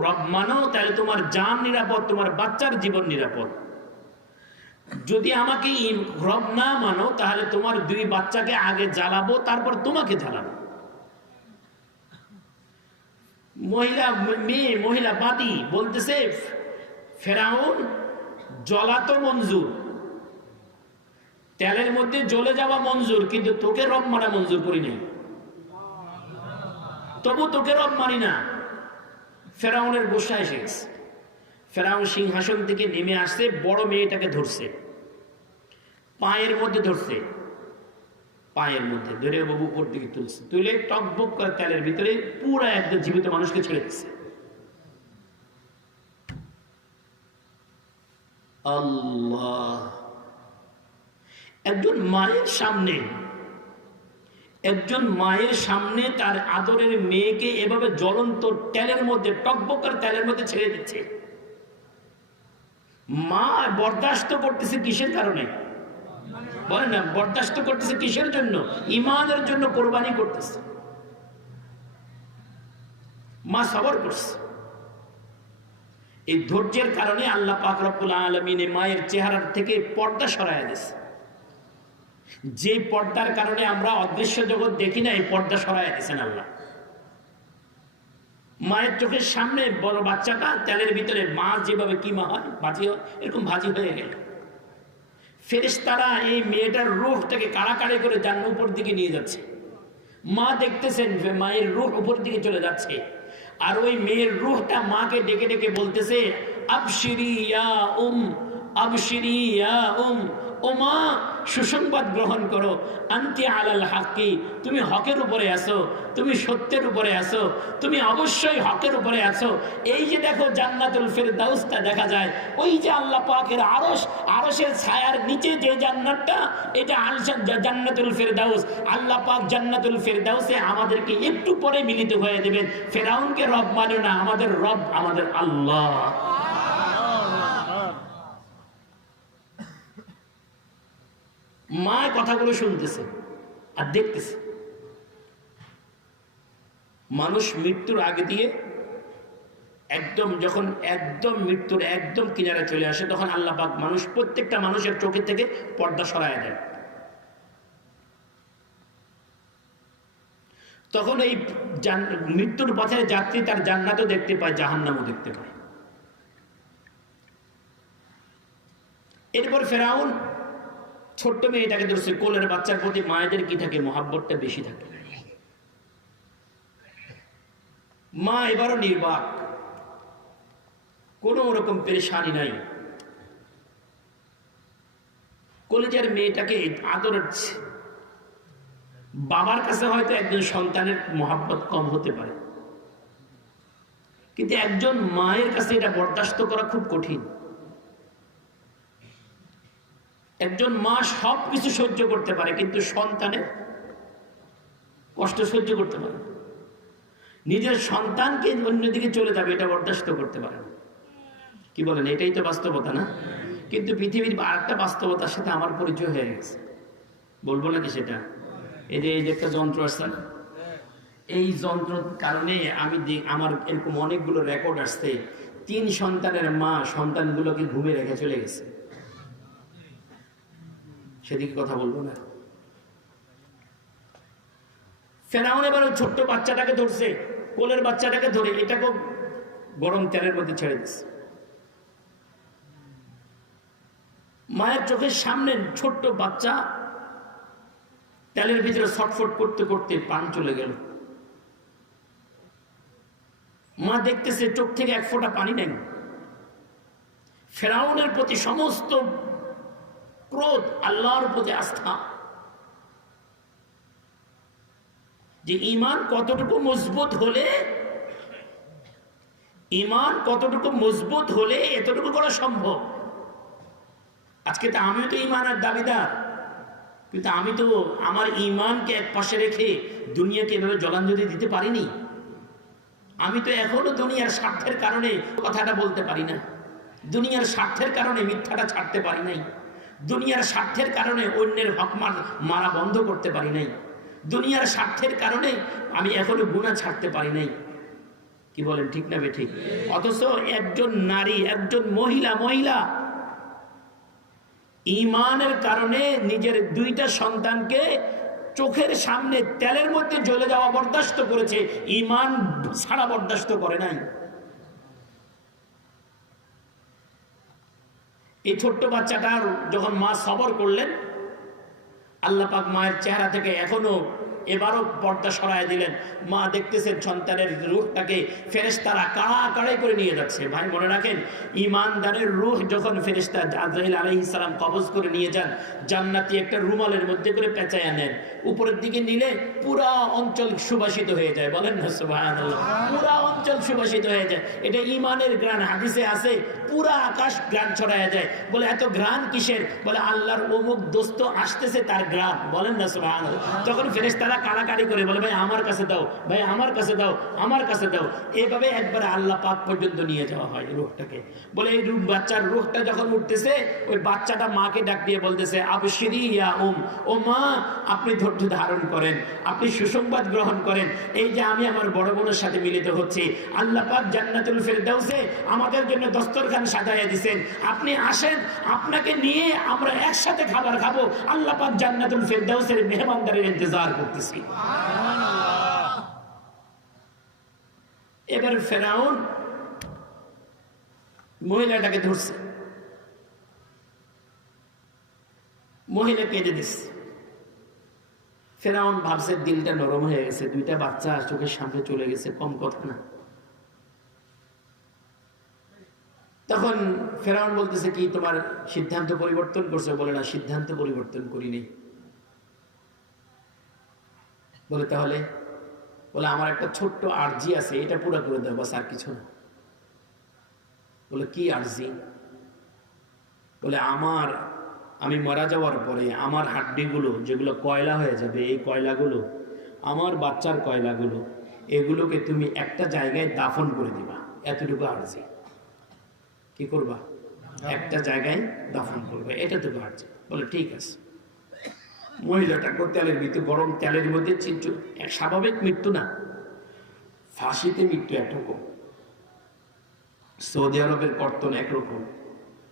রব মানো তাহলে তোমার জান নিরাপদ, তোমার বাচ্চার জীবন নিরাপদ। যদি আমাকে রব না মানো তাহলে তোমার 2 বাচ্চাকে আগে জ্বালাবো, তারপর তোমাকে জ্বালাবো। মহিলা বাদী বলতেছে ফেরাউন জ্বলা তো মঞ্জুর, তেলের মধ্যে জ্বলে যাওয়া মঞ্জুর, কিন্তু তোকে রব মানা মঞ্জুর করি নাই, তবু তোকে রব মানি না। ফেরাউনের গোসা এসে গেছে। ফেরাউন সিংহাসন থেকে নেমে আসছে, বড় মেয়েটাকে ধরছে, পায়ের মধ্যে ধরছে, পায়ের মধ্যে ধরে বাবু ওর দিকে তুলছে, তুলে টকবক করে তেলের ভিতরে পুরো একদম জীবিত মানুষকে ছেড়ে দিচ্ছে। আল্লাহ! একজন মায়ের সামনে তার আদরের মেয়েকে এভাবে জ্বলন্ত তেলের মধ্যে, টকবকার তেলের মধ্যে ছেড়ে দিচ্ছে। মা বরদাস্ত করতেছে কিসের কারণে? বলে না, বরদাস্ত করতেছে কিসের জন্য? ঈমানের জন্য কোরবানি করতেছে। মা সবর করছে। এই ধৈর্যের কারণে আল্লাহ পাক রব্বুল আলামিন মায়ের চেহারার থেকে পর্দা সরাইয়া দিয়েছে। যে পর্দার কারণে আমরা অদৃশ্য জগৎ দেখি না, এই পর্দা সরাইয়া দিয়েছেন আল্লাহ। মায়ের চোখের সামনে বড় বাচ্চাটা তেলের ভিতরে, মা যেভাবে কিমা হয়, ভাজি হয়, এরকম ভাজি হয়ে গেল। ফেরেশতারা এই মেয়েটার রূহটাকে কাড়াকাড়ি করে জান্নাতের উপর দিকে নিয়ে যাচ্ছে। মা দেখতেছেন মায়ের রূহ উপর দিকে চলে যাচ্ছে, আর ওই মেয়ের রূহটা মাকে ডেকে ডেকে বলতেছে, আবশিরি ইয়া আবশিরি ইয়া ও মা, সুসংবাদ গ্রহণ করো, আনতি আলাল হাক্কি, তুমি হকের উপরে আছো, তুমি সত্যের উপরে আছো, তুমি অবশ্যই হকের উপরে আছো। এই যে দেখো জান্নাতুল ফিরদাউসটা দেখা যায়, ওই যে আল্লাহ পাকের আরশের ছায়ার নিচে যে জান্নাতটা, এটা জান্নাতুল ফিরদাউস। আল্লাহ পাক জান্নাতুল ফিরদাউসে আমাদেরকে একটু পরে মিলিত হয়ে দেবেন। ফেরাউনকে রব মানে না, আমাদের রব আমাদের আল্লাহ। মা কথাগুলো শুনতেছে আর দেখতেছে। মানুষ মৃত্যুর আগে দিয়ে যখন মৃত্যুর একদম কিনারে চলে আসে, তখন আল্লাহ পাক প্রত্যেকটা মানুষের চোখের থেকে পর্দা সরায় দেয়। তখন এই মৃত্যুর পথের যাত্রী তার জান্নাতও দেখতে পায়, জাহান্নামও দেখতে পায়। এরপর ফেরাউন ছোট্ট মেয়েটাকে ধরছে, কোলের বাচ্চার প্রতি মায়েদের কি থাকে, মহাব্বতটা বেশি থাকে। মা এবারও নির্বাক, কোন রকম পেরেশানি নাই, কলেজের মেয়েটাকে আদর হচ্ছে। বাবার কাছে হয়তো একজন সন্তানের মহাব্বত কম হতে পারে, কিন্তু একজন মায়ের কাছে এটা বরদাস্ত করা খুব কঠিন। একজন মা সবকিছু সহ্য করতে পারে, কিন্তু সন্তানের কষ্ট সহ্য করতে পারে। নিজের সন্তানকে অন্যদিকে চলে যাবে, এটা বরদাস্ত করতে পারে। কি বলেন? এটাই তো বাস্তবতা, না? কিন্তু পৃথিবীর আরেকটা বাস্তবতার সাথে আমার পরিচয় হয়ে গেছে, বলবো নাকি সেটা? এই যে একটা যন্ত্র আসছে না, এই যন্ত্রের কারণে আমার এরকম অনেকগুলো রেকর্ড আসছে। 3 সন্তানের মা সন্তানগুলোকে ঘুমে রেখে চলে গেছে। সেদিকে কথা বলবো না। ফেরাউন এবার ওই ছোট্ট বাচ্চাটাকে ধরছে, কোলের বাচ্চাটাকে ধরে এটাকে গরম তেলের মধ্যে ছেড়ে দিচ্ছে। মায়ের চোখের সামনে ছোট্ট বাচ্চা তেলের ভিতরে ছটফট করতে করতে প্রাণ চলে গেল। মা দেখতেছে চোখ থেকে এক ফোঁটা পানি নেই। ফেরাউনের প্রতি সমস্ত ক্রোধ, আল্লাহর প্রতি আস্থা, যে ঈমান কতটুকু মজবুত হলে এতটুকু করা সম্ভব। আজকে তো আমিও তো ঈমানের দাবিদার, কিন্তু আমি তো আমার ঈমানকে এক পাশে রেখে দুনিয়াকে এভাবে জলাঞ্জলি দিতে পারিনি। আমি তো এখনো দুনিয়ার স্বার্থের কারণে কথাটা বলতে পারি না, দুনিয়ার স্বার্থের কারণে মিথ্যাটা ছাড়তে পারি নাই, দুনিয়ার স্বার্থের কারণে অন্যের হক মারা বন্ধ করতে পারি নাই, দুনিয়ার স্বার্থের কারণে আমি এখনো গুনাহ ছাড়তে পারি নাই। কি বলেন, ঠিক না বেঠিক? অথচ একজন নারী, একজন মহিলা ঈমানের কারণে নিজের 2টা সন্তানকে চোখের সামনে তেলের মধ্যে জ্বলে যাওয়া বরদাস্ত করেছে, ঈমান ছাড়া বরদাস্ত করে নাই। এই ছোট্ট বাচ্চাটার যখন মা সবর করলেন, আল্লাহ পাক মায়ের চেহারা থেকে এবারও পর্দা সরায় দিলেন। মা দেখতেছেন সন্তানের রূহটাকে ফেরেশতারা কাড়াকাড়ি করে নিয়ে যাচ্ছে। ভাই মনে রাখেন, ঈমানদারের রূহ যখন ফেরেশতা আজরাইল আলাইহিস সালাম কবজ করে নিয়ে যান, জান্নাতি একটা রুমালের মধ্যে করে পেঁচায়া নেন, উপরের দিকে নিলে পুরা অঞ্চল সুবাসিত হয়ে যায়। বলেন না সুবহানাল্লাহ? পুরা অঞ্চল সুবাসিত হয়ে যায়। এটা ঈমানের ঘ্রাণ, হাদিসে আছে পুরা আকাশ ঘ্রাণ ছড়ায় যায়। বলে এত ঘ্রাণ কিসের? বলে আল্লাহর অমুক দোস্ত আসতেছে, তার ঘ্রাণ। বলেন না সুবহানাল্লাহ? তখন ফেরেশতারা কাড়াকাড়ি করে বলে, ভাই আমার কাছে দাও, ভাই আমার কাছে দাও, আমার কাছে দাও। এইভাবে একবারে আল্লাহ পাক পর্যন্ত নিয়ে যাওয়া হয় রূহটাকে। বলে এই বাচ্চার রূহটা যখন উঠতেছে, ওই বাচ্চাটা মাকে ডাক দিয়ে বলতেছে, আবশিরি ইয়া ও মা, আপনি ধৈর্য ধারণ করেন, আপনি সুসংবাদ গ্রহণ করেন। এই যে আমি আমার বড় বোনের সাথে মিলিত হচ্ছি, আল্লাহ পাক জান্নাতুল ফিরদাউসে আমাদের জন্য দস্তরখান সাজাইয়া দিয়েছেন, আপনি আসেন, আপনাকে নিয়ে আমরা একসাথে খাবার খাবো। আল্লাহ পাক জান্নাতুল ফিরদাউসের মেহমানদারির ইন্তজার করতেছি। এবার ফেরাউন মহিলাটাকে ধরছে, মহিলা কেঁদে দিচ্ছে। ফেরাউন ভাবছে দিলটা নরম হয়ে গেছে, 2টা বাচ্চা চোখের সামনে চলে গেছে, কম কথা না। তখন ফেরাউন বলতেছে, কি তোমার সিদ্ধান্ত পরিবর্তন করছো? বলে না, সিদ্ধান্ত পরিবর্তন করিনি। বলে তাহলে? বলে আমার একটা ছোট্ট আর্জি আছে, এটা পুরো করে দাও, বাস, আর কিছু না। বলে কি আর্জি? বলে আমি মারা যাওয়ার পরে আমার হাড্ডিগুলো যেগুলো কয়লা হয়ে যাবে, এই কয়লাগুলো, আমার বাচ্চার কয়লাগুলো, এগুলোকে তুমি একটা জায়গায় দাফন করে দিবা, এতটুকু আর্জি। কি করবা? একটা জায়গায় দাফন করবে, এটা তো আর্জি। বলে ঠিক আছে। মহিলাটাকে তেলের ভিতরে, গরম তেলের মধ্যে এক স্বাভাবিক মৃত্যু না, ফাঁসিতে মৃত্যু একরকম, সৌদি আরবের কর্তন একরকম,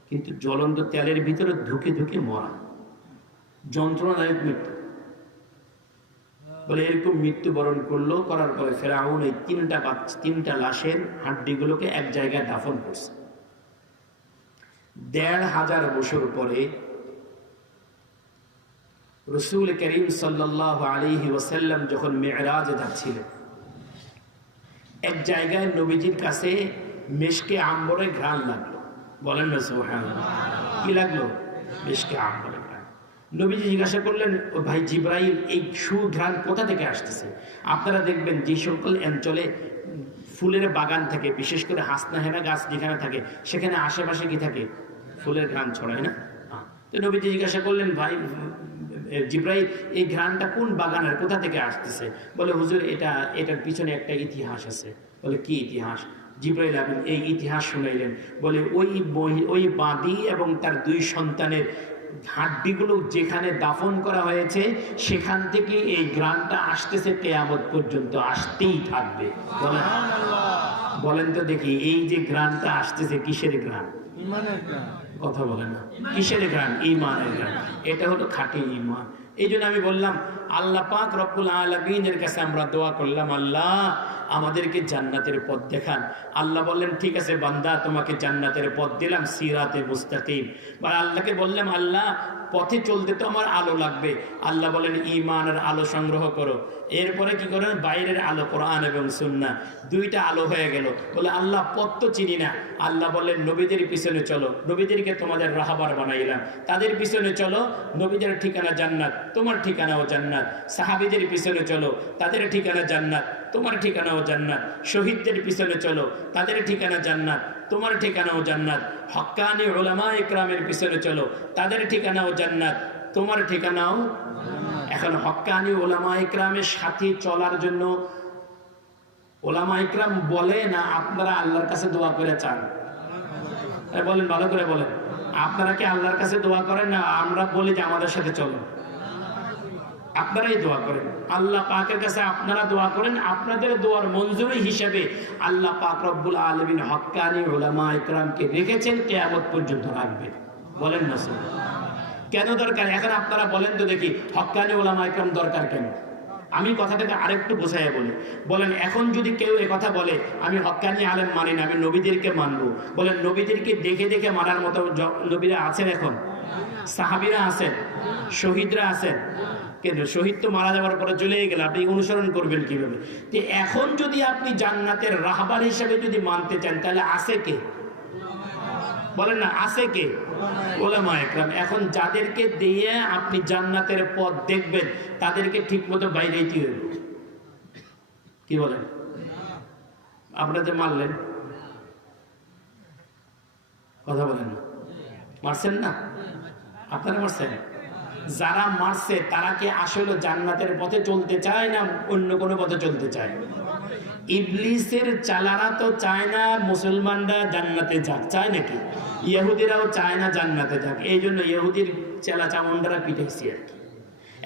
কিন্তু জ্বলন্ত তেলের ভিতরে ধুকে ধুকে মরা, যন্ত্রণাদায়ক মৃত্যু। বলে এরকম মৃত্যুবরণ করলো, করার পরে ফেরাউন এই তিনটা লাশের হাড্ডিগুলোকে এক জায়গায় দাফন করছে। ১৫০০ বছর পরে রাসূল করিম সাল্লাল্লাহু আলাইহি ওয়াসাল্লাম যখন মিরাজে যাচ্ছিলেন, এক জায়গায় নবীজির কাছে মিশকে আম্বরে ঘ্রাণ লাগলো। বলেন না সুবহানাল্লাহ। কি লাগলো? মিশকে আম্বরে ঘ্রাণ। নবীজি জিজ্ঞাসা করলেন, ও ভাই জিবরাইল, এই সুঘ্রাণ কোথা থেকে আসতেছে? আপনারা দেখবেন যে সকল অঞ্চলে ফুলের বাগান থাকে, বিশেষ করে হাসনাহেনা গাছ যেখানে থাকে, সেখানে আশেপাশে কি থাকে? ফুলের ঘ্রাণ ছড়ায় না? তো নবীজি জিজ্ঞাসা করলেন, ভাই জিবরাইল, এই ঘ্রাণটা কোন বাগানের, কোথা থেকে আসতেছে? বলে হুজুর, এটার পিছনে একটা ইতিহাস আছে। বলে কি ইতিহাস? জিবরাইল আমিন এই ইতিহাস শুনাইলেন। বলে ওই বাদী এবং তার 2 সন্তানের হাড্ডিগুলো যেখানে দাফন করা হয়েছে, সেখান থেকে এই ঘ্রাণটা আসতেছে, কিয়ামত পর্যন্ত আসতেই থাকবে। বলেন তো দেখি, এই যে ঘ্রাণটা আসতেছে, কিসের ঘ্রাণ? কথা বলে না, কিসের ঘ্রাণ? ঈমানের ঘ্রাণ। এটা হলো খাঁটি ঈমান। এই জন্য আমি বললাম, আল্লাহ পাক রব্বুল আলামিনের কাছে আমরা দোয়া করলাম, আল্লাহ আমাদেরকে জান্নাতের পথ দেখান। আল্লাহ বললেন, ঠিক আছে বান্দা, তোমাকে জান্নাতের পথ দিলাম, সিরাতে মুস্তাকিম। বা আল্লাহকে বললাম, আল্লাহ পথে চলতে তো আমার আলো লাগবে। আল্লাহ বলেন, ঈমানের আলো সংগ্রহ করো। এরপরে কি করেন? বাইরের আলো, কোরআন এবং সুন্নাহ, 2টা আলো হয়ে গেল। বলে আল্লাহ পথ তো চিনি না। আল্লাহ বললেন, নবীদের পিছনে চলো, নবীদেরকে তোমাদের রাহবার বানাইলাম, তাদের পিছনে চলো, নবীদের ঠিকানা জান্নাত, তোমার ঠিকানাও জান্নাত। সাহাবীদের পিছনে চলো, তাদের ঠিকানা জান্নাত, তোমার ঠিকানাও জান্নাত। শহীদদের পিছনে চলো, তাদের ঠিকানা জান্নাত, তোমার ঠিকানাও জান্নাত। হক্কানি উলামা ইকরামের পিছনে চলো, তাদের ঠিকানাও জান্নাত, তোমার ঠিকানাও। এখন হক্কানি উলামা ইকরামের সাথে চলার জন্য উলামা ইকরাম বলে না আপনারা আল্লাহর কাছে দোয়া করে চান? বলেন, ভালো করে বলেন, আপনারা কি আল্লাহর কাছে দোয়া করেন না আমরা বলি যে আমাদের সাথে চলো? আপনারাই দোয়া করেন, আল্লাহ পাকের কাছে আপনারা দোয়া করেন। আপনাদের দোয়ার মঞ্জুরি হিসেবে আল্লাহ পাক রব্বুল আলামিন হক্কানি উলামা ইকরামকে রেখেছেন, কিয়ামত পর্যন্ত রাখবেন। বলেন না স্যার, কেন দরকার? এখন আপনারা বলেন তো দেখি, হক্কানি উলামা ইকরাম দরকার কেন? আমি কথাটাকে আরেকটু বোঝাইয়া বলি। বলেন, এখন যদি কেউ এ কথা বলে আমি হক্কানি আলেম মানি না, আমি নবীদেরকে মানবো, বলেন নবীদেরকে দেখে দেখে মানার মতো নবীরা আছেন? এখন সাহাবীরা আছেন, শহীদরা আছেন, কিন্তু শহীদ তো মারা যাওয়ার পরে চলেই গেল, আপনি অনুসরণ করবেন কিভাবে? তো এখন যদি আপনি জান্নাতের রাহবার হিসেবে যদি মানতে চান, তাহলে আছে কে? বলেন না, আছে কে? উলামা ইকরাম। এখন যাদেরকে দিয়ে আপনি জান্নাতের পথ দেখবেন, তাদেরকে ঠিক মতো বাইরেই কি হইল? কি বলেন? আপনারা যে মারলেন, কথা বলেন না, মারছেন না? আপনারা মারছেন? যারা মারছে তারা কি আসলে জান্নাতের পথে চলতে চায় না অন্য কোনো পথে চলতে চায়? ইবলিসের চালারা তো চায় না মুসলমানরা জান্নাতে যাক, চায় নাকি? ইহুদিরাও চায় না জান্নাতে যাক, এই জন্য ইহুদির চেলা চামুন্ডারা পিটাইছে আর কি।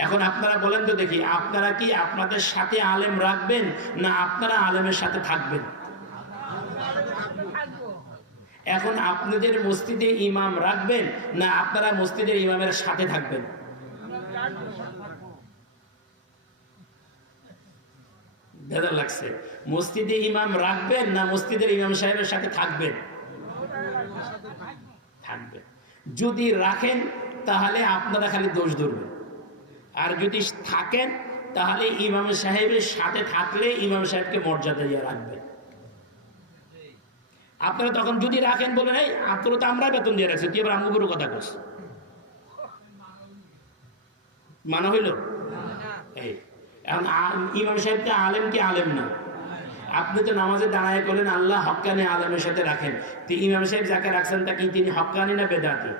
এখন আপনারা বলেন তো দেখি, আপনারা কি আপনাদের সাথে আলেম রাখবেন না আপনারা আলেমের সাথে থাকবেন? এখন আপনাদের মসজিদে ইমাম রাখবেন না আপনারা মসজিদের ইমামের সাথে থাকবেন? বেদার লাগছে। মসজিদে ইমাম রাখবেন না মসজিদের ইমাম সাহেবের সাথে থাকবেন? থাকবেন। যদি রাখেন তাহলে আপনারা খালি দোষ ধরবেন, আর যদি থাকেন তাহলে ইমাম সাহেবের সাথে থাকলে ইমাম সাহেবকে মর্যাদা দিয়ে রাখবেন। আপনারা তখন যদি রাখেন বলেন এই আপনারা তো আমরা বেতন দিয়ে রাখছি, তুই এবার আমার উপরে কথা কস, মানা হইল? এই এখন ইমাম সাহেবকে আলেম কি আলেম না? আপনি তো নামাজে দাঁড়ায় করলেন আল্লাহ হক্কানি আলেমের সাথে রাখেন, তো ইমাম সাহেব যাকে রাখছেন তা কি তিনি হক্কানি না বেদাতি?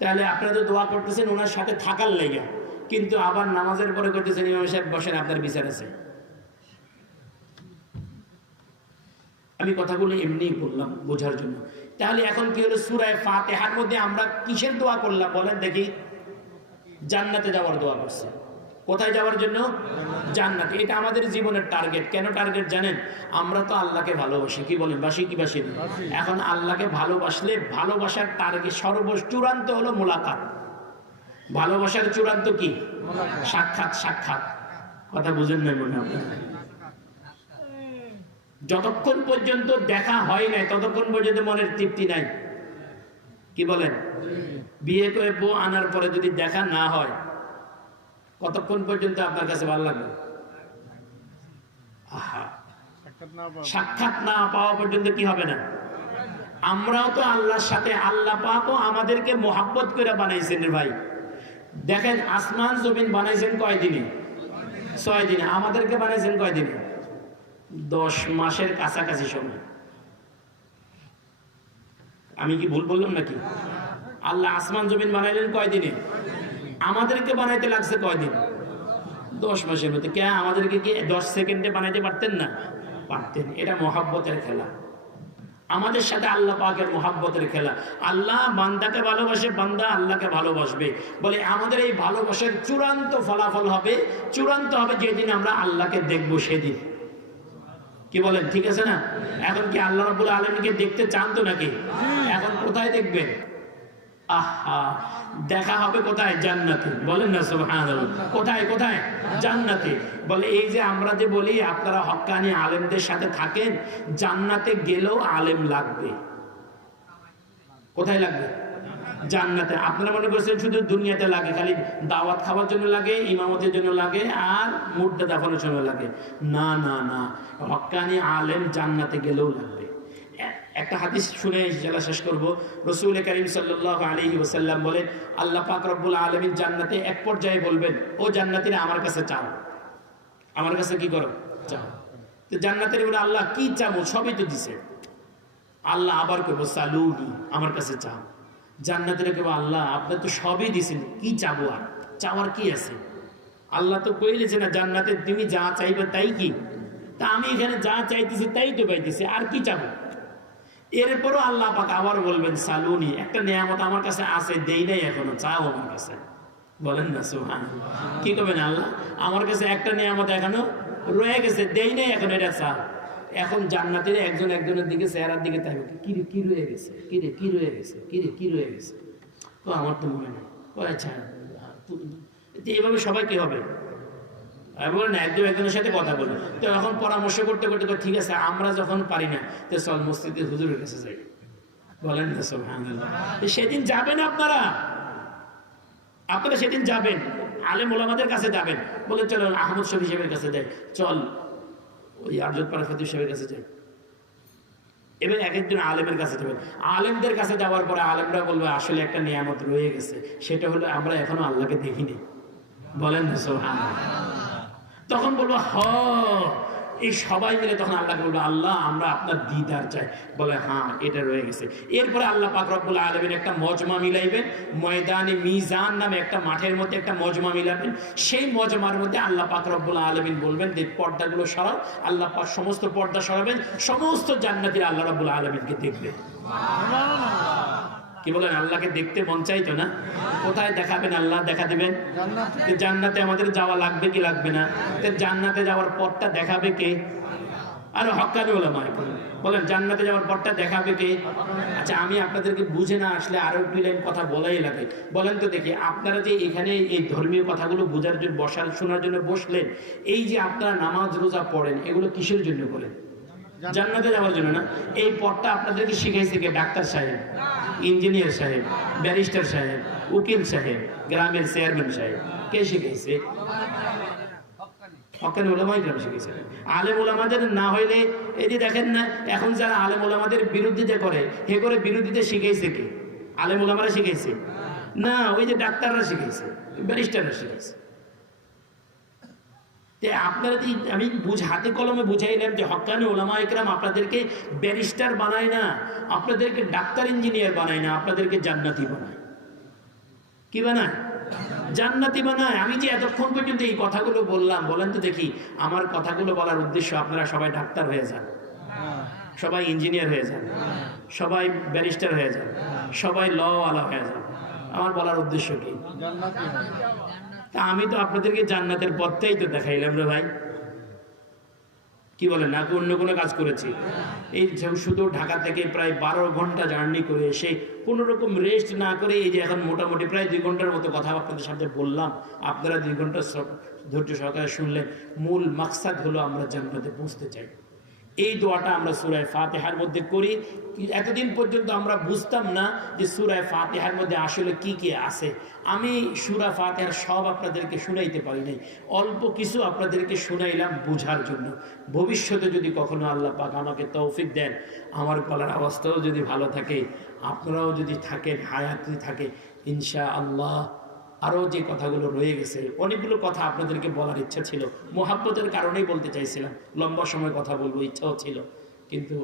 তাহলে আপনারা তো দোয়া করতেছেন ওনার সাথে থাকার লেগে, কিন্তু আবার নামাজের পরে করতেছেন ইমাম সাহেব বসেন আপনার বিচার আছে। আমি কথাগুলো এমনিই বললাম বোঝার জন্য। তাহলে এখন কি হলো, সূরা ফাতিহার মধ্যে আমরা কিসের দোয়া করলাম বলেন দেখি? জান্নাতে যাওয়ার দোয়া করছি। কোথায় যাওয়ার জন্য? জান্নাতে। এটা আমাদের জীবনের টার্গেট। কেন টার্গেট জানেন? আমরা তো আল্লাহকে ভালোবাসি, কি বলেন, বাসি কি বাসি? এখন আল্লাহকে ভালোবাসলে ভালোবাসার টার্গেট চূড়ান্ত হলো মোলাকাত। ভালোবাসার চূড়ান্ত কি? সাক্ষাৎ। সাক্ষাৎ কথা বুঝেন নাই মনে হয়? যতক্ষণ পর্যন্ত দেখা হয় নাই ততক্ষণ পর্যন্ত মনের তৃপ্তি নাই, কি বলেন? বিয়ে করে বউ আনার পরে যদি দেখা না হয় কতক্ষণ পর্যন্ত আপনার কাছে ভালো লাগবে? আহা, সাক্ষাৎ না পাওয়া পর্যন্ত কি হবে না? আমরাও তো আল্লাহর সাথে, আল্লাহ পাকও আমাদেরকে মোহাব্বত করে বানাইছেন রে ভাই। দেখেন আসমান জমিন বানাইছেন কয়দিনে? 6 দিনে। আমাদেরকে বানাইছেন কয়দিনে? 10 মাসের কাছাকাছি সময়। আমি কি ভুল বললাম নাকি? আল্লাহ আসমান জমিন বানাইলেন কয়দিনে? আমাদেরকে বানাইতে লাগছে কয়দিন? 10 মাসের মধ্যে। কে আমাদেরকে কি 10 সেকেন্ডে বানাইতে পারতেন না? পারতেন। এটা মোহাব্বতের খেলা, আমাদের সাথে আল্লাহ পাকের মোহাব্বতের খেলা। আল্লাহ বান্দাকে ভালোবাসে, বান্দা আল্লাহকে ভালোবাসবে। বলে আমাদের এই ভালোবাসার চূড়ান্ত ফলাফল হবে, চূড়ান্ত হবে যেদিন আমরা আল্লাহকে দেখব সেদিন। কি বলেন, ঠিক আছে না? এখন কি আল্লাহ রাব্বুল আলামিনকে দেখতে চান তো নাকি? এখন কোথায় দেখবেন? আহা, দেখা হবে কোথায়? জান্নাতে। বলেন না সুবহানাল্লাহ। কোথায়? কোথায়? জান্নাতে। বলে এই যে আমরা যে বলি আপনারা হক্কানি আলেমদের সাথে থাকেন, জান্নাতে গেলেও আলেম লাগবে। কোথায় লাগবে? জান্নাতে। আপনারা মনে করছেন শুধু দুনিয়াতে লাগে, খালি দাওয়াত খাওয়ার জন্য লাগে, ইমামতের জন্য লাগে, আর মুর্দা দাফনের জন্য লাগে? না না না, হক্কানি আলেম জান্নাতে গেলেও লাগবে। একটা হাদিস শুনে জেলা শেষ করব। রাসূল কারীম সাল্লাল্লাহু আলাইহি ওয়াসাল্লাম বলেন, আল্লাহ পাক রব্বুল আলামিন জান্নাতে এক পর্যায়ে বলবেন, ও জান্নাতীরা আমার কাছে চাও, আমার কাছে কি করো? চাও। তো জান্নাতীরা বলে, আল্লাহ কি চাবো? সবই তো দিছে। আল্লাহ আবার করবো, সালুনি, আমার কাছে চাও। জান্নাতীরা কেবল, আল্লাহ আপনি তো সবই দিছেন, কি চাবো? আর চাওয়ার কি আছে? আল্লাহ তো কইলেছে না জান্নাতে তুমি যা চাইবে তাই কি? তা আমি এখানে যা চাইতেছি তাই তো পাইতেছি, আর কি চাবো? এরপরও আল্লাহ পাক আবার বলবেন, সালুনি, একটা নিয়ামত আমার কাছে আছে, দেই নাই এখনো, চাও আমার কাছে। বলেন না সুবহানাল্লাহ। কি করবেন? আল্লাহ আমার কাছে একটা নিয়ামত এখনো রয়ে গেছে, দেই নাই এখন, এটা চাও। এখন জান্নাতীরা একজন একজনের দিকে, চেহারার দিকে তাই, কিরে কি রয়ে গেছে, কিরে কি রয়ে গেছে, কিরে কি রয়ে গেছে? তো আমার তো মনে নেই। ও আচ্ছা, এইভাবে সবাই কি হবে? বলেন না, একজন একজনের সাথে কথা বলে। তো এখন পরামর্শ করতে করতে ঠিক আছে, আমরা যখন পারি না তো চল মসজিদে হুজুরের কাছে যাই। বলেন না সুবহানাল্লাহ। সেদিন যাবেন আপনারা, আপনারা সেদিন যাবেন, আলেম ওলামাদের কাছে যাবেন। বলে চলো আহমদ শফি সাহেবের কাছে যাই, চল ওই আরজত পাড়া ফতিহ সাহেবের কাছে যাই। এবার এক একজন আলেমের কাছে যাবেন। আলেমদের কাছে যাওয়ার পরে আলেমরা বলবে, আসলে একটা নিয়ামত রয়ে গেছে, সেটা হলো আমরা এখনো আল্লাহকে দেখিনি। বলেন না সুবহানাল্লাহ। তখন বলবো হ, এই সবাই মিলে তখন আল্লাহকে বলবো, আল্লাহ আমরা আপনার দিদার চাই। বলে হ্যাঁ, এটা রয়ে গেছে। এরপরে আল্লাহ পাক রব্বুল আলামিন একটা মজমা মিলাইবেন, ময়দানে মিজান নামে একটা মাঠের মধ্যে একটা মজমা মিলাবেন। সেই মজমার মধ্যে আল্লাহ পাক রব্বুল আলামিন বলবেন যে পর্দাগুলো সরাও। আল্লাহ পাক সমস্ত পর্দা সরাবেন, সমস্ত জান্নাতীরা আল্লাহ রাব্বুল আলামিনকে দেখবে। কি বলেন? আল্লাহকে দেখতে মন চাইতো না? কোথায় দেখাবেন? আল্লাহ দেখা দিবেন জান্নাতে। আমাদের যাওয়া লাগবে কি লাগবে না? জান্নাতে যাওয়ার পথটা দেখাবে কে? আর হক্কানি ওলামা বলেন, জান্নাতে যাওয়ার পথটা দেখাবে কে? আচ্ছা, আমি আপনাদেরকে বুঝে না আসলে আরো 2 লাইন কথা বলাই লাগে। বলেন তো দেখি, আপনারা যে এখানে এই ধর্মীয় কথাগুলো বোঝার জন্য বসার, শোনার জন্য বসলেন, এই যে আপনারা নামাজ রোজা পড়েন, এগুলো কিসের জন্য করেন? জান্নাতে যাওয়ার জন্য না? এই পথটা আপনাদেরকে শিখাইছে কে? ডাক্তার সাহেব, ইঞ্জিনিয়ার সাহেব, ব্যারিস্টার সাহেব, উকিল সাহেব, গ্রামের চেয়ারম্যান সাহেব? কে শিখাইছে? হকানি ওলামাই গ্রাম শিখেছে। আলেম ওলামাদের না হইলে এই যে দেখেন না এখন যারা আলেম ওলামাদের বিরোধিতা করে হে করে বিরোধিতা শিখেছে কে? আলেম ওলামারা শিখেছে না, ওই যে ডাক্তাররা শিখেছে, ব্যারিস্টাররা শিখেছে। আপনারা আমি হাতে কলমে বুঝাইলাম যে হক্কানি ওলামা ইকরাম আপনাদেরকে ব্যারিস্টার বানায় না, আপনাদেরকে ডাক্তার ইঞ্জিনিয়ার বানায় না, আপনাদেরকে জান্নাতি বানায়। কি বানায়? জান্নাতি বানায়। আমি যে এতক্ষণ পর্যন্ত এই কথাগুলো বললাম, বলেন তো দেখি আমার কথাগুলো বলার উদ্দেশ্য আপনারা সবাই ডাক্তার হয়ে যান, সবাই ইঞ্জিনিয়ার হয়ে যান, সবাই ব্যারিস্টার হয়ে যান, সবাই ল ওয়ালা হয়ে যান, আমার বলার উদ্দেশ্য কি? তা আমি তো আপনাদেরকে জান্নাতের পথটাই তো দেখাইলাম রে ভাই। কি বলেন, নাকি অন্য কোনো কাজ করেছি? এই শুধু ঢাকা থেকে প্রায় 12 ঘন্টা জার্নি করে এসে কোনো রকম রেস্ট না করে এই যে এখন মোটামুটি প্রায় 2 ঘন্টার মতো কথা আপনাদের সাথে বললাম, আপনারা 2 ঘন্টা ধৈর্য সহকারে শুনলেন। মূল মাকসাদ হলো আমরা জান্নাতে পৌঁছতে চাই। এই দোয়াটা আমরা সূরা ফাতিহার মধ্যে করি। এতদিন পর্যন্ত আমরা বুঝতাম না যে সূরা ফাতিহার মধ্যে আসলে কি কি আছে। আমি সূরা ফাতিহার সব আপনাদেরকে শুনাইতে পারি নাই, অল্প কিছু আপনাদেরকে শুনাইলাম বুঝার জন্য। ভবিষ্যতে যদি কখনো আল্লাহ পাক আমাকে তৌফিক দেন, আমার গলার অবস্থাও যদি ভালো থাকে, আপনারাও যদি থাকেন, হায়াত যদি থাকে, ইনশাআল্লাহ আরও যে কথাগুলো রয়ে গেছে, অনেকগুলো কথা আপনাদেরকে বলার ইচ্ছা ছিল, মোহাব্বতের কারণেই বলতে চাইছিলাম, লম্বা সময় কথা বলবো ইচ্ছাও ছিল, কিন্তু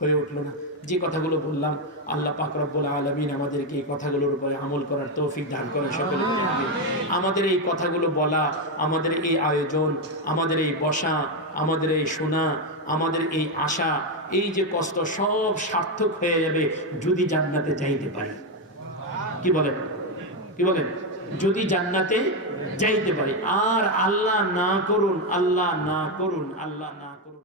হয়ে উঠলো না। যে কথাগুলো বললাম আল্লাহ পাক রব্বুল আলামিন আমাদেরকে এই কথাগুলোর উপরে আমল করার তৌফিক দান করেন সকলে। আমাদের এই কথাগুলো বলা, আমাদের এই আয়োজন, আমাদের এই বসা, আমাদের এই শোনা, আমাদের এই আশা, এই যে কষ্ট সব সার্থক হয়ে যাবে যদি জান্নাতে যাইতে পারি। কি বলেন? কি বলেন? যদি জান্নাতে যাইতে পারি। আর আল্লাহ না করুন, আল্লাহ না করুন, আল্লাহ না করুন।